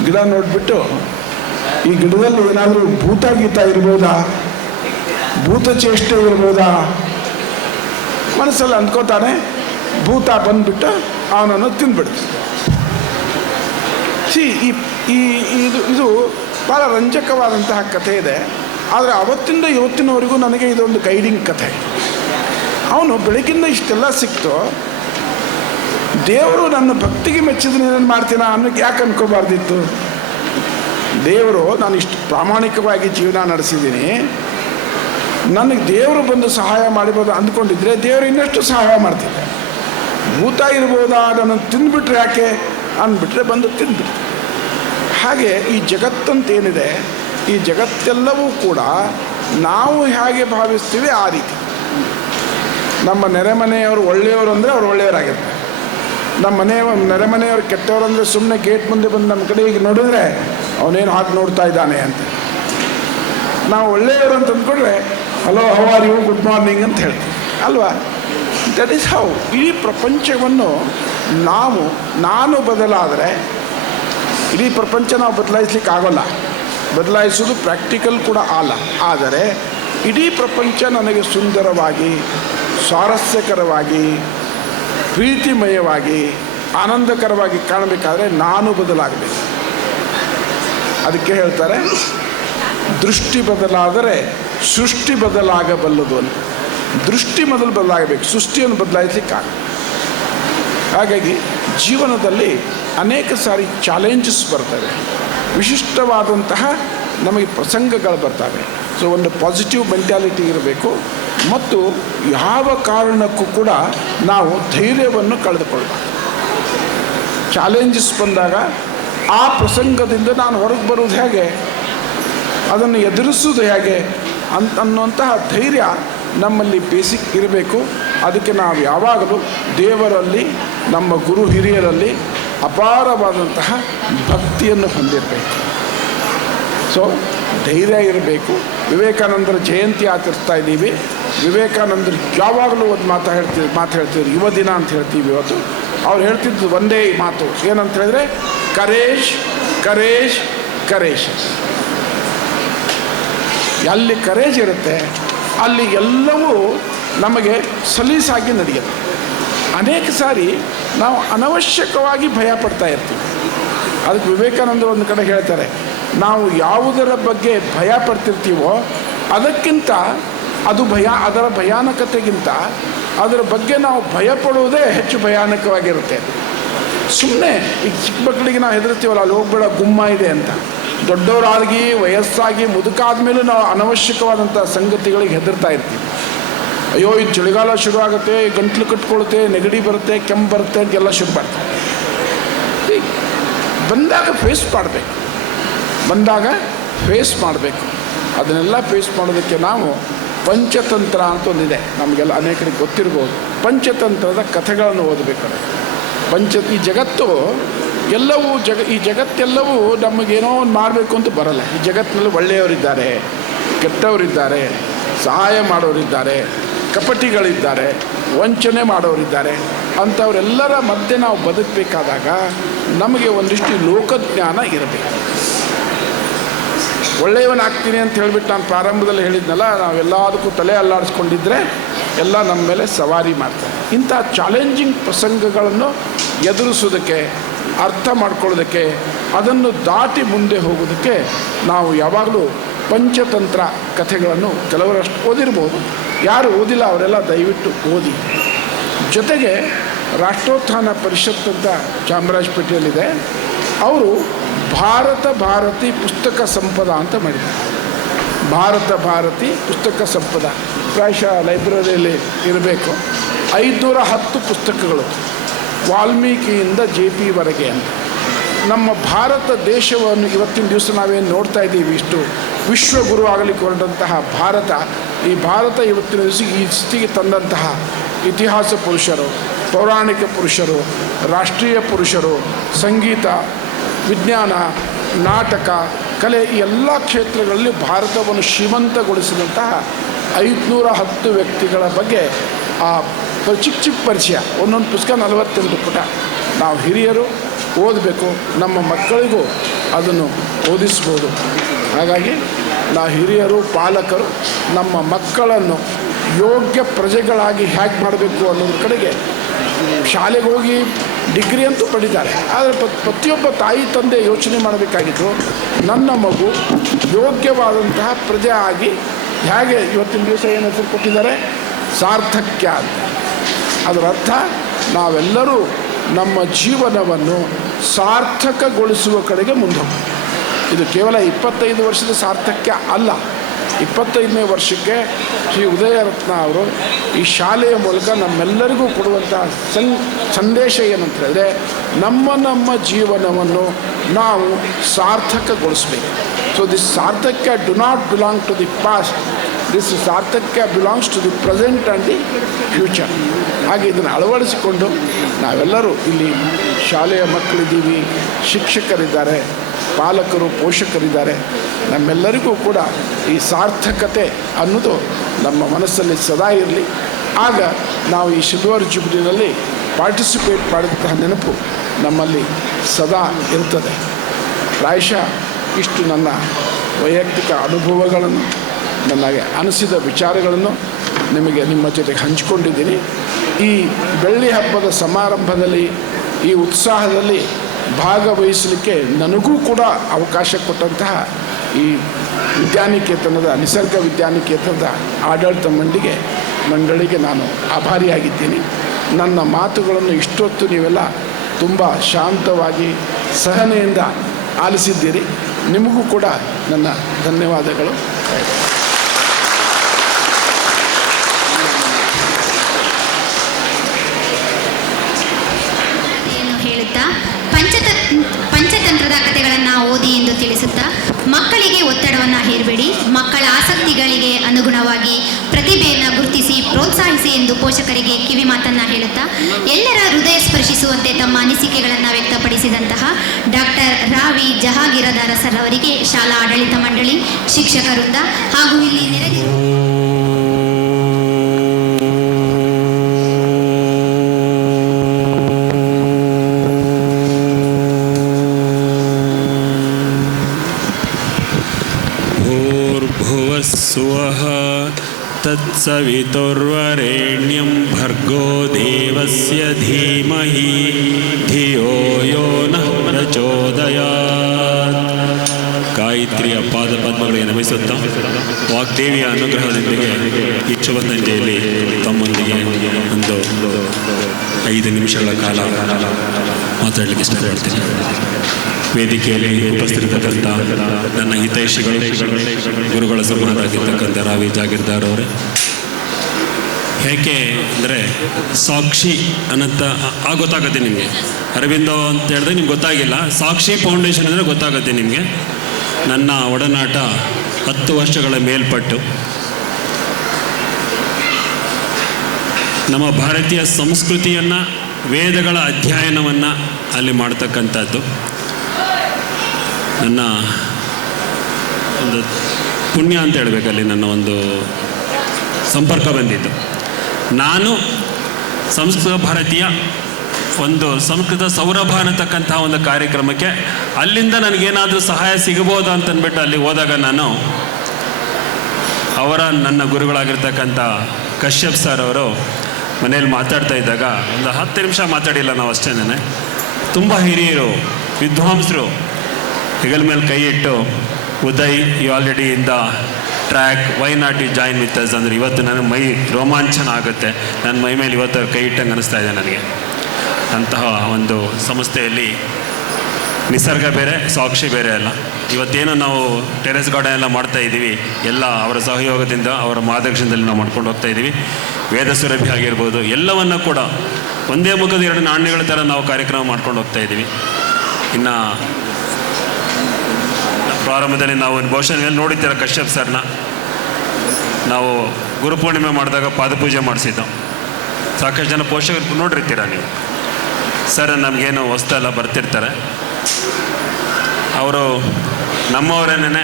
ಗಿಡ ನೋಡಿಬಿಟ್ಟು ಈ ಗಿಡದಲ್ಲಿ ಏನಾದರೂ ಭೂತ ಗೀತ ಇರ್ಬೋದಾ, ಭೂತಚೇಷ್ಟೆ ಇರ್ಬೋದಾ ಮನಸ್ಸಲ್ಲಿ ಅಂದ್ಕೋತಾನೆ. ಭೂತ ಬಂದುಬಿಟ್ಟು ಅವನನ್ನು ತಿಂದ್ಬಿಡ್ತಾನೆ. ಇದು ಭಾಳ ರಂಜಕವಾದಂತಹ ಕಥೆ ಇದೆ. ಆದರೆ ಅವತ್ತಿಂದ ಇವತ್ತಿನವರೆಗೂ ನನಗೆ ಇದೊಂದು ಗೈಡಿಂಗ್ ಕಥೆ. ಅವನು ಬೆಳಗಿಂದ ಇಷ್ಟೆಲ್ಲ ಸಿಕ್ತು, ದೇವರು ನನ್ನ ಭಕ್ತಿಗೆ ಮೆಚ್ಚಿದ್ರೆ ಏನೇನು ಮಾಡ್ತೀನ ಅನ್ನೋಕ್ಕೆ ಯಾಕೆ ಅನ್ಕೋಬಾರ್ದಿತ್ತು. ದೇವರು, ನಾನು ಇಷ್ಟು ಪ್ರಾಮಾಣಿಕವಾಗಿ ಜೀವನ ನಡೆಸಿದ್ದೀನಿ, ನನಗೆ ದೇವರು ಬಂದು ಸಹಾಯ ಮಾಡಿಬೋದು ಅಂದ್ಕೊಂಡಿದ್ರೆ ದೇವರು ಇನ್ನಷ್ಟು ಸಹಾಯ ಮಾಡ್ತಿದ್ದೆ. ಭೂತ ಇರ್ಬೋದಾ, ನನ್ನನ್ನು ತಿಂದುಬಿಟ್ರೆ ಯಾಕೆ ಅಂದ್ಬಿಟ್ರೆ ಬಂದು ತಿಂದ್ಬಿಟ್ರೆ. ಹಾಗೆ ಈ ಜಗತ್ತಂತೇನಿದೆ, ಈ ಜಗತ್ತೆಲ್ಲವೂ ಕೂಡ ನಾವು ಹೇಗೆ ಭಾವಿಸ್ತೀವಿ ಆ ರೀತಿ. ನಮ್ಮ ನೆರೆಮನೆಯವರು ಒಳ್ಳೆಯವರು ಅಂದರೆ ಅವ್ರು ಒಳ್ಳೆಯವರಾಗಿರ್ತಾರೆ. ನಮ್ಮ ನೆರೆಮನೆಯವರು ಕೆಟ್ಟವರು ಅಂದರೆ ಸುಮ್ಮನೆ ಗೇಟ್ ಮುಂದೆ ಬಂದು ನಮ್ಮ ಕಡೆ ಈಗ ನೋಡಿದ್ರೆ ಅವನೇನು ಹಾಕಿ ನೋಡ್ತಾ ಇದ್ದಾನೆ ಅಂತ. ನಾವು ಒಳ್ಳೆಯವರು ಅಂತ ಅಂದ್ಕೊಂಡ್ರೆ hello, how are you, good morning ಅಂತ ಹೇಳ್ತೀವಿ ಅಲ್ವಾ. That is how. ಇಡೀ ಪ್ರಪಂಚವನ್ನು ನಾನು ಬದಲಾದರೆ ಇಡೀ ಪ್ರಪಂಚ ನಾವು ಬದಲಾಯಿಸ್ಲಿಕ್ಕೆ ಆಗೋಲ್ಲ. ಬದಲಾಯಿಸೋದು ಪ್ರಾಕ್ಟಿಕಲ್ ಕೂಡ ಅಲ್ಲ. ಆದರೆ ಇಡೀ ಪ್ರಪಂಚ ನನಗೆ ಸುಂದರವಾಗಿ, ಸ್ವಾರಸ್ಯಕರವಾಗಿ, ಪ್ರೀತಿಮಯವಾಗಿ, ಆನಂದಕರವಾಗಿ ಕಾಣಬೇಕಾದ್ರೆ ನಾನು ಬದಲಾಗಬೇಕು. ಅದಕ್ಕೆ ಹೇಳ್ತಾರೆ, ದೃಷ್ಟಿ ಬದಲಾದರೆ ಸೃಷ್ಟಿ ಬದಲಾಗಬಲ್ಲದು ಅಂತ. ದೃಷ್ಟಿ ಮೊದಲು ಬದಲಾಗಬೇಕು, ಸೃಷ್ಟಿಯನ್ನು ಬದಲಾಯಿಸಲಿಕ್ಕಾಗ. ಹಾಗಾಗಿ ಜೀವನದಲ್ಲಿ ಅನೇಕ ಸಾರಿ ಚಾಲೆಂಜಸ್ ಬರ್ತವೆ, ವಿಶಿಷ್ಟವಾದಂತಹ ನಮಗೆ ಪ್ರಸಂಗಗಳು ಬರ್ತವೆ. ಸೊ ಒಂದು ಪಾಸಿಟಿವ್ ಮೆಂಟ್ಯಾಲಿಟಿ ಇರಬೇಕು. ಮತ್ತು ಯಾವ ಕಾರಣಕ್ಕೂ ಕೂಡ ನಾವು ಧೈರ್ಯವನ್ನು ಕಳೆದುಕೊಳ್ಬಾರ್ದು. ಚಾಲೆಂಜಸ್ ಬಂದಾಗ ಆ ಪ್ರಸಂಗದಿಂದ ನಾನು ಹೊರಗೆ ಬರೋದು ಹೇಗೆ, ಅದನ್ನು ಎದುರಿಸೋದು ಹೇಗೆ ಅನ್ನುವಂತಹ ಧೈರ್ಯ ನಮ್ಮಲ್ಲಿ ಬೇಸಿಕ್ ಇರಬೇಕು. ಅದಕ್ಕೆ ನಾವು ಯಾವಾಗಲೂ ದೇವರಲ್ಲಿ, ನಮ್ಮ ಗುರು ಹಿರಿಯರಲ್ಲಿ ಅಪಾರವಾದಂತಹ ಭಕ್ತಿಯನ್ನು ಹೊಂದಿರಬೇಕು. ಸೊ ಧೈರ್ಯ ಇರಬೇಕು. ವಿವೇಕಾನಂದರ ಜಯಂತಿ ಆಚರಿಸ್ತಾ ಇದ್ದೀವಿ. ವಿವೇಕಾನಂದರು ಯಾವಾಗಲೂ ಒಂದು ಮಾತು ಹೇಳ್ತಿದ್ರು, ಯುವ ದಿನ ಅಂತ ಹೇಳ್ತೀವಿ ಇವತ್ತು. ಅವ್ರು ಹೇಳ್ತಿದ್ದು ಒಂದೇ ಮಾತು, ಏನಂತ ಹೇಳಿದ್ರೆ ಕರೇಜ್ ಕರೇಜ್ ಕರೇಜ್. ಎಲ್ಲಿ ಕರೇಜ್ ಇರುತ್ತೆ ಅಲ್ಲಿ ಎಲ್ಲವೂ ನಮಗೆ ಸಲೀಸಾಗಿ ನಡೆಯುತ್ತೆ. ಅನೇಕ ಸಾರಿ ನಾವು ಅನವಶ್ಯಕವಾಗಿ ಭಯ ಪಡ್ತಾ ಇರ್ತೀವಿ. ಅದಕ್ಕೆ ವಿವೇಕಾನಂದ ಒಂದು ಕಡೆ ಹೇಳ್ತಾರೆ, ನಾವು ಯಾವುದರ ಬಗ್ಗೆ ಭಯ ಪಡ್ತಿರ್ತೀವೋ ಅದಕ್ಕಿಂತ ಅದರ ಭಯಾನಕತೆಗಿಂತ ಅದರ ಬಗ್ಗೆ ನಾವು ಭಯ ಪಡುವುದೇ ಹೆಚ್ಚು ಭಯಾನಕವಾಗಿರುತ್ತೆ. ಸುಮ್ಮನೆ ಈಗ ಚಿಕ್ಕ ಮಕ್ಕಳಿಗೆ ನಾವು ಹೆದರ್ತೀವಲ್ಲ, ಅಲ್ಲಿ ಹೋಗ್ಬೇಡ ಗುಮ್ಮ ಇದೆ ಅಂತ. ದೊಡ್ಡವರಾಗಿ, ವಯಸ್ಸಾಗಿ, ಮುದುಕಾದ ಮೇಲೂ ನಾವು ಅನವಶ್ಯಕವಾದಂಥ ಸಂಗತಿಗಳಿಗೆ ಹೆದರ್ತಾ ಇರ್ತೀವಿ. ಅಯ್ಯೋ ಇದು ಚಳಿಗಾಲ ಶುರು ಆಗುತ್ತೆ, ಗಂಟ್ಲು ಕಟ್ಕೊಳುತ್ತೆ, ನೆಗಡಿ ಬರುತ್ತೆ, ಕೆಮ್ಮು ಬರುತ್ತೆ ಅಂತೆಲ್ಲ ಶುರು ಮಾಡ್ತಾರೆ. ಬಂದಾಗ ಫೇಸ್ ಮಾಡಬೇಕು. ಅದನ್ನೆಲ್ಲ ಫೇಸ್ ಮಾಡೋದಕ್ಕೆ ನಾವು ಪಂಚತಂತ್ರ ಅಂತ ಒಂದಿದೆ, ನಮಗೆಲ್ಲ ಅನೇಕರಿಗೆ ಗೊತ್ತಿರ್ಬೋದು. ಪಂಚತಂತ್ರದ ಕಥೆಗಳನ್ನು ಓದಬೇಕಾದ್ರೆ ಈ ಜಗತ್ತು ಎಲ್ಲವೂ ಈ ಜಗತ್ತೆಲ್ಲವೂ ನಮಗೇನೋ ಒಂದು ಮಾಡಬೇಕು ಅಂತ ಬರಲ್ಲ. ಈ ಜಗತ್ತಿನಲ್ಲಿ ಒಳ್ಳೆಯವರಿದ್ದಾರೆ, ಕೆಟ್ಟವರಿದ್ದಾರೆ, ಸಹಾಯ ಮಾಡೋರಿದ್ದಾರೆ, ಕಪಟಿಗಳಿದ್ದಾರೆ, ವಂಚನೆ ಮಾಡೋರಿದ್ದಾರೆ. ಅಂಥವರೆಲ್ಲರ ಮಧ್ಯೆ ನಾವು ಬದುಕಬೇಕಾದಾಗ ನಮಗೆ ಒಂದಿಷ್ಟು ಲೋಕಜ್ಞಾನ ಇರಬೇಕು. ಒಳ್ಳೆಯವನಾಗ್ತೀನಿ ಅಂತ ಹೇಳಿಬಿಟ್ಟು ನಾನು ಪ್ರಾರಂಭದಲ್ಲಿ ಹೇಳಿದ್ನಲ್ಲ, ನಾವೆಲ್ಲದಕ್ಕೂ ತಲೆ ಅಲ್ಲಾಡಿಸ್ಕೊಂಡಿದ್ರೆ ಎಲ್ಲ ನಮ್ಮ ಮೇಲೆ ಸವಾರಿ ಮಾಡ್ತಾರೆ. ಇಂಥ ಚಾಲೆಂಜಿಂಗ್ ಪ್ರಸಂಗಗಳನ್ನು ಎದುರಿಸೋದಕ್ಕೆ, ಅರ್ಥ ಮಾಡ್ಕೊಳ್ಳೋದಕ್ಕೆ, ಅದನ್ನು ದಾಟಿ ಮುಂದೆ ಹೋಗೋದಕ್ಕೆ ನಾವು ಯಾವಾಗಲೂ ಪಂಚತಂತ್ರ ಕಥೆಗಳನ್ನು ಕೆಲವರಷ್ಟು ಓದಿರ್ಬೋದು. ಯಾರು ಓದಿಲ್ಲ ಅವರೆಲ್ಲ ದಯವಿಟ್ಟು ಓದಿ. ಜೊತೆಗೆ ರಾಷ್ಟ್ರೋತ್ಥಾನ ಪರಿಷತ್ ಅಂತ ಚಾಮರಾಜಪೇಟೆಯಲ್ಲಿದೆ, ಅವರು ಭಾರತಿ ಪುಸ್ತಕ ಸಂಪದ ಅಂತ ಮಾಡಿದ್ದಾರೆ. ಭಾರತಿ ಪುಸ್ತಕ ಸಂಪದ ಪ್ರಾಯಶಃ ಲೈಬ್ರರಿಯಲ್ಲಿ ಇರಬೇಕು. 510 ಪುಸ್ತಕಗಳು, ವಾಲ್ಮೀಕಿಯಿಂದ JP ವರೆಗೆ ಅಂತ. ನಮ್ಮ ಭಾರತ ದೇಶವನ್ನು ಇವತ್ತಿನ ದಿವಸ ನಾವೇನು ನೋಡ್ತಾ ಇದ್ದೀವಿ, ಇಷ್ಟು ವಿಶ್ವಗುರು ಆಗಲಿಕ್ಕೆ ಹೊರಟಂತಹ ಈ ಭಾರತ ಇವತ್ತಿನ ದಿವಸ ಈ ಸ್ಥಿತಿಗೆ ತಂದಂತಹ ಇತಿಹಾಸ ಪುರುಷರು, ಪೌರಾಣಿಕ ಪುರುಷರು, ರಾಷ್ಟ್ರೀಯ ಪುರುಷರು, ಸಂಗೀತ, ವಿಜ್ಞಾನ, ನಾಟಕ, ಕಲೆ, ಈ ಎಲ್ಲ ಕ್ಷೇತ್ರಗಳಲ್ಲಿ ಭಾರತವನ್ನು ಶ್ರೀಮಂತಗೊಳಿಸಿದಂತಹ 510 ವ್ಯಕ್ತಿಗಳ ಬಗ್ಗೆ ಚಿಕ್ಕ ಪರಿಚಯ. ಒಂದೊಂದು ಪುಸ್ತಕ 48 ಪುಟ. ನಾವು ಹಿರಿಯರು ಓದಬೇಕು, ನಮ್ಮ ಮಕ್ಕಳಿಗೂ ಅದನ್ನು ಓದಿಸ್ಬೋದು. ಹಾಗಾಗಿ ನಾವು ಹಿರಿಯರು, ಪಾಲಕರು ನಮ್ಮ ಮಕ್ಕಳನ್ನು ಯೋಗ್ಯ ಪ್ರಜೆಗಳಾಗಿ ಹ್ಯಾಕ್ ಮಾಡಬೇಕು ಅನ್ನೋದ್ರ ಕಡೆಗೆ ಶಾಲೆಗೆ ಹೋಗಿ ಡಿಗ್ರಿ ಅಂತೂ ಪಡಿತಾರೆ. ಆದರೆ ಪ್ರತಿಯೊಬ್ಬ ತಾಯಿ ತಂದೆ ಯೋಚನೆ ಮಾಡಬೇಕಾಗಿತ್ತು, ನನ್ನ ಮಗು ಯೋಗ್ಯವಾದಂತಹ ಪ್ರಜೆ ಆಗಿ ಹೇಗೆ ಇವತ್ತಿನ ದಿವಸ ಏನು ಹೆಸರು ಕೊಟ್ಟಿದ್ದಾರೆ, ಸಾರ್ಥಕ್ಯ ಅಂತ. ಅದರ ಅರ್ಥ ನಾವೆಲ್ಲರೂ ನಮ್ಮ ಜೀವನವನ್ನು ಸಾರ್ಥಕಗೊಳಿಸುವ ಕಡೆಗೆ ಮುಂದೆ ಹೋಗ್ತೀವಿ. ಇದು ಕೇವಲ 25 ವರ್ಷದ ಸಾರ್ಥಕ್ಯ ಅಲ್ಲ. 25ನೇ ವರ್ಷಕ್ಕೆ ಶ್ರೀ ಉದಯರತ್ನ ಅವರು ಈ ಶಾಲೆಯ ಮೂಲಕ ನಮ್ಮೆಲ್ಲರಿಗೂ ಕೊಡುವಂತಹ ಸಂದೇಶ ಏನಂತ ಹೇಳಿದ್ರೆ, ನಮ್ಮ ಜೀವನವನ್ನು ನಾವು ಸಾರ್ಥಕಗೊಳಿಸಬೇಕು. ಸೊ ದಿಸ್ ಸಾರ್ಥಕ್ಯ do not belong to the past, this ಸಾರ್ಥಕ್ಯ belongs to the present and the future. ಹಾಗೆ ಇದನ್ನು ಅಳವಡಿಸಿಕೊಂಡು ನಾವೆಲ್ಲರೂ ಇಲ್ಲಿ ಶಾಲೆಯ ಮಕ್ಕಳಿದ್ದೀವಿ, ಶಿಕ್ಷಕರಿದ್ದಾರೆ, ಪಾಲಕರು, ಪೋಷಕರಿದ್ದಾರೆ. ನಮ್ಮೆಲ್ಲರಿಗೂ ಕೂಡ ಈ ಸಾರ್ಥಕತೆ ಅನ್ನೋದು ನಮ್ಮ ಮನಸ್ಸಲ್ಲಿ ಸದಾ ಇರಲಿ. ಆಗ ನಾವು ಈ ಸಿಲ್ವರ್ ಜುಬ್ಲಿನಲ್ಲಿ ಪಾರ್ಟಿಸಿಪೇಟ್ ಮಾಡಿದಂತಹ ನೆನಪು ನಮ್ಮಲ್ಲಿ ಸದಾ ಇರ್ತದೆ. ಪ್ರಾಯಶಃ ಇಷ್ಟು ನನ್ನ ವೈಯಕ್ತಿಕ ಅನುಭವಗಳನ್ನು, ನನಗೆ ಅನಿಸಿದ ವಿಚಾರಗಳನ್ನು ನಿಮ್ಮ ಜೊತೆಗೆ ಹಂಚಿಕೊಂಡಿದ್ದೀನಿ. ಈ ಬೆಳ್ಳಿ ಹಬ್ಬದ ಸಮಾರಂಭದಲ್ಲಿ, ಈ ಉತ್ಸಾಹದಲ್ಲಿ ಭಾಗವಹಿಸಲಿಕ್ಕೆ ನನಗೂ ಕೂಡ ಅವಕಾಶ ಕೊಟ್ಟಂತಹ ಈ ವಿದ್ಯಾನಿಕೇತನದ, ನಿಸರ್ಗ ವಿದ್ಯಾನಿಕೇತನದ ಆಡಳಿತ ಮಂಡಳಿಗೆ ನಾನು ಆಭಾರಿಯಾಗಿದ್ದೀನಿ. ನನ್ನ ಮಾತುಗಳನ್ನು ಇಷ್ಟೊತ್ತು ನೀವೆಲ್ಲ ತುಂಬ ಶಾಂತವಾಗಿ ಸಹನೆಯಿಂದ ಆಲಿಸಿದ್ದೀರಿ. ನಿಮಗೂ ಕೂಡ ನನ್ನ ಧನ್ಯವಾದಗಳು. ಹೇಳುತ್ತಾ ಪಂಚತಂತ್ರದ ಕಥೆಗಳನ್ನು ಓದಿ ಎಂದು ತಿಳಿಸುತ್ತಾ, ಮಕ್ಕಳಿಗೆ ಒತ್ತಡವನ್ನು ಹೇರಬೇಡಿ, ಮಕ್ಕಳ ಆಸಕ್ತಿಗಳಿಗೆ ಅನುಗುಣವಾಗಿ ಪ್ರತಿಭೆಯನ್ನು ಗುರುತಿಸಿ ಪ್ರೋತ್ಸಾಹಿಸಿ ಎಂದು ಪೋಷಕರಿಗೆ ಕಿವಿ ಮಾತನ್ನು ಹೇಳುತ್ತಾ, ಎಲ್ಲರ ಹೃದಯ ಸ್ಪರ್ಶಿಸುವಂತೆ ತಮ್ಮ ಅನಿಸಿಕೆಗಳನ್ನು ವ್ಯಕ್ತಪಡಿಸಿದಂತಹ ಡಾಕ್ಟರ್ ರಾವಿ ಜಹಾಗೀರದಾರ ಸರ್ ಅವರಿಗೆ ಶಾಲಾ ಆಡಳಿತ ಮಂಡಳಿ, ಶಿಕ್ಷಕ ವೃಂದ ಹಾಗೂ ಇಲ್ಲಿ ನೆರೆದಿರುವ स्वः तत्सवितुर्वरेण्यं भर्गो देवस्य धीमहि धियो यो नः प्रचोदयात्. ಗಾಯತ್ರಿಯ ಪಾದಪದ್ಮಗಳಿಗೆ ನಮಿಸುತ್ತಾ ವಾಗ್ದೇವಿಯ ಅನುಗ್ರಹದೊಂದಿಗೆ ಈ ಶುಭಸಂಜೆಯಲ್ಲಿ ತಮ್ಮೊಂದಿಗೆ ಒಂದು 5 ನಿಮಿಷಗಳ ಕಾಲ ಮಾತಾಡಲಿಕ್ಕೆ ಇಷ್ಟಪಡ್ತೀನಿ. ವೇದಿಕೆಯಲ್ಲಿ ಉಪಸ್ಥಿತಕ್ಕಂಥ ನನ್ನ ಹಿತೈಷಿಗಳು, ಗುರುಗಳ ಸಮಾನರಾಗಿರ್ತಕ್ಕಂಥ ರಾವಿ ಜಾಗೀರ್ದಾರ್ ಅವರೇ, ಯಾಕೆ ಅಂದರೆ ಸಾಕ್ಷಿ ಅನ್ನಂತ ಗೊತ್ತಾಗುತ್ತೆ ನಿಮಗೆ. ಅರವಿಂದೋ ಅಂತ ಹೇಳಿದ್ರೆ ನಿಮ್ಗೆ ಗೊತ್ತಾಗಿಲ್ಲ, ಸಾಕ್ಷಿ ಫೌಂಡೇಶನ್ ಅಂದರೆ ಗೊತ್ತಾಗುತ್ತೆ ನಿಮಗೆ. ನನ್ನ ಒಡನಾಟ 10 ವರ್ಷಗಳ ಮೇಲ್ಪಟ್ಟು ನಮ್ಮ ಭಾರತೀಯ ಸಂಸ್ಕೃತಿಯನ್ನು, ವೇದಗಳ ಅಧ್ಯಯನವನ್ನು ಅಲ್ಲಿ ಮಾಡ್ತಕ್ಕಂಥದ್ದು ನನ್ನ ಒಂದು ಪುಣ್ಯ ಅಂತ ಹೇಳಬೇಕಲ್ಲಿ. ನನ್ನ ಒಂದು ಸಂಪರ್ಕ ಬಂದಿದ್ದು. ನಾನು ಸಂಸ್ಕೃತ ಭಾರತೀಯ ಒಂದು ಸಂಸ್ಕೃತ ಸೌರಭ ಅನ್ನತಕ್ಕಂಥ ಒಂದು ಕಾರ್ಯಕ್ರಮಕ್ಕೆ ಅಲ್ಲಿಂದ ನನಗೇನಾದರೂ ಸಹಾಯ ಸಿಗಬಹುದು ಅಂತಂದ್ಬಿಟ್ಟು ಅಲ್ಲಿ ಹೋದಾಗ ನಾನು ನನ್ನ ಗುರುಗಳಾಗಿರ್ತಕ್ಕಂಥ ಕಶ್ಯಪ್ ಸರ್ ಅವರು ಮನೇಲಿ ಮಾತಾಡ್ತಾ ಇದ್ದಾಗ ಒಂದು 10 ನಿಮಿಷ ಮಾತಾಡಿಲ್ಲ ನಾವು ಅಷ್ಟೇನೆ. ತುಂಬ ಹಿರಿಯರು, ವಿದ್ವಾಂಸರು ಹೆಗಲ ಮೇಲೆ ಕೈ ಇಟ್ಟು, Uday you already in the track, why not you join with us ಅಂದರೆ ಇವತ್ತು ನನ್ನ ಮೈ ರೋಮಾಂಚನ ಆಗುತ್ತೆ. ನನ್ನ ಮೈ ಮೇಲೆ ಇವತ್ತು ಕೈ ಇಟ್ಟಂಗೆ ಅನ್ನಿಸ್ತಾ ಇದೆ ನನಗೆ. ಅಂತಹ ಒಂದು ಸಂಸ್ಥೆಯಲ್ಲಿ ನಿಸರ್ಗ ಬೇರೆ, ಸಾಕ್ಷಿ ಬೇರೆ ಅಲ್ಲ. ಇವತ್ತೇನು ನಾವು ಟೆರೆಸ್ ಗಾರ್ಡನ್ ಎಲ್ಲ ಮಾಡ್ತಾ ಇದ್ದೀವಿ, ಎಲ್ಲ ಅವರ ಸಹಯೋಗದಿಂದ, ಅವರ ಮಾರ್ಗದರ್ಶನದಲ್ಲಿ ನಾವು ಮಾಡ್ಕೊಂಡು ಹೋಗ್ತಾ ಇದ್ದೀವಿ. ವೇದ ಸುರಭಿ ಆಗಿರ್ಬೋದು, ಎಲ್ಲವನ್ನು ಕೂಡ ಒಂದೇ ಮುಖದ 2 ನಾಣ್ಯಗಳ ಥರ ನಾವು ಕಾರ್ಯಕ್ರಮ ಮಾಡ್ಕೊಂಡು ಹೋಗ್ತಾ ಇದ್ದೀವಿ. ಇನ್ನು ಪ್ರಾರಂಭದಲ್ಲಿ ನಾವು ಬಹುಶಃ ಮೇಲೆ ನೋಡಿದ್ದೀರ ಕಶ್ಯಪ್ ಸರ್ನ. ನಾವು ಗುರುಪೂರ್ಣಿಮೆ ಮಾಡಿದಾಗ ಪಾದಪೂಜೆ ಮಾಡಿಸಿದ್ದು. ಸಾಕಷ್ಟು ಜನ ಪೋಷಕರು ನೋಡಿರ್ತೀರ ನೀವು. ಸರ್ ನಮಗೇನು ಹೊಸ್ತೆಲ್ಲ ಬರ್ತಿರ್ತಾರೆ. ಅವರು ನಮ್ಮವರೇನೇ.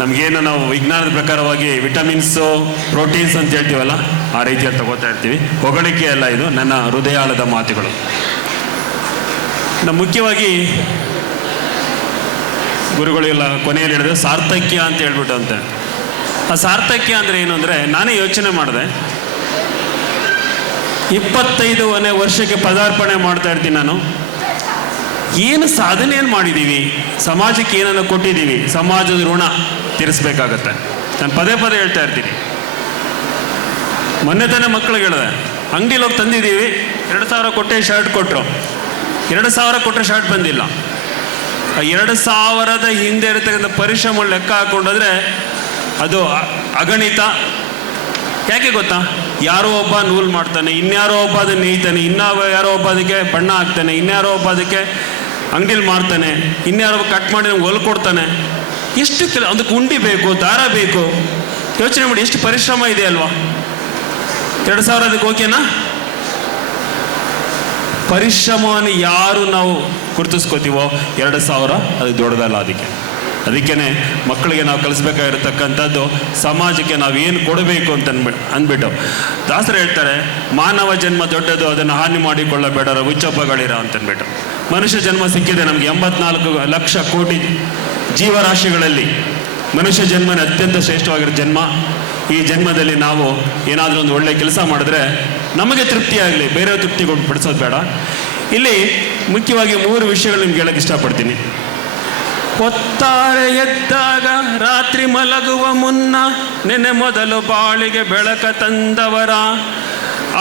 ನಮಗೇನು ನಾವು ವಿಜ್ಞಾನದ ಪ್ರಕಾರವಾಗಿ ವಿಟಮಿನ್ಸು, ಪ್ರೋಟೀನ್ಸ್ ಅಂತ ಹೇಳ್ತೀವಲ್ಲ, ಆ ರೀತಿಯಲ್ಲಿ ತಗೋತಾ ಇರ್ತೀವಿ. ಹೊಗಳಿಕೆ ಅಲ್ಲ, ಇದು ನನ್ನ ಹೃದಯಾಳದ ಮಾತುಗಳು. ಮುಖ್ಯವಾಗಿ ಗುರುಗಳೆಲ್ಲ ಕೊನೆಯಲ್ಲಿ ಹೇಳಿದ್ರೆ ಸಾರ್ಥಕ್ಯ ಅಂತ ಹೇಳ್ಬಿಟ್ಟು ಅಂತ. ಆ ಸಾರ್ಥಕ್ಯ ಅಂದರೆ ಏನು ಅಂದರೆ, ನಾನೇ ಯೋಚನೆ ಮಾಡಿದೆ, 25ನೇ ವರ್ಷಕ್ಕೆ ಪದಾರ್ಪಣೆ ಮಾಡ್ತಾ ಇರ್ತೀನಿ ನಾನು. ಏನು ಸಾಧನೆಯನ್ನು ಮಾಡಿದ್ದೀವಿ, ಸಮಾಜಕ್ಕೆ ಏನನ್ನು ಕೊಟ್ಟಿದ್ದೀವಿ, ಸಮಾಜದ ಋಣ ತೀರಿಸ್ಬೇಕಾಗತ್ತೆ. ನಾನು ಪದೇ ಹೇಳ್ತಾ ಇರ್ತೀನಿ. ಮೊನ್ನೆ ತಾನೇ ಮಕ್ಕಳಿಗೆ ಹೇಳಿದೆ, ಅಂಗಡಿಲಿ ಹೋಗಿ ತಂದಿದ್ದೀವಿ, 2000 ಕೊಟ್ಟೆ ಶರ್ಟ್ ಕೊಟ್ಟರು. 2000 ಕೊಟ್ಟರೆ ಶರ್ಟ್ ಬಂದಿಲ್ಲ. ಆ 2000ದ ಹಿಂದೆ ಇರತಕ್ಕಂಥ ಪರಿಶ್ರಮ ಲೆಕ್ಕ ಹಾಕೊಂಡೋದ್ರೆ ಅದು ಅಗಣಿತ. ಯಾಕೆ ಗೊತ್ತಾ? ಯಾರೋ ಒಬ್ಬ ನೂಲು ಮಾಡ್ತಾನೆ, ಇನ್ಯಾರೋ ಒಬ್ಬ ಅದನ್ನು ನೇಯ್ತಾನೆ, ಯಾರೋ ಒಬ್ಬ ಅದಕ್ಕೆ ಬಣ್ಣ ಹಾಕ್ತಾನೆ, ಇನ್ಯಾರೋ ಒಬ್ಬ ಅದಕ್ಕೆ ಅಂಗಡಿಲಿ ಮಾರ್ತಾನೆ, ಇನ್ಯಾರೋ ಕಟ್ ಮಾಡಿ ನಮ್ಗೆ ಹೊಲ್ಕೊಡ್ತಾನೆ. ಎಷ್ಟು ಅದಕ್ಕೆ ಉಂಡಿ ಬೇಕು, ದಾರ ಬೇಕು. ಯೋಚನೆ ಮಾಡಿ, ಎಷ್ಟು ಪರಿಶ್ರಮ ಇದೆ ಅಲ್ವಾ? 2000 ಅದಕ್ಕೆ ಓಕೆನಾ? ಪರಿಶ್ರಮವನ್ನು ಯಾರು ನಾವು ಗುರುತಿಸ್ಕೋತೀವೋ 2000 ಅದು ದೊಡ್ಡದಲ್ಲ. ಅದಕ್ಕೇ ಮಕ್ಕಳಿಗೆ ನಾವು ಕಲಿಸ್ಬೇಕಾಗಿರತಕ್ಕಂಥದ್ದು ಸಮಾಜಕ್ಕೆ ನಾವು ಏನು ಕೊಡಬೇಕು ಅಂತ ಅಂದ್ಬಿಟ್ಟು ದಾಸರು ಹೇಳ್ತಾರೆ, ಮಾನವ ಜನ್ಮ ದೊಡ್ಡದು, ಅದನ್ನು ಹಾನಿ ಮಾಡಿಕೊಳ್ಳಬೇಡರ ಹುಚ್ಚಪ್ಪಗಳಿರ ಅಂತಂದ್ಬಿಟ್ಟು. ಮನುಷ್ಯ ಜನ್ಮ ಸಿಕ್ಕಿದೆ ನಮಗೆ. 84 ಲಕ್ಷ ಕೋಟಿ ಜೀವರಾಶಿಗಳಲ್ಲಿ ಮನುಷ್ಯ ಜನ್ಮನೇ ಅತ್ಯಂತ ಶ್ರೇಷ್ಠವಾಗಿರೋ ಜನ್ಮ. ಈ ಜನ್ಮದಲ್ಲಿ ನಾವು ಏನಾದರೂ ಒಂದು ಒಳ್ಳೆಯ ಕೆಲಸ ಮಾಡಿದ್ರೆ ನಮಗೆ ತೃಪ್ತಿಯಾಗಲಿ, ಬೇರೆ ತೃಪ್ತಿ ಪಡಿಸೋದು ಬೇಡ. ಇಲ್ಲಿ ಮುಖ್ಯವಾಗಿ 3 ವಿಷಯಗಳು ನಿಮ್ಗೆ ಹೇಳಕ್ಕೆ ಇಷ್ಟಪಡ್ತೀನಿ. ಹೊತ್ತಾರೆ ಎದ್ದಾಗ, ರಾತ್ರಿ ಮಲಗುವ ಮುನ್ನ, ನೆನೆ ಮೊದಲು ಬಾಳಿಗೆ ಬೆಳಕ ತಂದವರ,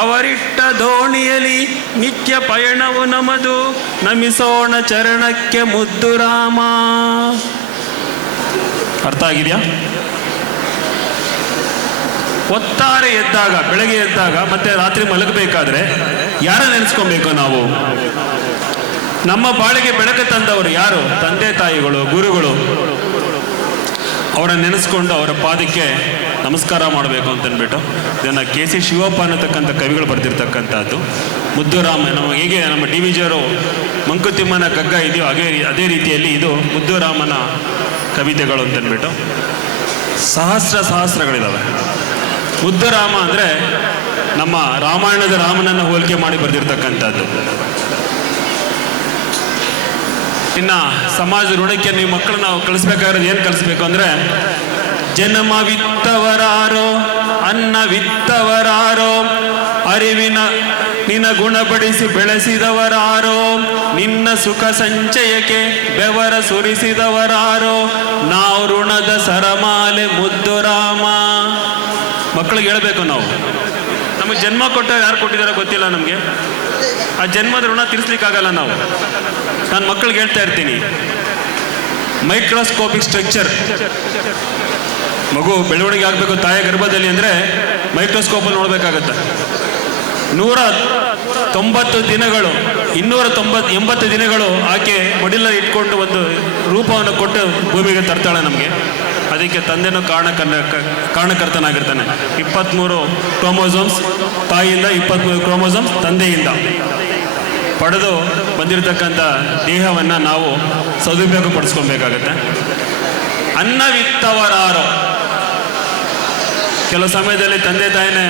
ಅವರಿಟ್ಟ ದೋಣಿಯಲಿ ನಿತ್ಯ ಪಯಣವು ನಮದು, ನಮಿಸೋಣ ಚರಣಕ್ಕೆ ಮುದ್ದು ರಾಮ. ಅರ್ಥ ಆಗಿದೆಯಾ? ಹೊತ್ತಾರೆ ಎದ್ದಾಗ, ಬೆಳಗ್ಗೆ ಎದ್ದಾಗ ಮತ್ತೆ ರಾತ್ರಿ ಮಲಗಬೇಕಾದ್ರೆ ಯಾರ ನೆನೆಸ್ಕೊಬೇಕು ನಾವು? ನಮ್ಮ ಬಾಳಿಗೆ ಬೆಳಕು ತಂದವರು ಯಾರು? ತಂದೆ ತಾಯಿಗಳು, ಗುರುಗಳು. ಅವರ ನೆನೆಸ್ಕೊಂಡು ಅವರ ಪಾದಕ್ಕೆ ನಮಸ್ಕಾರ ಮಾಡಬೇಕು ಅಂತಂದ್ಬಿಟ್ಟು ಇದನ್ನು KC ಶಿವಪ್ಪ ಅನ್ನತಕ್ಕಂಥ ಕವಿಗಳು ಬರೆದಿರ್ತಕ್ಕಂಥದ್ದು. ಮುದ್ದುರಾಮ, ನಾವು ಹೇಗೆ ನಮ್ಮ DVG ಅವರು ಮಂಕುತಿಮ್ಮನ ಕಗ್ಗ ಇದೆಯೋ ಅದೇ ರೀತಿಯಲ್ಲಿ ಇದು ಮುದ್ದುರಾಮನ ಕವಿತೆಗಳು ಅಂತಂದ್ಬಿಟ್ಟು ಸಹಸ್ರಗಳಿದ್ದಾವೆ. ಮುದ್ದುರಾಮ ಅಂದರೆ ನಮ್ಮ ರಾಮಾಯಣದ ರಾಮನನ್ನು ಹೋಲಿಕೆ ಮಾಡಿ ಬರೆದಿರ್ತಕ್ಕಂಥದ್ದು. ಇನ್ನು ಸಮಾಜ ಋಣಕ್ಕೆ ನೀವು ಮಕ್ಕಳು ನಾವು ಕಲಿಸ್ಬೇಕಾಗಿರೋದು ಏನು ಕಲಿಸ್ಬೇಕು ಅಂದರೆ, ಜನ್ಮವಿತ್ತವರಾರೋ, ಅನ್ನವಿತ್ತವರಾರೋ, ಅರಿವಿನ ನಿನ್ನ ಗುಣಪಡಿಸಿ ಬೆಳೆಸಿದವರಾರೋ, ನಿನ್ನ ಸುಖ ಸಂಚಯಕ್ಕೆ ಬೆವರ ಸುರಿಸಿದವರಾರೋ, ನಾವು ಋಣದ ಸರಮಾಲೆ ಮುದ್ದುರಾಮ. ಮಕ್ಕಳಿಗೆ ಹೇಳಬೇಕು ನಾವು. ನಮಗೆ ಜನ್ಮ ಕೊಟ್ಟರೆ ಯಾರು ಕೊಟ್ಟಿದ್ದಾರೋ ಗೊತ್ತಿಲ್ಲ ನಮಗೆ. ಆ ಜನ್ಮದ ಋಣ ತೀರಿಸ್ಲಿಕ್ಕಾಗಲ್ಲ ನಾವು. ನಾನು ಮಕ್ಕಳಿಗೆ ಹೇಳ್ತಾ ಇರ್ತೀನಿ, ಮೈಕ್ರೋಸ್ಕೋಪಿಕ್ ಸ್ಟ್ರಕ್ಚರ್ ಮಗು ಬೆಳವಣಿಗೆ ಆಗಬೇಕು ತಾಯಿಯ ಗರ್ಭದಲ್ಲಿ ಅಂದರೆ ಮೈಕ್ರೋಸ್ಕೋಪಲ್ಲಿ ನೋಡಬೇಕಾಗತ್ತೆ. 190 ದಿನಗಳು 280 ದಿನಗಳು ಆಕೆ ಮಡಿಲಲ್ಲಿ ಇಟ್ಕೊಂಡು ಒಂದು ರೂಪವನ್ನು ಕೊಟ್ಟು ಭೂಮಿಗೆ ತರ್ತಾಳೆ ನಮಗೆ. ಅದಕ್ಕೆ ತಂದೆನೂ ಕಾರಣಕರ್ತನಾಗಿರ್ತಾನೆ. 23 ಕ್ರೋಮೋಸೋಮ್ಸ್ ತಾಯಿಯಿಂದ, 23 ಕ್ರೋಮೋಸೋಮ್ಸ್ ತಂದೆಯಿಂದ ಪಡೆದು ಬಂದಿರತಕ್ಕಂಥ ದೇಹವನ್ನು ನಾವು ಸದುಪಯೋಗ ಪಡಿಸ್ಕೊಬೇಕಾಗತ್ತೆ. ಅನ್ನವಿತ್ತವರಾರು, ಕೆಲವು ಸಮಯದಲ್ಲಿ ತಂದೆ ತಾಯಿನೇ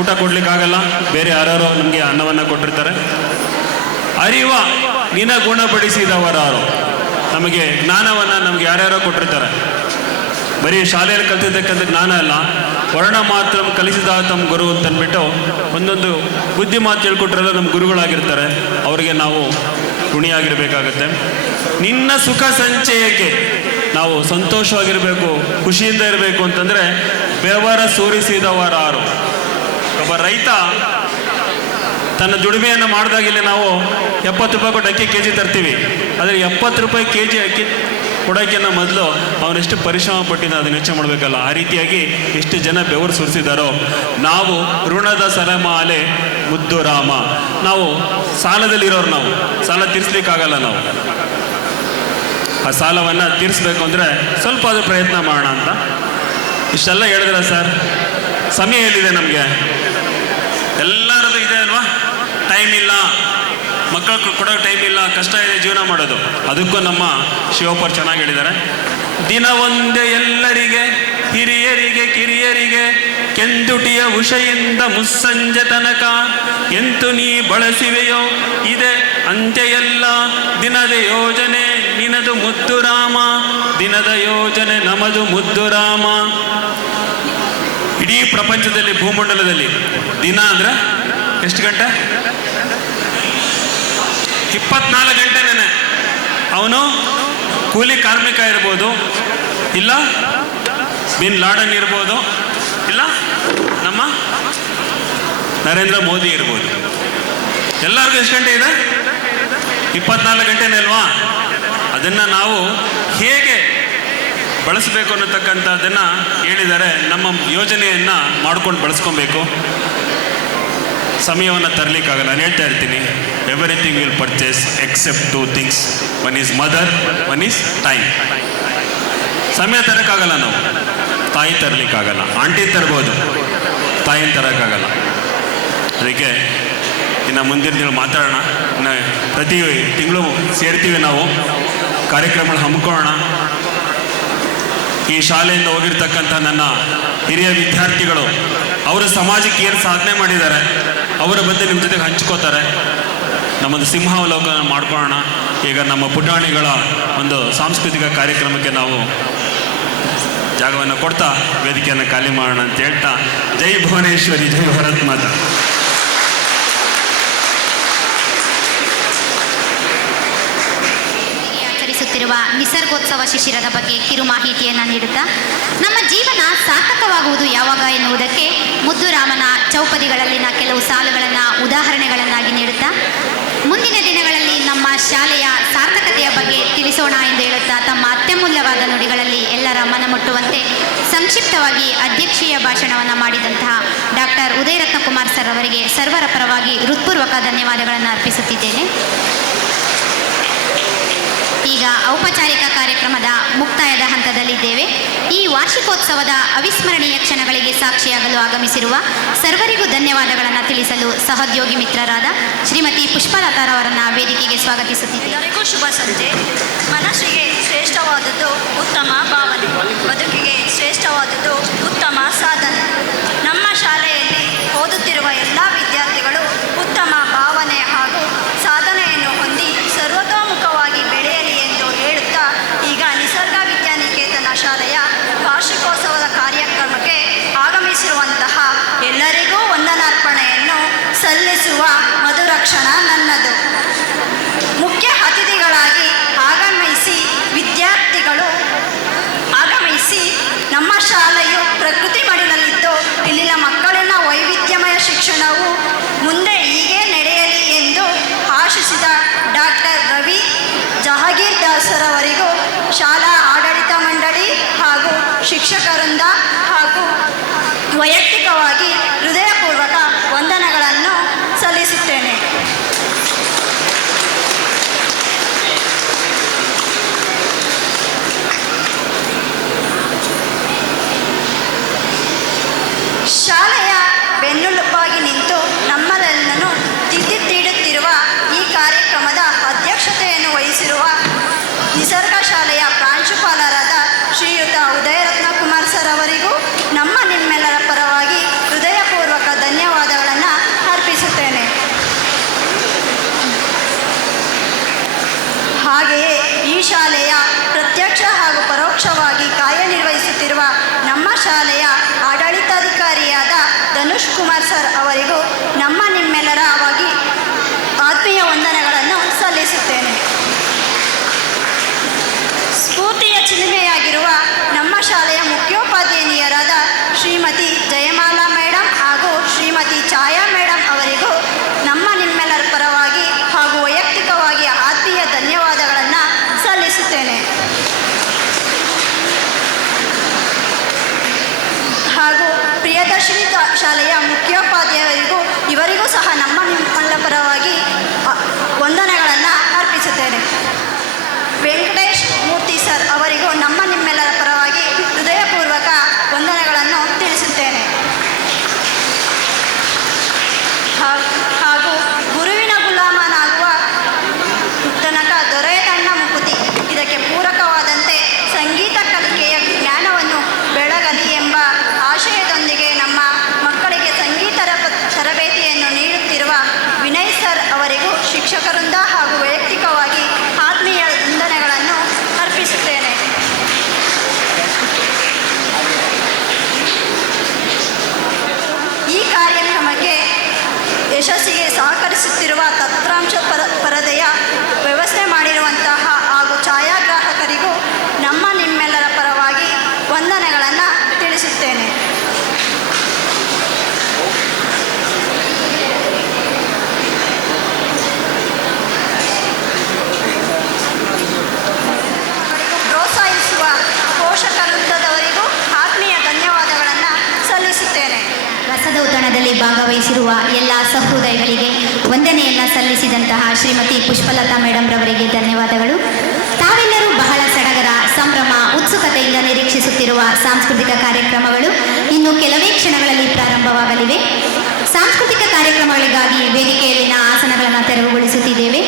ಊಟ ಕೊಡ್ಲಿಕ್ಕಾಗಲ್ಲ, ಬೇರೆ ಯಾರು ನಮಗೆ ಅನ್ನವನ್ನು ಕೊಟ್ಟಿರ್ತಾರೆ. ಅರಿವ ನಿನ ಗುಣಪಡಿಸಿದವರಾರು, ನಮಗೆ ಜ್ಞಾನವನ್ನು ನಮ್ಗೆ ಯಾರ್ಯಾರೋ ಕೊಟ್ಟಿರ್ತಾರೆ. ಬರೀ ಶಾಲೆಯಲ್ಲಿ ಕಲಿತಿರ್ತಕ್ಕಂಥ ಜ್ಞಾನ ಅಲ್ಲ, ವರ್ಣ ಮಾತ್ರ ಕಲಿಸಿದ ತಮ್ಮ ಗುರು ಅಂತಂದ್ಬಿಟ್ಟು ಒಂದೊಂದು ಬುದ್ಧಿ ಮಾತು ಹೇಳ್ಕೊಟ್ರೆಲ್ಲ ನಮ್ಮ ಗುರುಗಳಾಗಿರ್ತಾರೆ. ಅವರಿಗೆ ನಾವು ಋಣಿಯಾಗಿರಬೇಕಾಗತ್ತೆ. ನಿನ್ನ ಸುಖ ಸಂಚಯಕ್ಕೆ ನಾವು ಸಂತೋಷವಾಗಿರಬೇಕು, ಖುಷಿಯಿಂದ ಇರಬೇಕು ಅಂತಂದರೆ ಬೆವರ ಸುರಿಸಿದವರಾರು. ಒಬ್ಬ ರೈತ ತನ್ನ ದುಡಿಮೆಯನ್ನು ಮಾಡಿದಾಗಿಲ್ಲಿ ನಾವು 70 ರೂಪಾಯಿ ಕೊಟ್ಟು ಅಕ್ಕಿ ಕೆ ಜಿ ತರ್ತೀವಿ. ಆದರೆ 70 ರೂಪಾಯಿ ಕೆ ಜಿ ಅಕ್ಕಿ ಕೊಡೋಕ್ಕಿಂತ ಮೊದಲು ಅವನೆಷ್ಟು ಪರಿಶ್ರಮ ಪಟ್ಟಿದ್ದ ಅದನ್ನು ಯೋಚನೆ ಮಾಡಬೇಕಲ್ಲ. ಆ ರೀತಿಯಾಗಿ ಎಷ್ಟು ಜನ ಬೆವರು ಸುರಿಸಿದಾರೋ. ನಾವು ಋಣದ ಸರಮಾಲೆ ಮುದ್ದು ರಾಮ. ನಾವು ಸಾಲದಲ್ಲಿರೋರು, ನಾವು ಸಾಲ ತೀರಿಸ್ಲಿಕ್ಕಾಗಲ್ಲ. ನಾವು ಆ ಸಾಲವನ್ನು ತೀರಿಸ್ಬೇಕು ಅಂದರೆ ಸ್ವಲ್ಪ ಅದು ಪ್ರಯತ್ನ ಮಾಡೋಣ ಅಂತ. ಇಷ್ಟೆಲ್ಲ ಹೇಳಿದ್ರೆ ಸರ್, ಸಮಯ ಎಲ್ಲಿದೆ ನಮಗೆ? ಎಲ್ಲರದ್ದು ಇದೆ ಅಲ್ವಾ? ಟೈಮ್ ಇಲ್ಲ, ಮಕ್ಕಳು ಕೊಡೋಕೆ ಟೈಮ್ ಇಲ್ಲ, ಕಷ್ಟ ಇದೆ ಜೀವನ ಮಾಡೋದು. ಅದಕ್ಕೂ ನಮ್ಮ ಶಿವಪ್ಪರು ಚೆನ್ನಾಗಿ ಹೇಳಿದ್ದಾರೆ. ದಿನ ಒಂದೇ ಎಲ್ಲರಿಗೆ, ಹಿರಿಯರಿಗೆ ಕಿರಿಯರಿಗೆ, ಕೆಂದುಟಿಯ ಉಷೆಯಿಂದ ಮುಸ್ಸಂಜೆ ತನಕ ಎಂತು ನೀ ಬಳಸಿವೆಯೋ ಇದೆ ಅಂತ್ಯ ಎಲ್ಲ. ದಿನದ ಯೋಜನೆ ನಿನದು ಮುದ್ದು ರಾಮ, ದಿನದ ಯೋಜನೆ ನಮದು ಮುದ್ದು ರಾಮ. ಇಡೀ ಪ್ರಪಂಚದಲ್ಲಿ, ಭೂಮಂಡಲದಲ್ಲಿ ದಿನ ಅಂದರೆ ಎಷ್ಟು ಗಂಟೆ? 24 ಗಂಟೆನೇ. ಅವನು ಕೂಲಿ ಕಾರ್ಮಿಕ ಇರ್ಬೋದು, ಇಲ್ಲ ಬಿನ್ ಲಾಡನ್ ಇರ್ಬೋದು, ಇಲ್ಲ ನಮ್ಮ ನರೇಂದ್ರ ಮೋದಿ ಇರ್ಬೋದು. ಎಲ್ಲರಿಗೂ ಎಷ್ಟು ಗಂಟೆ ಇದೆ? 24 ಗಂಟೆನೇ ಅಲ್ವಾ? ಅದನ್ನು ನಾವು ಹೇಗೆ ಬಳಸಬೇಕು ಅನ್ನತಕ್ಕಂಥದ್ದನ್ನು ಹೇಳಿದರೆ ನಮ್ಮ ಯೋಜನೆಯನ್ನು ಮಾಡ್ಕೊಂಡು ಬಳಸ್ಕೊಬೇಕು. ಸಮಯವನ್ನು ತರಲಿಕ್ಕಾಗಲ್ಲ. ನಾನು ಹೇಳ್ತಾ ಇರ್ತೀನಿ, everything will purchase except 2 things. One is mother, one is time. ಸಮಯ ತರೋಕ್ಕಾಗಲ್ಲ, ನಾವು ತಾಯಿ ತರಲಿಕ್ಕಾಗಲ್ಲ. ಆಂಟಿ ತರ್ಬೋದು, ತಾಯಿನ ತರೋಕ್ಕಾಗಲ್ಲ. ಅದಕ್ಕೆ ಇನ್ನು ಮುಂದಿನ ತಿಂಗಳು ಮಾತಾಡೋಣ. ಪ್ರತಿ ತಿಂಗಳು ಸೇರ್ತೀವಿ ನಾವು, ಕಾರ್ಯಕ್ರಮಗಳು ಹಮ್ಮಿಕೊಳ್ಳೋಣ. ಈ ಶಾಲೆಯಿಂದ ಹೋಗಿರ್ತಕ್ಕಂಥ ನನ್ನ ಹಿರಿಯ ವಿದ್ಯಾರ್ಥಿಗಳು ಅವರು ಸಮಾಜಕ್ಕೆ ಏನು ಸಾಧನೆ ಮಾಡಿದ್ದಾರೆ ಅವರ ಬಗ್ಗೆ ನಿಮ್ಮ ಜೊತೆಗೆ ಹಂಚ್ಕೋತಾರೆ. ನಮ್ಮದು ಸಿಂಹಾವಲೋಕನ ಮಾಡ್ಕೊಳ್ಳೋಣ. ಈಗ ನಮ್ಮ ಪುಟಾಣಿಗಳ ಒಂದು ಸಾಂಸ್ಕೃತಿಕ ಕಾರ್ಯಕ್ರಮಕ್ಕೆ ನಾವು ಜಾಗವನ್ನು ಕೊಡ್ತಾ ವೇದಿಕೆಯನ್ನು ಖಾಲಿ ಮಾಡೋಣ ಅಂತ ಹೇಳ್ತಾ, ಜೈ ಭುವನೇಶ್ವರಿ, ಜೈ ಭಾರತ್ ಮಾತಾ. ಆಚರಿಸುತ್ತಿರುವ ನಿಸರ್ಗೋತ್ಸವ ಶಿಶಿರದ ಬಗ್ಗೆ ಕಿರು ಮಾಹಿತಿಯನ್ನು ನೀಡುತ್ತಾ, ನಮ್ಮ ಜೀವನ ಸಾರ್ಥಕವಾಗುವುದು ಯಾವಾಗ ಎನ್ನುವುದಕ್ಕೆ ಮುದ್ದುರಾಮನ ಚೌಪದಿಗಳಲ್ಲಿನ ಕೆಲವು ಸಾಲುಗಳನ್ನು ಉದಾಹರಣೆಗಳನ್ನಾಗಿ ನೀಡುತ್ತಾ, ಮುಂದಿನ ದಿನಗಳಲ್ಲಿ ನಮ್ಮ ಶಾಲೆಯ ಸಾರ್ಥಕತೆಯ ಬಗ್ಗೆ ತಿಳಿಸೋಣ ಎಂದು ಹೇಳುತ್ತಾ ತಮ್ಮ ಅತ್ಯಮೂಲ್ಯವಾದ ನುಡಿಗಳಲ್ಲಿ ಎಲ್ಲರ ಮನಮುಟ್ಟುವಂತೆ ಸಂಕ್ಷಿಪ್ತವಾಗಿ ಅಧ್ಯಕ್ಷೀಯ ಭಾಷಣವನ್ನು ಮಾಡಿದಂತಹ ಡಾಕ್ಟರ್ ಉದಯರತ್ನ ಕುಮಾರ್ ಸರ್ ಅವರಿಗೆ ಸರ್ವರ ಪರವಾಗಿ ಹೃತ್ಪೂರ್ವಕ ಧನ್ಯವಾದಗಳನ್ನು ಅರ್ಪಿಸುತ್ತಿದ್ದೇನೆ. ಈಗ ಔಪಚಾರಿಕ ಕಾರ್ಯಕ್ರಮದ ಮುಕ್ತಾಯದ ಹಂತದಲ್ಲಿದ್ದೇವೆ. ಈ ವಾರ್ಷಿಕೋತ್ಸವದ ಅವಿಸ್ಮರಣೀಯ ಕ್ಷಣಗಳಿಗೆ ಸಾಕ್ಷಿಯಾಗಲು ಆಗಮಿಸಿರುವ ಸರ್ವರಿಗೂ ಧನ್ಯವಾದಗಳನ್ನು ತಿಳಿಸಲು ಸಹೋದ್ಯೋಗಿ ಮಿತ್ರರಾದ ಶ್ರೀಮತಿ ಪುಷ್ಪಲತಾರವರನ್ನು ವೇದಿಕೆಗೆ ಸ್ವಾಗತಿಸುತ್ತಿದ್ದೇವೆ. ಎಲ್ಲರಿಗೂ ಶುಭ ಸಂಜೆ. ಮನಸ್ಸಿಗೆ ಶ್ರೇಷ್ಠವಾದದ್ದು ಉತ್ತಮ ಭಾವನೆ, ಬದುಕಿಗೆ ಶ್ರೇಷ್ಠವಾದದ್ದು ಉತ್ತಮ ಸಾಧನೆ. ನಮ್ಮ ಶಾಲೆಯಲ್ಲಿ ಓದುತ್ತಿರುವ ಎಲ್ಲ ವಿದ್ಯಾರ್ಥಿಗಳು ಉತ್ತಮ ಭಾವನೆ ಹಾಗೂ ಸಾಧನೆಯನ್ನು ಹೊಂದಿ ಸರ್ವತೋಮುಖವಾಗಿ ಬೆಳೆಯಲಿ ಎಂದು ಹೇಳುತ್ತಾ, ಈಗ ನಿಸರ್ಗ ವಿದ್ಯಾನಿಕೇತನ ಶಾಲೆಯ ವಾರ್ಷಿಕೋತ್ಸವದ ಕಾರ್ಯಕ್ರಮಕ್ಕೆ ಆಗಮಿಸಿರುವಂತಹ ಎಲ್ಲರಿಗೂ ವಂದನಾರ್ಪಣೆಯನ್ನು ಸಲ್ಲಿಸುವ ಮಧುರ ಕ್ಷಣ ನನ್ನದು. ಮುಖ್ಯ ಅತಿಥಿಗಳಾಗಿ ವಿದ್ಯಾರ್ಥಿಗಳು ಆಗಮಿಸಿ ನಮ್ಮ ಶಾಲೆಯು ಪ್ರಕೃತಿ ಮಡಿಲ ವೈಯಕ್ತಿಕವಾಗಿ ಹೃದಯಪೂರ್ವಕ ವಂದನೆಗಳನ್ನು ಸಲ್ಲಿಸುತ್ತೇನೆ. ಶಾಲೆಯ ಬೆನ್ನೆಲುಬಾಗಿ ನಿಂತು ನಮ್ಮನ್ನೆಲ್ಲನೂ ತಿದ್ದಿತ್ತೀಡುತ್ತಿರುವ ಈ ಕಾರ್ಯಕ್ರಮದ ಅಧ್ಯಕ್ಷತೆಯನ್ನು ವಹಿಸಿರುವ ನಿಸರ್ಗ ಶಾಲೆಯ ಪ್ರಾಂಶುಪಾಲರಾದ ಶ್ರೀಯುತ ಉದಯರತ್ನ ಕುಮಾರ್ ಸರ್ ಅವರಿಗೂ ನಿಮ್ಮೆಲ್ಲರ ಪರವಾಗಿ ಹೃದಯಪೂರ್ವಕ ಧನ್ಯವಾದಗಳನ್ನು ಅರ್ಪಿಸುತ್ತೇನೆ. ಹಾಗೆಯೇ ಈ ಶಾಲೆಯ ಪ್ರತ್ಯಕ್ಷ ಹಾಗೂ ಪರೋಕ್ಷವಾಗಿ ಕಾರ್ಯನಿರ್ವಹಿಸುತ್ತಿರುವ ನಮ್ಮ ಶಾಲೆಯ ಆಡಳಿತಾಧಿಕಾರಿಯಾದ ಧನುಷ್ ಕುಮಾರ್ ಸರ್ ಅವರಿಗೂ ನಿಮ್ಮೆಲ್ಲರವಾಗಿ ಆತ್ಮೀಯ ವಂದನೆಗಳನ್ನು ಸಲ್ಲಿಸುತ್ತೇನೆ. ಸ್ಫೂರ್ತಿಯ ಚಿಲುಮೆಯಾಗಿರುವ ನಮ್ಮ ಶಾಲೆಯ ಮುಖ್ಯೋಪಾಧ್ಯಾಯಿನಿಯರಾದ ಶ್ರೀಮತಿ ಜಯಮಾಲಾ ಮೇಡಮ್ ಹಾಗೂ ಶ್ರೀಮತಿ ಛಾಯಾ ಮೇಡಮ್ ಅವರಿಗೂ ನಿಮ್ಮೆಲ್ಲರ ಪರವಾಗಿ ಹಾಗೂ ವೈಯಕ್ತಿಕವಾಗಿ ಆತ್ಮೀಯ ಧನ್ಯವಾದಗಳನ್ನು ಸಲ್ಲಿಸುತ್ತೇನೆ. ಹಾಗೂ ಪ್ರಿಯದರ್ಶಿನಿ ಶಾಲೆಯ ಮುಖ್ಯೋಪಾಧ್ಯಾಯರಿಗೂ ಇವರಿಗೂ ಸಹ ನಿಮ್ಮೆಲ್ಲರ ಪರವಾಗಿ ವಂದನೆಗಳನ್ನು ಅರ್ಪಿಸುತ್ತೇನೆ. ವೆಂಕಟೇಶ್ ಮೂರ್ತಿ ಸರ್ ಅವರಿಗೂ ನಿಮ್ಮೆಲ್ಲರ ಪರವಾಗಿ ಹೃದಯಪೂರ್ವಕ ವಂದನೆಗಳನ್ನು ತಿಳಿಸುತ್ತೇನೆ. ಹಾಗೂ ಗುರುವಿನ ಗುಲಾಮನಾಗುವ ತನಕ ದೊರೆಯದಣ್ಣ ಮುಕುತಿ ಇದಕ್ಕೆ ಪೂರಕವಾದಂತೆ ಸಂಗೀತ ಕಲಿಕೆಯ ಜ್ಞಾನವನ್ನು ಬೆಳಗಲಿ ಎಂಬ ಆಶಯದೊಂದಿಗೆ ನಮ್ಮ ಮಕ್ಕಳಿಗೆ ಸಂಗೀತ ತರಬೇತಿಯನ್ನು ನೀಡುತ್ತಿರುವ ವಿನಯ್ ಸರ್ ಅವರಿಗೂ ಶಿಕ್ಷಕರಿಂದ ಹಾಗೂ ವೈಯಕ್ತಿಕವಾಗಿ ಆತ್ಮೀಯ ವಂದನೆಗಳನ್ನು ಅರ್ಪಿಸುತ್ತೇನೆ. ಈ ಕಾರ್ಯಕ್ರಮಕ್ಕೆ ಯಶಸ್ಸಿಗೆ ಸಹಕರಿಸುತ್ತಿರುವ ತಂತ್ರಾಂಶ ಪರದೆಯ ವ್ಯವಸ್ಥೆ ಮಾಡಿರುವಂತಹ ಹಾಗೂ ಛಾಯಾಗ್ರಾಹಕರಿಗೂ ನಿಮ್ಮೆಲ್ಲರ ಪರವಾಗಿ ವಂದನೆಗಳನ್ನು ತಿಳಿಸುತ್ತೇನೆ. ಪ್ರೋತ್ಸಾಹಿಸುವ ಪೋಷಕ ವೃಂದದವರಿಗೂ ಆತ್ಮೀಯ ಧನ್ಯವಾದಗಳನ್ನು ಸಲ್ಲಿಸುತ್ತೇನೆ. ರಸದೌತಣದಲ್ಲಿ ಭಾಗವಹಿಸಿರುವ ಎಲ್ಲ ಸಹೃದಯಗಳಿಗೆ ವಂದನೆಯನ್ನು ಸಲ್ಲಿಸಿದಂತಹ ಶ್ರೀಮತಿ ಪುಷ್ಪಲತಾ ಮೇಡಮ್ ರವರಿಗೆ ಧನ್ಯವಾದಗಳು. ತಾವೆಲ್ಲರೂ ಬಹಳ ಸಡಗರ, ಸಂಭ್ರಮ, ಉತ್ಸುಕತೆಯಿಂದ ನಿರೀಕ್ಷಿಸುತ್ತಿರುವ ಸಾಂಸ್ಕೃತಿಕ ಕಾರ್ಯಕ್ರಮಗಳು ಇನ್ನು ಕೆಲವೇ ಕ್ಷಣಗಳಲ್ಲಿ ಪ್ರಾರಂಭವಾಗಲಿವೆ. ಸಾಂಸ್ಕೃತಿಕ ಕಾರ್ಯಕ್ರಮಗಳಿಗಾಗಿ ವೇದಿಕೆಯಲ್ಲಿನ ಆಸನಗಳನ್ನು ತೆರವುಗೊಳಿಸುತ್ತಿದ್ದೇವೆ.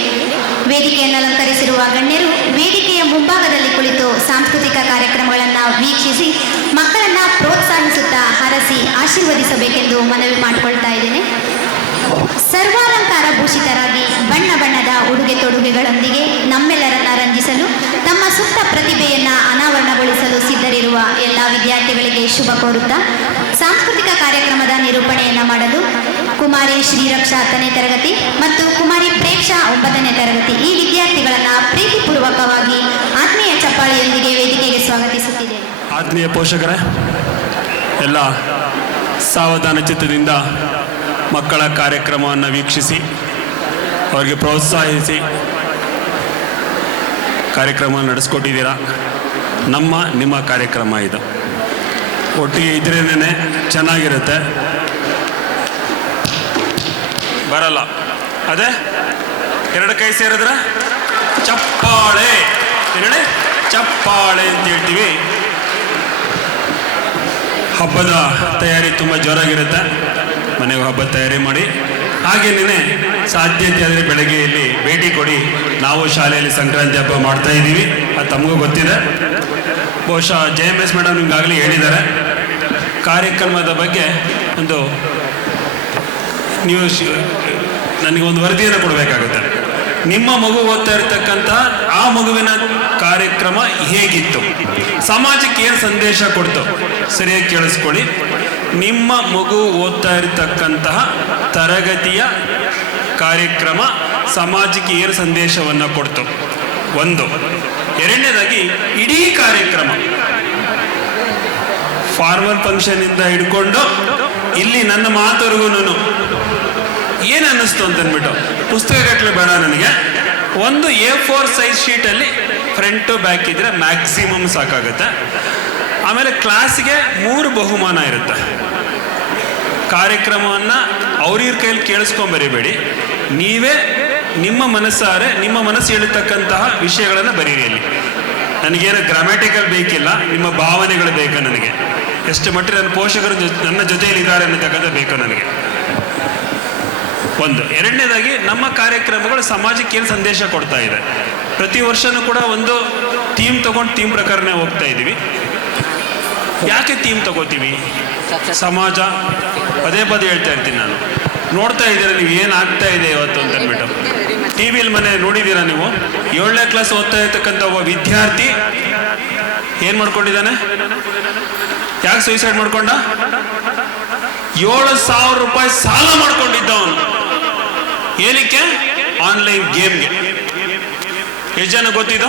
ವೇದಿಕೆಯನ್ನು ಅಲಂಕರಿಸಿರುವ ಗಣ್ಯರು ವೇದಿಕೆಯ ಮುಂಭಾಗದಲ್ಲಿ ಕುಳಿತು ಸಾಂಸ್ಕೃತಿಕ ಕಾರ್ಯಕ್ರಮಗಳನ್ನು ವೀಕ್ಷಿಸಿ ಮಕ್ಕಳನ್ನು ಪ್ರೋತ್ಸಾಹಿಸುತ್ತಾ ಹರಸಿ ಆಶೀರ್ವದಿಸಬೇಕೆಂದು ಮನವಿ ಮಾಡಿಕೊಳ್ತಾ ಇದ್ದೇನೆ. ಸರ್ವಾಲಂಕಾರ ಭೂಷಿತರಾಗಿ ಬಣ್ಣ ಬಣ್ಣದ ಉಡುಗೆ ತೊಡುಗೆಗಳೊಂದಿಗೆ ನಮ್ಮೆಲ್ಲರನ್ನ ರಂಜಿಸಲು ತಮ್ಮ ಸುತ್ತ ಪ್ರತಿಭೆಯನ್ನು ಅನಾವರಣಗೊಳಿಸಲು ಸಿದ್ಧರಿರುವ ಎಲ್ಲ ವಿದ್ಯಾರ್ಥಿಗಳಿಗೆ ಶುಭ ಕೋರುತ್ತಾ ಸಾಂಸ್ಕೃತಿಕ ಕಾರ್ಯಕ್ರಮದ ನಿರೂಪಣೆಯನ್ನು ಮಾಡಲು ಕುಮಾರಿ ಶ್ರೀರಕ್ಷಾ 10ನೇ ತರಗತಿ ಮತ್ತು ಕುಮಾರಿ ಪ್ರೇಕ್ಷಾ 9ನೇ ತರಗತಿ ಈ ವಿದ್ಯಾರ್ಥಿಗಳನ್ನು ಪ್ರೀತಿಪೂರ್ವಕವಾಗಿ ಆತ್ಮೀಯ ಚಪ್ಪಾಳೆಯೊಂದಿಗೆ ವೇದಿಕೆಗೆ ಸ್ವಾಗತಿಸುತ್ತಿದ್ದೇನೆ. ಆತ್ಮೀಯ ಪೋಷಕರೇ, ಎಲ್ಲ ಸಾವಧಾನ ಚಿತ್ತದಿಂದ ಮಕ್ಕಳ ಕಾರ್ಯಕ್ರಮವನ್ನು ವೀಕ್ಷಿಸಿ ಅವರಿಗೆ ಪ್ರೋತ್ಸಾಹಿಸಿ ಕಾರ್ಯಕ್ರಮ ನಡೆಸ್ಕೊಟ್ಟಿದ್ದೀರಾ. ನಿಮ್ಮ ಕಾರ್ಯಕ್ರಮ ಇದು. ಒಟ್ಟಿಗೆ ಇದ್ರೇನೆ ಚೆನ್ನಾಗಿರುತ್ತೆ. ಬರಲ್ಲ ಅದೇ ಎರಡು ಕೈ ಸೇರಿದ್ರೆ ಚಪ್ಪಾಳೆ, ಹೇಳಿ ಚಪ್ಪಾಳೆ ಅಂತ ಹೇಳ್ತೀವಿ. ಹಬ್ಬದ ತಯಾರಿ ತುಂಬ ಜೋರಾಗಿರುತ್ತೆ. ಮನೆಗೆ ಹಬ್ಬದ ತಯಾರಿ ಮಾಡಿ ಹಾಗೇನೇ ಸಾಧ್ಯತೆ ಆದರೆ ಬೆಳಗ್ಗೆ ಇಲ್ಲಿ ಭೇಟಿ ಕೊಡಿ. ನಾವು ಶಾಲೆಯಲ್ಲಿ ಸಂಕ್ರಾಂತಿ ಹಬ್ಬ ಮಾಡ್ತಾ ಇದ್ದೀವಿ, ಅದು ತಮಗೂ ಗೊತ್ತಿದೆ. ಬಹುಶಃ JMS ಮೇಡಮ್ ನಿಮ್ಗಾಗಲೇ ಹೇಳಿದ್ದಾರೆ. ಕಾರ್ಯಕ್ರಮದ ಬಗ್ಗೆ ನೀವು ನನಗೆ ಒಂದು ವರದಿಯನ್ನು ಕೊಡಬೇಕಾಗುತ್ತೆ. ನಿಮ್ಮ ಮಗು ಓದ್ತಾ ಇರ್ತಕ್ಕಂಥ ಆ ಮಗುವಿನ ಕಾರ್ಯಕ್ರಮ ಹೇಗಿತ್ತು, ಸಮಾಜಕ್ಕೆ ಏನು ಸಂದೇಶ ಕೊಡ್ತು, ಸರಿಯಾಗಿ ಕೇಳಿಸ್ಕೊಳ್ಳಿ. ನಿಮ್ಮ ಮಗು ಓದ್ತಾ ಇರತಕ್ಕಂತಹ ತರಗತಿಯ ಕಾರ್ಯಕ್ರಮ ಸಮಾಜಕ್ಕೆ ಏನು ಸಂದೇಶವನ್ನು ಕೊಡ್ತು ಒಂದು. ಎರಡನೇದಾಗಿ ಇಡೀ ಕಾರ್ಯಕ್ರಮ ಫಾರ್ಮಲ್ ಫಂಕ್ಷನಿಂದ ಹಿಡ್ಕೊಂಡು ಇಲ್ಲಿ ನನ್ನ ಮಾತವರೆಗೂ ಏನು ಅನ್ನಿಸ್ತು ಅಂತ ಅಂದ್ಬಿಟ್ಟು ಪುಸ್ತಕಗಟ್ಟಲೆ ಬೇಡ ನನಗೆ. ಒಂದು A4 ಸೈಜ್ ಶೀಟಲ್ಲಿ ಫ್ರಂಟು ಬ್ಯಾಕ್ ಇದ್ರೆ ಮ್ಯಾಕ್ಸಿಮಮ್ ಸಾಕಾಗುತ್ತೆ. ಆಮೇಲೆ ಕ್ಲಾಸಿಗೆ 3 ಬಹುಮಾನ ಇರುತ್ತೆ. ಕಾರ್ಯಕ್ರಮವನ್ನು ಅವ್ರಿವ್ರ ಕೈಯಲ್ಲಿ ಕೇಳಿಸ್ಕೊಂಡ್ ಬರೀಬೇಡಿ. ನೀವೇ ನಿಮ್ಮ ಮನಸ್ಸಾರೆ ನಿಮ್ಮ ಮನಸ್ಸು ಹೇಳ್ತಕ್ಕಂತಹ ವಿಷಯಗಳನ್ನು ಬರೀರಿ. ಅಲ್ಲಿ ನನಗೇನು ಗ್ರಾಮ್ಯಾಟಿಕಲ್ ಬೇಕಿಲ್ಲ, ನಿಮ್ಮ ಭಾವನೆಗಳು ಬೇಕು ನನಗೆ. ಎಷ್ಟು ಮಟ್ಟಿಗೆ ನನ್ನ ಪೋಷಕರು ನನ್ನ ಜೊತೆಯಲ್ಲಿದ್ದಾರೆ ಅನ್ನತಕ್ಕಂಥ ಬೇಕು ನನಗೆ. ಒಂದು. ಎರಡನೇದಾಗಿ, ನಮ್ಮ ಕಾರ್ಯಕ್ರಮಗಳು ಸಮಾಜಕ್ಕೆ ಏನು ಸಂದೇಶ ಕೊಡ್ತಾ ಇದೆ. ಪ್ರತಿ ವರ್ಷನೂ ಕೂಡ ಒಂದು ಥೀಮ್ ತಗೊಂಡು ಥೀಮ್ ಪ್ರಕಾರನೇ ಹೋಗ್ತಾ ಇದ್ದೀವಿ. ಯಾಕೆ ಥೀಮ್ ತಗೋತೀವಿ? ಸಮಾಜ ಪದೇ ಪದೇ ಹೇಳ್ತಾ ಇರ್ತೀನಿ ನಾನು. ನೋಡ್ತಾ ಇದ್ದೀರಾ ನೀವು ಏನಾಗ್ತಾ ಇದೆ ಇವತ್ತು ಅಂತ ಅಂದ್ಬಿಟ್ಟು. ಟಿ ವಿಯಲ್ಲಿ ಮನೆ ನೋಡಿದ್ದೀರಾ ನೀವು? 7ನೇ ಕ್ಲಾಸ್ ಓದ್ತಾ ಇರ್ತಕ್ಕಂಥ ಒಬ್ಬ ವಿದ್ಯಾರ್ಥಿ ಏನು ಮಾಡ್ಕೊಂಡಿದ್ದಾನೆ? ಯಾಕೆ ಸೂಸೈಡ್ ಮಾಡ್ಕೊಂಡ? 7,000 ರೂಪಾಯಿ ಸಾಲ ಮಾಡ್ಕೊಂಡಿದ್ದ ಅವನು. ಏನಕ್ಕೆ? ಆನ್ಲೈನ್ ಗೇಮ್ಗೆ. ಎಷ್ಟು ಜನ ಗೊತ್ತಿದ್ದು?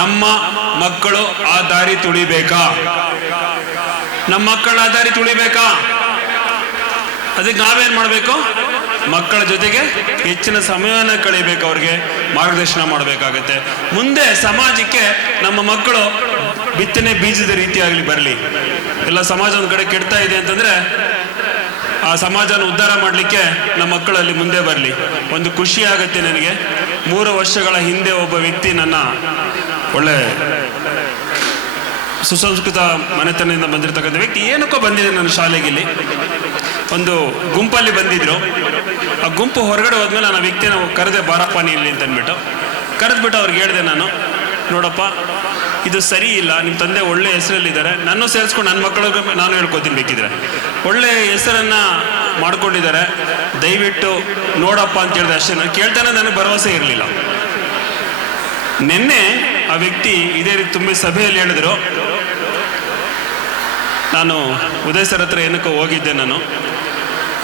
ನಮ್ಮ ಮಕ್ಕಳು ಆ ದಾರಿ ತುಳಿಬೇಕಾ? ನಮ್ಮ ಮಕ್ಕಳ ಆ ದಾರಿ ತುಳಿಬೇಕಾ? ಅದಕ್ಕೆ ನಾವೇನ್ ಮಾಡಬೇಕು? ಮಕ್ಕಳ ಜೊತೆಗೆ ಹೆಚ್ಚಿನ ಸಮಯವನ್ನು ಕಳೀಬೇಕು, ಅವ್ರಿಗೆ ಮಾರ್ಗದರ್ಶನ ಮಾಡಬೇಕಾಗತ್ತೆ. ಮುಂದೆ ಸಮಾಜಕ್ಕೆ ನಮ್ಮ ಮಕ್ಕಳು ಬಿತ್ತನೆ ಬೀಜದ ರೀತಿಯಾಗಲಿ ಬರಲಿ. ಎಲ್ಲ ಸಮಾಜ ಒಂದು ಕಡೆ ಕೆಡ್ತಾ ಇದೆ ಅಂತಂದ್ರೆ ಆ ಸಮಾಜನ ಉದ್ಧಾರ ಮಾಡಲಿಕ್ಕೆ ನಮ್ಮ ಮಕ್ಕಳಲ್ಲಿ ಮುಂದೆ ಬರಲಿ. ಒಂದು ಖುಷಿ ಆಗುತ್ತೆ ನನಗೆ. 3 ವರ್ಷಗಳ ಹಿಂದೆ ಒಬ್ಬ ವ್ಯಕ್ತಿ, ನನ್ನ ಒಳ್ಳೆ ಸುಸಂಸ್ಕೃತ ಮನೆತನದಿಂದ ಬಂದಿರತಕ್ಕಂಥ ವ್ಯಕ್ತಿ, ಏನಕ್ಕೋ ಬಂದಿದೆ ನನ್ನ ಶಾಲೆಗೆ. ಇಲ್ಲಿ ಒಂದು ಗುಂಪಲ್ಲಿ ಬಂದಿದ್ರು. ಆ ಗುಂಪು ಹೊರಗಡೆ ಹೋದ್ಮೇಲೆ ನಾನು ಆ ವ್ಯಕ್ತಿನ ಕರೆದೆ, ಬಾರಪ್ಪ ನೀ ಇಲ್ಲಿ ಅಂತ ಅಂದ್ಬಿಟ್ಟು ಕರೆದ್ಬಿಟ್ಟು ಅವ್ರಿಗೆ ಹೇಳಿದೆ ನಾನು, ನೋಡಪ್ಪ ಇದು ಸರಿ ಇಲ್ಲ, ನಿಮ್ಮ ತಂದೆ ಒಳ್ಳೆ ಹೆಸರಲ್ಲಿದ್ದಾರೆ, ನನ್ನ ಸೇರಿಸ್ಕೊಂಡು ನನ್ನ ಮಕ್ಕಳಿಗೆ ನಾನು ಹೇಳ್ಕೊತೀನಿ, ಬೇಕಿದ್ರೆ ಒಳ್ಳೆ ಹೆಸರನ್ನು ಮಾಡ್ಕೊಂಡಿದ್ದಾರೆ, ದಯವಿಟ್ಟು ನೋಡಪ್ಪ ಅಂತ ಹೇಳಿದೆ. ಅಷ್ಟೇ. ನಾನು ಕೇಳ್ತಾನೆ ನನಗೆ ಭರವಸೆ ಇರಲಿಲ್ಲ. ನಿನ್ನೆ ಆ ವ್ಯಕ್ತಿ ಇದೇ ರೀತಿ ತುಂಬ ಸಭೆಯಲ್ಲಿ ಹೇಳಿದ್ರು. ನಾನು ಉದಯ್ ಸರ್ ಹತ್ರ ಏನಕ್ಕೋ ಹೋಗಿದ್ದೆ. ನಾನು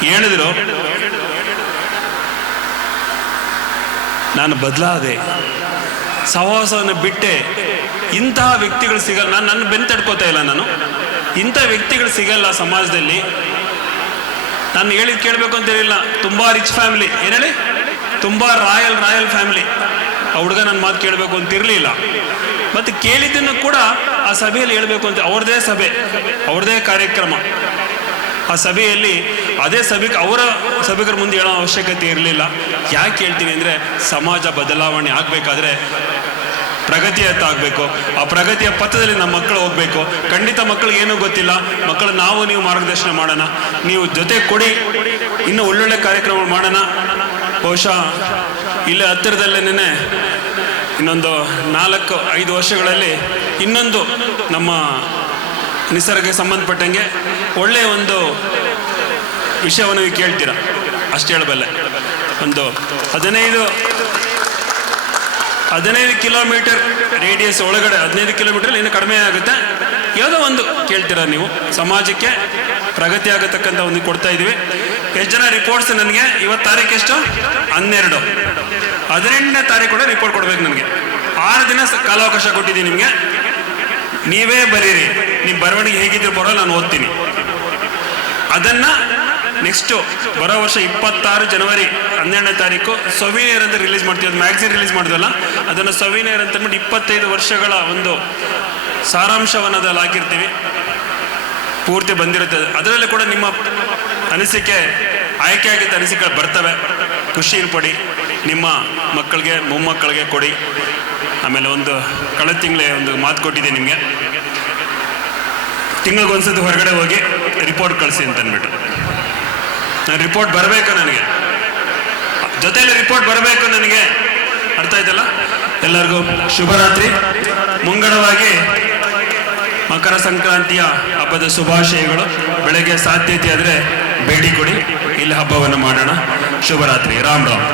ಹೇಳಿದ್ರು, ನಾನು ಬದಲಾದೆ, ಸಹವಾಸವನ್ನು ಬಿಟ್ಟೆ. ಇಂತಹ ವ್ಯಕ್ತಿಗಳು ಸಿಗಲ್ಲ. ನನ್ನ ಬೆನ್ನು ತಡ್ಕೋತಾ ಇಲ್ಲ. ನಾನು ಇಂಥ ವ್ಯಕ್ತಿಗಳು ಸಿಗಲ್ಲ ಸಮಾಜದಲ್ಲಿ. ನಾನು ಹೇಳಿದ್ ಕೇಳಬೇಕು ಅಂತ ಹೇಳಿಲ್ಲ. ತುಂಬ ರಿಚ್ ಫ್ಯಾಮಿಲಿ, ಏನು ಹೇಳಿ, ತುಂಬ ರಾಯಲ್ ಫ್ಯಾಮಿಲಿ. ಆ ಹುಡುಗ ನನ್ನ ಮಾತು ಕೇಳಬೇಕು ಅಂತ ಇರಲಿಲ್ಲ. ಮತ್ತು ಕೇಳಿದ್ದನ್ನು ಕೂಡ ಆ ಸಭೆಯಲ್ಲಿ ಹೇಳಬೇಕು ಅಂತ, ಅವ್ರದ್ದೇ ಸಭೆ, ಅವ್ರದ್ದೇ ಕಾರ್ಯಕ್ರಮ. ಆ ಸಭೆಯಲ್ಲಿ ಅದೇ ಸಭೆಗೆ ಅವರ ಸಭೆಗರ ಮುಂದೆ ಹೇಳೋ ಅವಶ್ಯಕತೆ ಇರಲಿಲ್ಲ. ಯಾಕೆ ಹೇಳ್ತೀನಿ ಅಂದರೆ, ಸಮಾಜ ಬದಲಾವಣೆ ಆಗಬೇಕಾದ್ರೆ ಪ್ರಗತಿಯತ್ತ ಆಗಬೇಕು. ಆ ಪ್ರಗತಿಯ ಪಥದಲ್ಲಿ ನಮ್ಮ ಮಕ್ಕಳು ಹೋಗಬೇಕು. ಖಂಡಿತ ಮಕ್ಕಳಿಗೆ ಏನೂ ಗೊತ್ತಿಲ್ಲ. ಮಕ್ಕಳು ನೀವು ಮಾರ್ಗದರ್ಶನ ಮಾಡೋಣ, ನೀವು ಜೊತೆ ಕೊಡಿ, ಇನ್ನೂ ಒಳ್ಳೊಳ್ಳೆ ಕಾರ್ಯಕ್ರಮಗಳು ಮಾಡೋಣ. ಬಹುಶಃ ಇಲ್ಲೇ ಹತ್ತಿರದಲ್ಲೇನೆ ಇನ್ನೊಂದು 4-5 ವರ್ಷಗಳಲ್ಲಿ ಇನ್ನೊಂದು ನಮ್ಮ ನಿಸರ್ಗಕ್ಕೆ ಸಂಬಂಧಪಟ್ಟಂಗೆ ಒಳ್ಳೆಯ ಒಂದು ವಿಷಯವನ್ನು ನೀವು ಕೇಳ್ತೀರ, ಅಷ್ಟು ಹೇಳಬಲ್ಲೆ. ಒಂದು 15 ಕಿಲೋಮೀಟರ್ ರೇಡಿಯಸ್ ಒಳಗಡೆ, 15 ಕಿಲೋಮೀಟರ್ ಇನ್ನೂ ಕಡಿಮೆ ಆಗುತ್ತೆ, ಯಾವುದೋ ಒಂದು ಕೇಳ್ತೀರಾ ನೀವು. ಸಮಾಜಕ್ಕೆ ಪ್ರಗತಿ ಆಗತಕ್ಕಂಥ ಒಂದು ಕೊಡ್ತಾ ಇದ್ದೀವಿ. ಎಷ್ಟು ಜನ ರಿಪೋರ್ಟ್ಸ್ ನನಗೆ ಇವತ್ತು ತಾರೀಕು ಎಷ್ಟು? 12. 18ನೇ ತಾರೀಕು ಕೂಡ ರಿಪೋರ್ಟ್ ಕೊಡ್ಬೇಕು ನನಗೆ. 6 ದಿನ ಕಾಲಾವಕಾಶ ಕೊಟ್ಟಿದ್ದೀನಿ ನಿಮಗೆ. ನೀವೇ ಬರೀರಿ, ನಿಮ್ಮ ಬರವಣಿಗೆ ಹೇಗಿದ್ರು ಬರೋ, ನಾನು ಓದ್ತೀನಿ. ಅದನ್ನು ನೆಕ್ಸ್ಟು ಬರೋ ವರ್ಷ 26 ಜನವರಿ 12ನೇ ತಾರೀಕು ಸೊವಿನಿಯರ್ ಅಂತ ರಿಲೀಸ್ ಮಾಡ್ತೀವಿ. ಅದು ಮ್ಯಾಗ್ಝಿನ್ ರಿಲೀಸ್ ಮಾಡಿದ್ವಲ್ಲ, ಅದನ್ನು ಸೊವಿನಿಯರ್ ಅಂತ ಅಂದ್ಬಿಟ್ಟು 25 ವರ್ಷಗಳ ಒಂದು ಸಾರಾಂಶವನ್ನು ಅದ್ರಲ್ಲಿ ಹಾಕಿರ್ತೀವಿ. ಪೂರ್ತಿ ಬಂದಿರುತ್ತೆ. ಅದರಲ್ಲಿ ಕೂಡ ನಿಮ್ಮ ಅನಿಸಿಕೆ, ಆಯ್ಕೆಯಾಗಿದ್ದ ಅನಿಸಿಕೆಗಳು ಬರ್ತವೆ. ಖುಷಿ ಪಡಿ, ನಿಮ್ಮ ಮಕ್ಕಳಿಗೆ ಮೊಮ್ಮಕ್ಕಳಿಗೆ ಕೊಡಿ. ಆಮೇಲೆ ಒಂದು ಕಳೆದ ತಿಂಗಳೇ ಒಂದು ಮಾತು ಕೊಟ್ಟಿದ್ದೆ ನಿಮಗೆ, ತಿಂಗಳಿಗೊಂದ್ಸತಿ ಹೊರಗಡೆ ಹೋಗಿ ರಿಪೋರ್ಟ್ ಕಳಿಸಿ ಅಂತ ಅಂದ್ಬಿಟ್ಟು. ನಾನು ರಿಪೋರ್ಟ್ ಬರಬೇಕು, ನನಗೆ ಜೊತೆಯಲ್ಲಿ ರಿಪೋರ್ಟ್ ಬರಬೇಕು ನನಗೆ. ಅರ್ಥ ಆಯ್ತಲ್ಲ? ಎಲ್ಲರಿಗೂ ಶುಭರಾತ್ರಿ. ಮುಂಗಡವಾಗಿ ಮಕರ ಸಂಕ್ರಾಂತಿಯ ಹಬ್ಬದ ಶುಭಾಶಯಗಳು. ಬೆಳಗ್ಗೆ ಸಾಧ್ಯತೆ ಆದರೆ ಬೇಡಿ ಕೊಡಿ, ಇಲ್ಲಿ ಹಬ್ಬವನ್ನು ಮಾಡೋಣ. ಶುಭರಾತ್ರಿ. ರಾಮ್ ರಾಮ್.